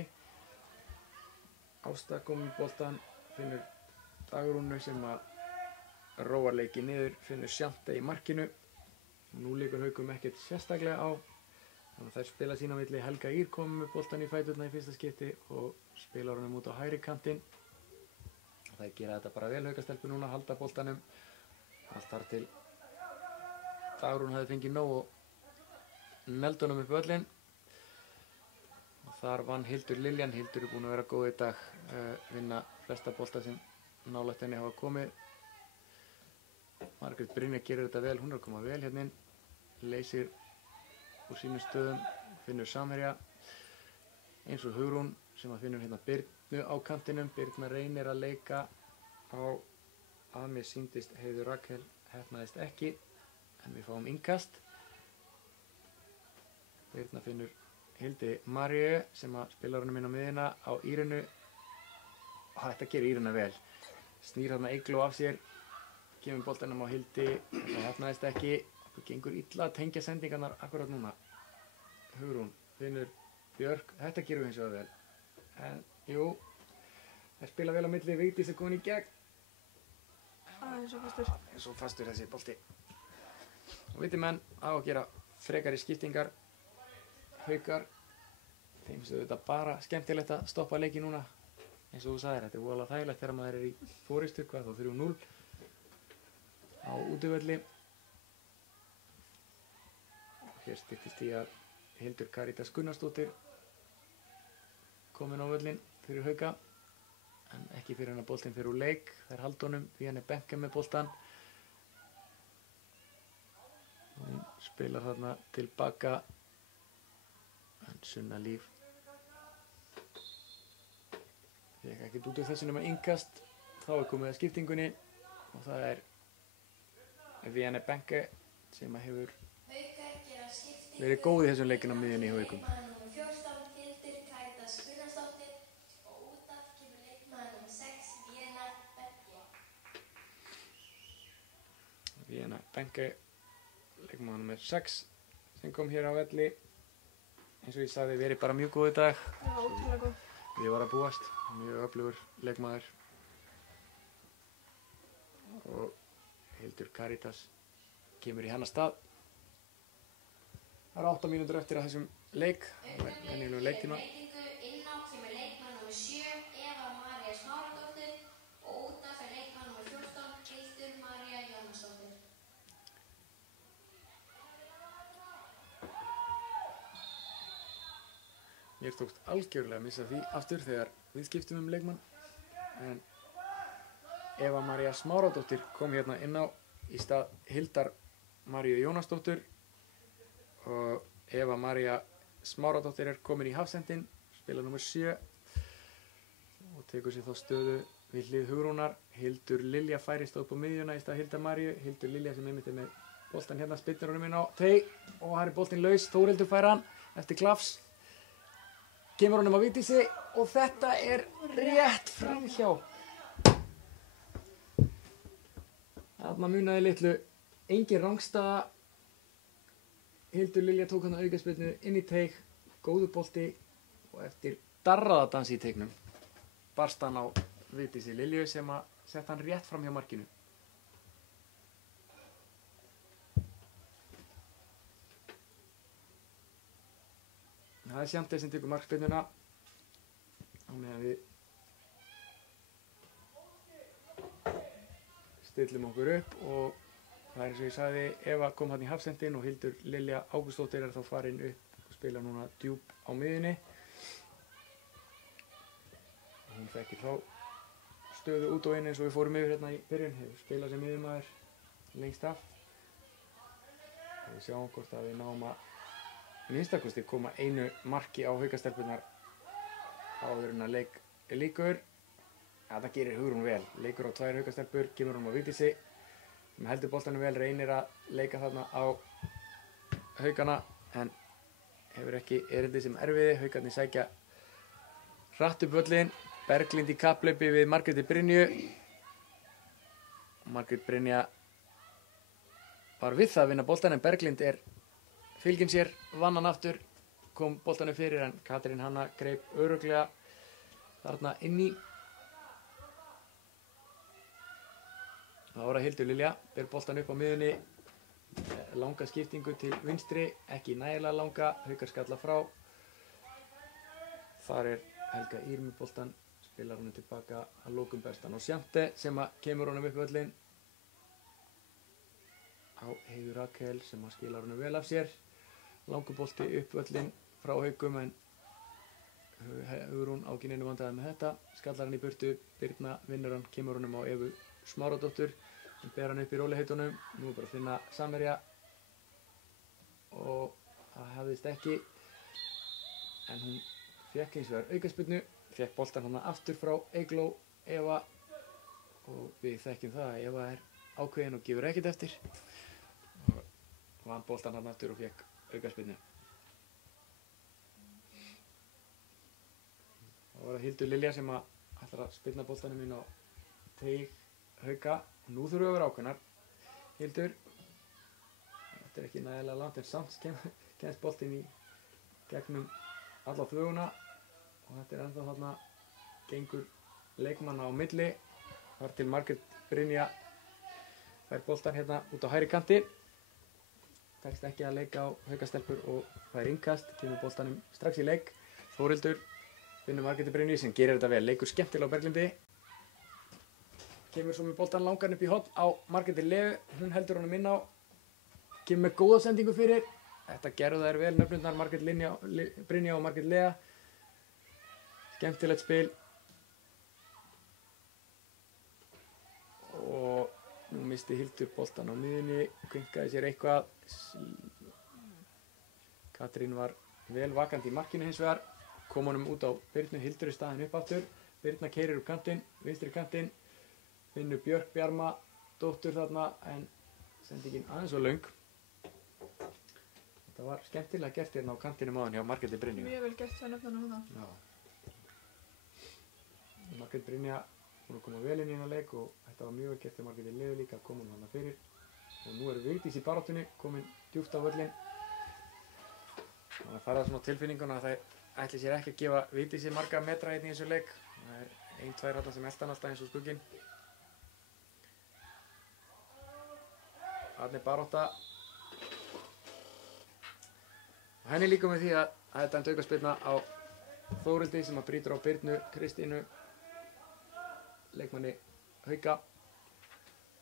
Ásta kom með boltan, finnur Dagrúnu sem að róar leiki niður, finnur Sjante í markinu. Nú leikur Haukum ekkert sérstaklega á, þannig að þær spila sín á milli. Helga Ýr kom með boltan í fæturna í fyrsta skipti og spilar honum út á hægri kantinn. Það gera þetta bara vel Haukastelpur núna, halda boltanum. Allt þar til Dagrún hafði fengið nóg og neldi honum upp völlinn. Þar vann Hildur Liljan. Hildur er búin að vera góð í dag, vinna flesta bolta sem nálægt henni hafa komið. Margrét Brynja gerir þetta vel, hún er að koma vel hérna inn, leysir úr sínum stöðum, finnur samherja eins og Hugrún sem að finnur hérna Birnu á kantinum. Birna reynir að leika á að mér sýndist Heiður Rakel, heppnaðist ekki en við fáum innkast. Birna finnur Hildi Maríu sem að spila honum inn á miðjuna á Írenu og þetta gerir Írena vel. Snýr hérna Eygló af sér, kemur boltanum á Hildi, þetta heppnaðist ekki. Það gengur illa að tengja sendingarnar akkurat núna. Hugrún finnur Björk, þetta gerum við eins og vel. En jú, það spila vel á milli, Vigdís er komin í gegn. Aðeins og fastur. Eins og fastur þessi bolti. Og viti menn á að gera frekari skiptingar. Haukar, þeim finnst þetta bara skemmtilegt að stoppa leiki núna. Eins og þú sagðir, þetta er voðalega þægilegt þegar maður er í forystu, hvað þá 3-0 á útivelli. Og hér styttist í að Hildur Karítas Gunnarsdóttir komin á völlinn fyrir Hauka, en ekki fyrir hann að boltinn fyrir úr leik. Það er Haldónum, Vienne Benke með boltan. Hún spilar þarna tilbaka. En Sunna Líf fékk ekkert út úr þessu nema innkast. Þá er komið að skiptingunni og það er Vienne Benke sem hefur verið góð í þessum leikinn á miðjunni í Haukum. Leikmaður númer 14 Hildur Karítas Gunnarsdóttir Líana Benke, leikmaður númer 6 sem kom hér á velli. Eins og ég sagði, verið bara mjög góð í dag. Já, ótrúlega góð. Ég var að búast, mjög öflugur leikmaður. Og Hildur Karítas kemur í hennar stað. Það eru 8 mínútur eftir að þessum leik, venjulegum leiktíma. Inn á kemur leikmaður númer 7, Eva María Smáradóttir og út af er leikmaður númer 14, Hildur María Jónasdóttir. Mér tókst algjörlega að missa því aftur þegar við skiptum um leikmann. En Eva María Smáradóttir kom hérna inn á í stað Hildar Maríu Jónasdóttur. Og Eva María Smáradóttir er komin í hafsendin, spilar númer 7 og tekur sér þá stöðu við hlið Hugrúnar. Hildur Lilja færist upp á miðjuna í stað Hildar Maríu. Hildur Lilja sem einmitt er með boltan hérna, spillir honum inn á teig og hann er boltinn laus. Þórhildur fær hann eftir klafs. Kemur honum á Vigdísi og þetta er rétt framhjá. Þarna munaði litlu, engin rangstaða. Hildur Lilja tók hann aukaspyrnu inn í teig, góður bolti og eftir darraðadans í teignum barst hann á Vigdísi Lilju sem að setja hann rétt fram hjá markinu. Það er Sjante sem tekur markspyrnuna á meðan við stillum okkur upp og það er eins og ég sagði, Eva kom hann í hafsendin og Hildur Lilja Ágústsdóttir er þá farin upp og spila núna djúp á miðjunni. Hún fekkir þá stöðu út og inn eins og við fórum yfir hérna í byrjun. Hefur spilað sem miðjumaður lengst af. Við sjáum hvort að við náum að minnstakosti koma einu marki á Haukastelpurnar áður en að leik lýkur. Það gerir Hugrún vel. Leikur á 2 Haukastelpur, kemur hún á Vigdísi. Með heldur boltanum vel, reynir að leika þarna á Haukana en hefur ekki erindi sem erfiði. Haukarnir sækja hratt upp völlinn. Berglind í kapplaupi við Margréti Brynju. Margrét Brynja var við það að vinna boltan en Berglind er fylgin sér, vann hann aftur, kom boltanum fyrir en Katrín Hanna greip örugglega þarna inn í. Það var að Hildur Lilja, ber boltan upp á miðunni, langa skiptingu til vinstri, ekki nægilega langa, Haukar skalla frá. Þar er Helga Ýr með boltan, spilar honum tilbaka að lokum bestan og Sjante sem að kemur honum upp völlinn á Heiðu Rakel sem að skilar honum vel af sér. Langur bolti upp völlinn frá Haukum en Hugrún á ekki neinu vandræði með þetta, skallar hann í burtu, Birna vinnur hann, kemur honum á Evu Smáradóttur sem ber hann upp í róliheitunum. Nú er bara að finna samverja og það hefðist ekki en hún fekk eins og vegar aukaspyrnu, fekk boltan hann aftur frá Eygló Eva og við þekkjum það að Eva er ákveðin og gefur ekkert eftir og hann boltan hann aftur og fekk aukaspyrnu. Það var að Hildur Lilja sem að ætlar að spilna boltanum inn á teig Hauka. Nú þurfum við að vera ákveðnar. Hildur, þetta er ekki nægilega langt en samt kemst boltinn í gegnum alla þvöguna og þetta er ennþá þarna gengur leikmanna á milli. Þar til Margrét Brynja fær boltan hérna út á hægri kanti. Tekst ekki að leika á Haukastelpur og fær innkast, kemur boltanum strax í leik. Þórhildur finnur Margréti Brynju sem gerir þetta vel, leikur skemmtilega á Berglindi. Kemur svo með boltan langan upp í horn á Margréti Leu, hún heldur honum inn á. Kemur með góða sendingu fyrir. Þetta gerðu þær vel, nöfnundar Margrét Brynja og Margrét Lea. Skemmtilegt spil. Og nú misti Hildur boltan á miðjunni, kvinkaði sér eitthvað. Katrín var vel vakandi í markinu hins vegar. Kom honum út á Birnu, Hildur í staðinn upp aftur. Birna keyrir úr kantinn, vinstri kantinn. Finnur Björk Bjarma dóttur þarna en sendingin aðeins og löng. Þetta var skemmtilega gert hérna á kantinum áðan hjá Margréti Brynju. Mjög vel gert hjá nöfnunum hérna. Já. Margrét Brynja voru að koma vel inn í hérna leik og þetta var mjög vel gert hjá Margréti Leu líka að koma hún hana fyrir. og nú er Vigdís í baráttunni, komin djúpt á völlinn. Það fara svona tilfinninguna að það ætli sér ekki að gefa Vigdísi marga metra hérna í þessu leik. Það er 1-2 þarna sem elta hann alltaf eins og skugginn. Þarna er barátta. Og henni líka með því að það er dæmt aukaspyrna á Þórildi sem að brýtur á Birnu Kristínu, leikmanni Hauka.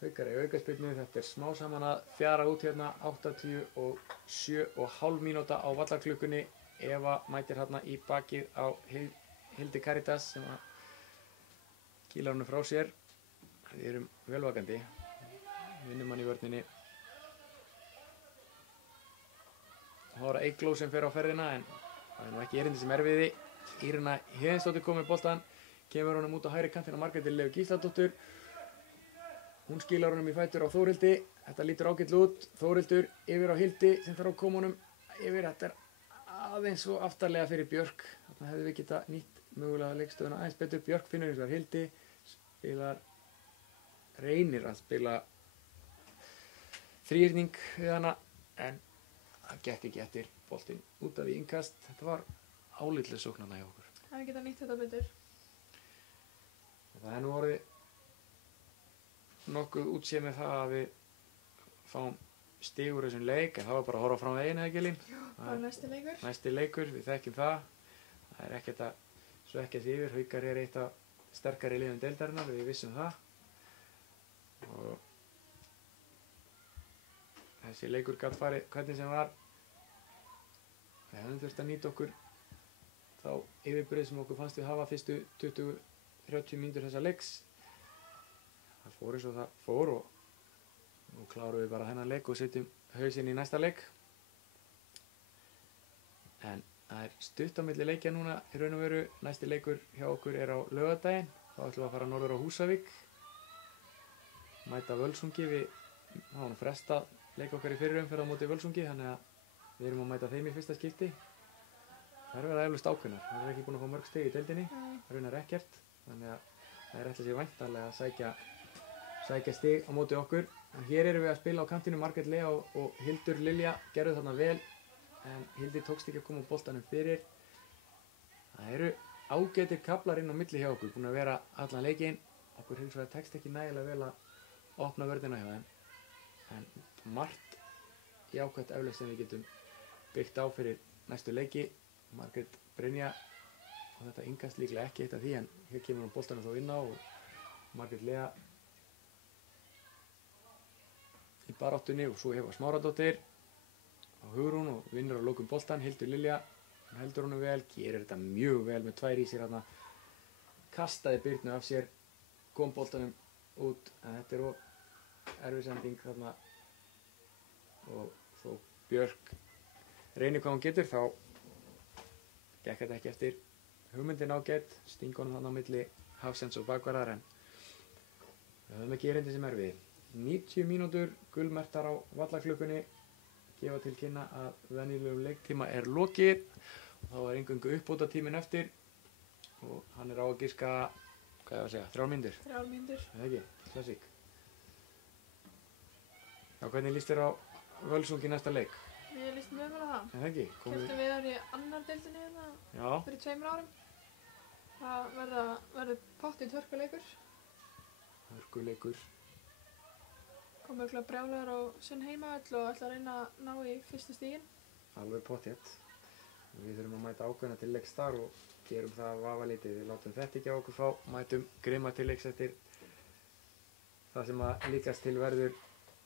Haukar í aukaspyrnu, þetta er smá saman að fjara út hérna, 87,5 mínúta á vallarklukkunni. Eva mætir hérna í bakið á Hildi Caritas sem að kýlar henni frá sér. Við erum velvakandi, vinnum hann í vörninni. Það var Eygló sem fer á ferðina en það er nú ekki erindi sem erfiði. Írena Héðinsdóttir kom með boltan, kemur honum út á hægri kantinn á Margréti Leu Gísladóttur. Hún skilar honum í fætur á Þórildi, þetta lítur ágætlega út. Þórildur yfir á Hildi sem þarf að koma honum yfir. Þetta er aðeins svo aftarlega fyrir Björk. Þarna hefðum við geta nýtt mögulega leikstöðuna aðeins betur. Björk finnur hins vegar Hildi, reynir að spila þrýrning við hana en það gekk ekki eftir boltinn út af í innkast. Þetta var álitlega sóknarna hjá okkur. Það er geta nýtt þetta betur. Það er nú orðið nokkuð útséð með það að við fáum stig úr þessum leik en það var bara að horfa fram veginn eða ekki Elín? Bara næsti leikur. Næsti leikur, við þekkjum það. Það er ekkert að svekkjast yfir. Haukar er eitt af sterkari liðum deildarinnar, við vissum það. Og þessi leikur gat farið hvernig sem var. Við hefðum þurft að nýta okkur þá yfirburðið sem okkur fannst við hafa fyrstu 20-30 mínútur þessa leiks. Það fór eins og það fór og nú klárum við bara þennan leik og setjum hausinn í næsta leik. En það er stutt á milli leikja núna í raun og veru. Næsti leikur hjá okkur er á laugardaginn. Þá ætlum við að fara norður á Húsavík. Mæta Völsungi. Við hafa frestað leik okkar í fyrri umferð á móti Völsungi þannig að við erum að mæta þeim í fyrsta skipti. Það er verið eflaust ákveðnar. Það er ekki búin að fá mörg stig í deildinni. Raunar ekkert. Þannig að það er ætla sér væntanlega að sækja stig á móti okkur. En hér erum við að spila á kantinu. Margrét Lea og Hildur Lilja gerðu þarna vel en Hildi tókst ekki að koma á boltanum fyrir. Það eru ágætir kaflar inn á milli hjá okkur, búin að vera allan leikinn. Okkur hins vegar tekst ekki nægilega vel að opna vörðina hjá þeim. En margt jákvætt eflaust sem við getum byggt á fyrir næstu leiki. Margrét Brynja og þetta yngast líklega ekki eitt af því en hér kemur hún boltanum þó inn á og Margrét Lea í baráttunni og svo Eva Smáradóttir á Hugrún og vinnur á lokum boltan. Hildur Lilja, hún heldur honum vel, gerir þetta mjög vel með tvær í sér þarna, kastaði Birnu af sér, kom boltanum út en þetta er of erfið sending þarna og þó Björk reynir hvað hún getur þá gekk þetta ekki eftir hugmyndin ágætt, stinga honum þarna á milli hafsends og bakvarðar en við höfum ekki erindi sem erfið. 90 mínútur gulmertar á vallarklukkunni gefa til kynna að venjulegum leiktíma er lokið og þá er eingöngu uppbótartíminn eftir og hann er á að giska, hvað ég að segja, 3 mínútur? 3 mínútur. Eða ekki, klassík. Já, hvernig líst þér á Völsungi næsta leik? Mér líst mjög vel á það. Eða ekki? Keyptum við þar í annar deildinni hérna fyrir 2 árum. Það verður pottþétt hörkuleikur. Hörkuleikur. Kom örugglega brjálaður á sinn heimavöll og ætla að reyna að ná í fyrstu stigin. Alveg pottþétt. Við þurfum að mæta ákveðna til leiks þar og gerum það vafalítið. Við látum þetta ekki á okkur fá, mætum grimma til leiks eftir það sem að líkast til verður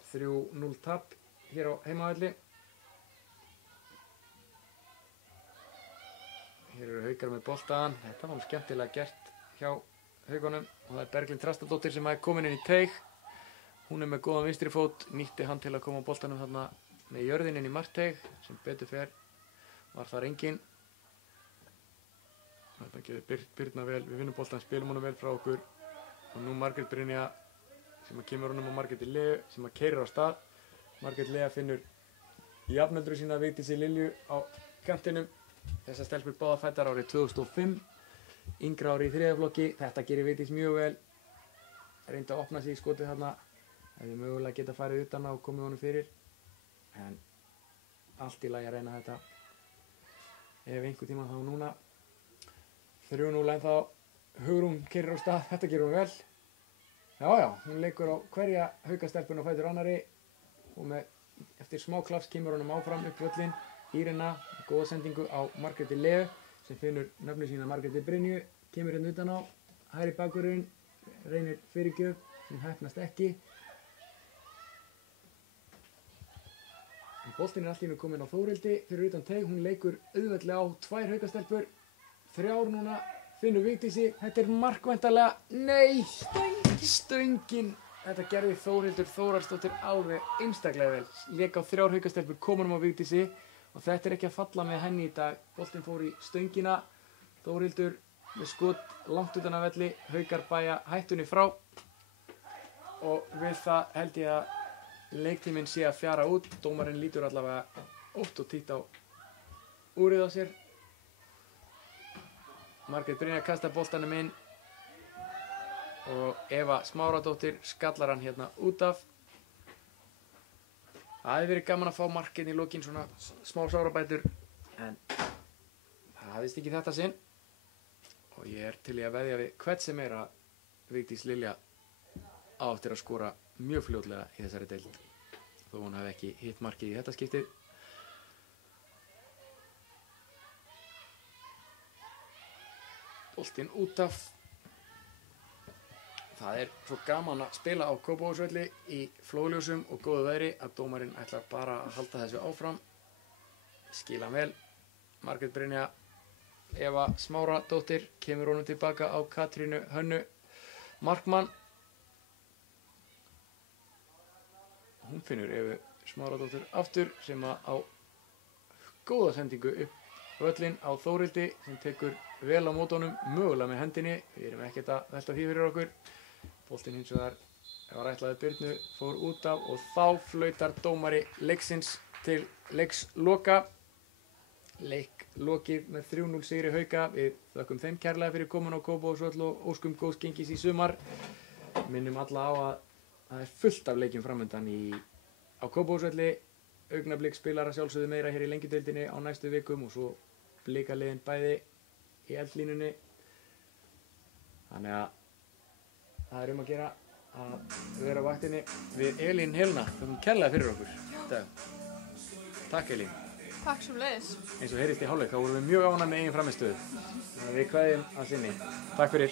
3-0 tap hér á heimavelli. Hér eru Haukar með boltan. Þetta var skemmtilega gert hjá Haukunum og það er Berglind Þrastardóttir sem er komin inn í teig. Hún er með góðan vinstri fót, nýtti hann til að koma á boltanum þarna með jörðin inn í markteig sem betur fer var þar enginn. Þetta getur Birna vel, við vinnum boltan, spilum honum vel frá okkur og nú Margrét Brynja sem að kemur honum á Margréti Leu sem að keyrir á stað. Margrét Lea finnur jafnöldru sína Vigdísi Lilju á kantinum. Þessar stelpur báðar fæddar árið 2005, yngra árið í 3. flokki. Þetta gerir Vigdís mjög vel, reyndi að opna sig í skotið þarna hefði mögulega geta farið utan á og komið honum fyrir, en allt í lagi að reyna þetta ef einhver tíma þá núna. 3-0 en þá Hugrún keyrir á stað, þetta gerir hún vel. Já, hún leikur á hverja Haukastelpuna á fætur annarri og eftir smá klaps kemur honum áfram upp völlinn. Írena, góða sendingu á Margréti Leu sem finnur nöfnu sína Margréti Brynju, kemur hérna utan á, hægri bakvörðurinn, reynir fyrirgjöf sem heppnast ekki. Boltinn allt í einu kominn á Þórildi fyrir utan teig, hún leikur auðveldlega á 2 Haukastelpur, 3 núna, finnur Vigdísi, þetta er markvæntanlega, nei, stöngin. Þetta gerði Þórildur Þórarinsdóttir alveg einstaklega vel, lék á 3 Haukastelpur, komunum á Vigdísi og þetta er ekki að falla með henni í dag. Boltinn fór í stöngina, Þórildur með skot langt utan af velli, Haukar bæja hættunni frá og við það held ég að leiktíminn sé að fjara út. Dómarinn lítur allavega oft og títt á úrið á sér. Margrét Brynja kastar boltanum inn og Eva Smáradóttir skallar hann hérna út af. Það hefði verið gaman að fá markið í lokin, svona smá sárabætur, en það hafðist ekki þetta sinn og ég er til í að veðja við hvert sem er að Vigdís Lilja á eftir að skora mjög fljótlega í þessari deild þó hún hafi ekki hitt markið í þetta skiptið. Boltinn út af. Það er svo gaman að spila á Kópavogsvelli í flóðljósum og góðu veðri að dómarinn ætlar bara að halda þessu áfram. Skila vel. Margrét Brynja, Eva Smáradóttir kemur honum tilbaka á Katrínu Hönnu markmann. Hún finnur Evu Smáradóttir aftur sem að á góða sendingu upp völlinn á Þórildi sem tekur vel á mótunum, mögulega með hendinni. Við erum ekkert að velta því fyrir okkur. Boltinn hins vegar var ætlaði Birnu, fór út af og þá flautar dómari leiksins til leiksloka. Leik lokið með 3-0 sigri Hauka. Við þökkum þeim kærlega fyrir komin á Kópavogsvöll og óskum góðs gengis í sumar. Minnum alla á að það er fullt af leikjum framundan á Kópavogsvelli. Augnablik spilar að sjálfsögðu meira hér í lengjudeildinni á næstu vikum og svo Blikaliðin bæði í eldlínunni. Þannig að það er að gera að vera á vaktinni við Elín Helena. Þökkum kærlega fyrir okkur. Takk Elín. Takk sem leiðis. Eins og heyrist í hálfleik, þá vorum við mjög ánægð með eigin frammistöðu. Við kveðjum að sinni. Takk fyrir.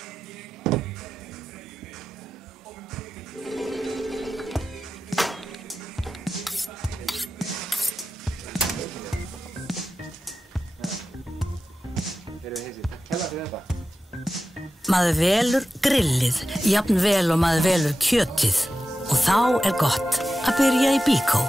Takk kærlega fyrir þetta. Maður velur grillið, jafn vel og maður velur kjötið. Og þá er gott að byrja í Byko.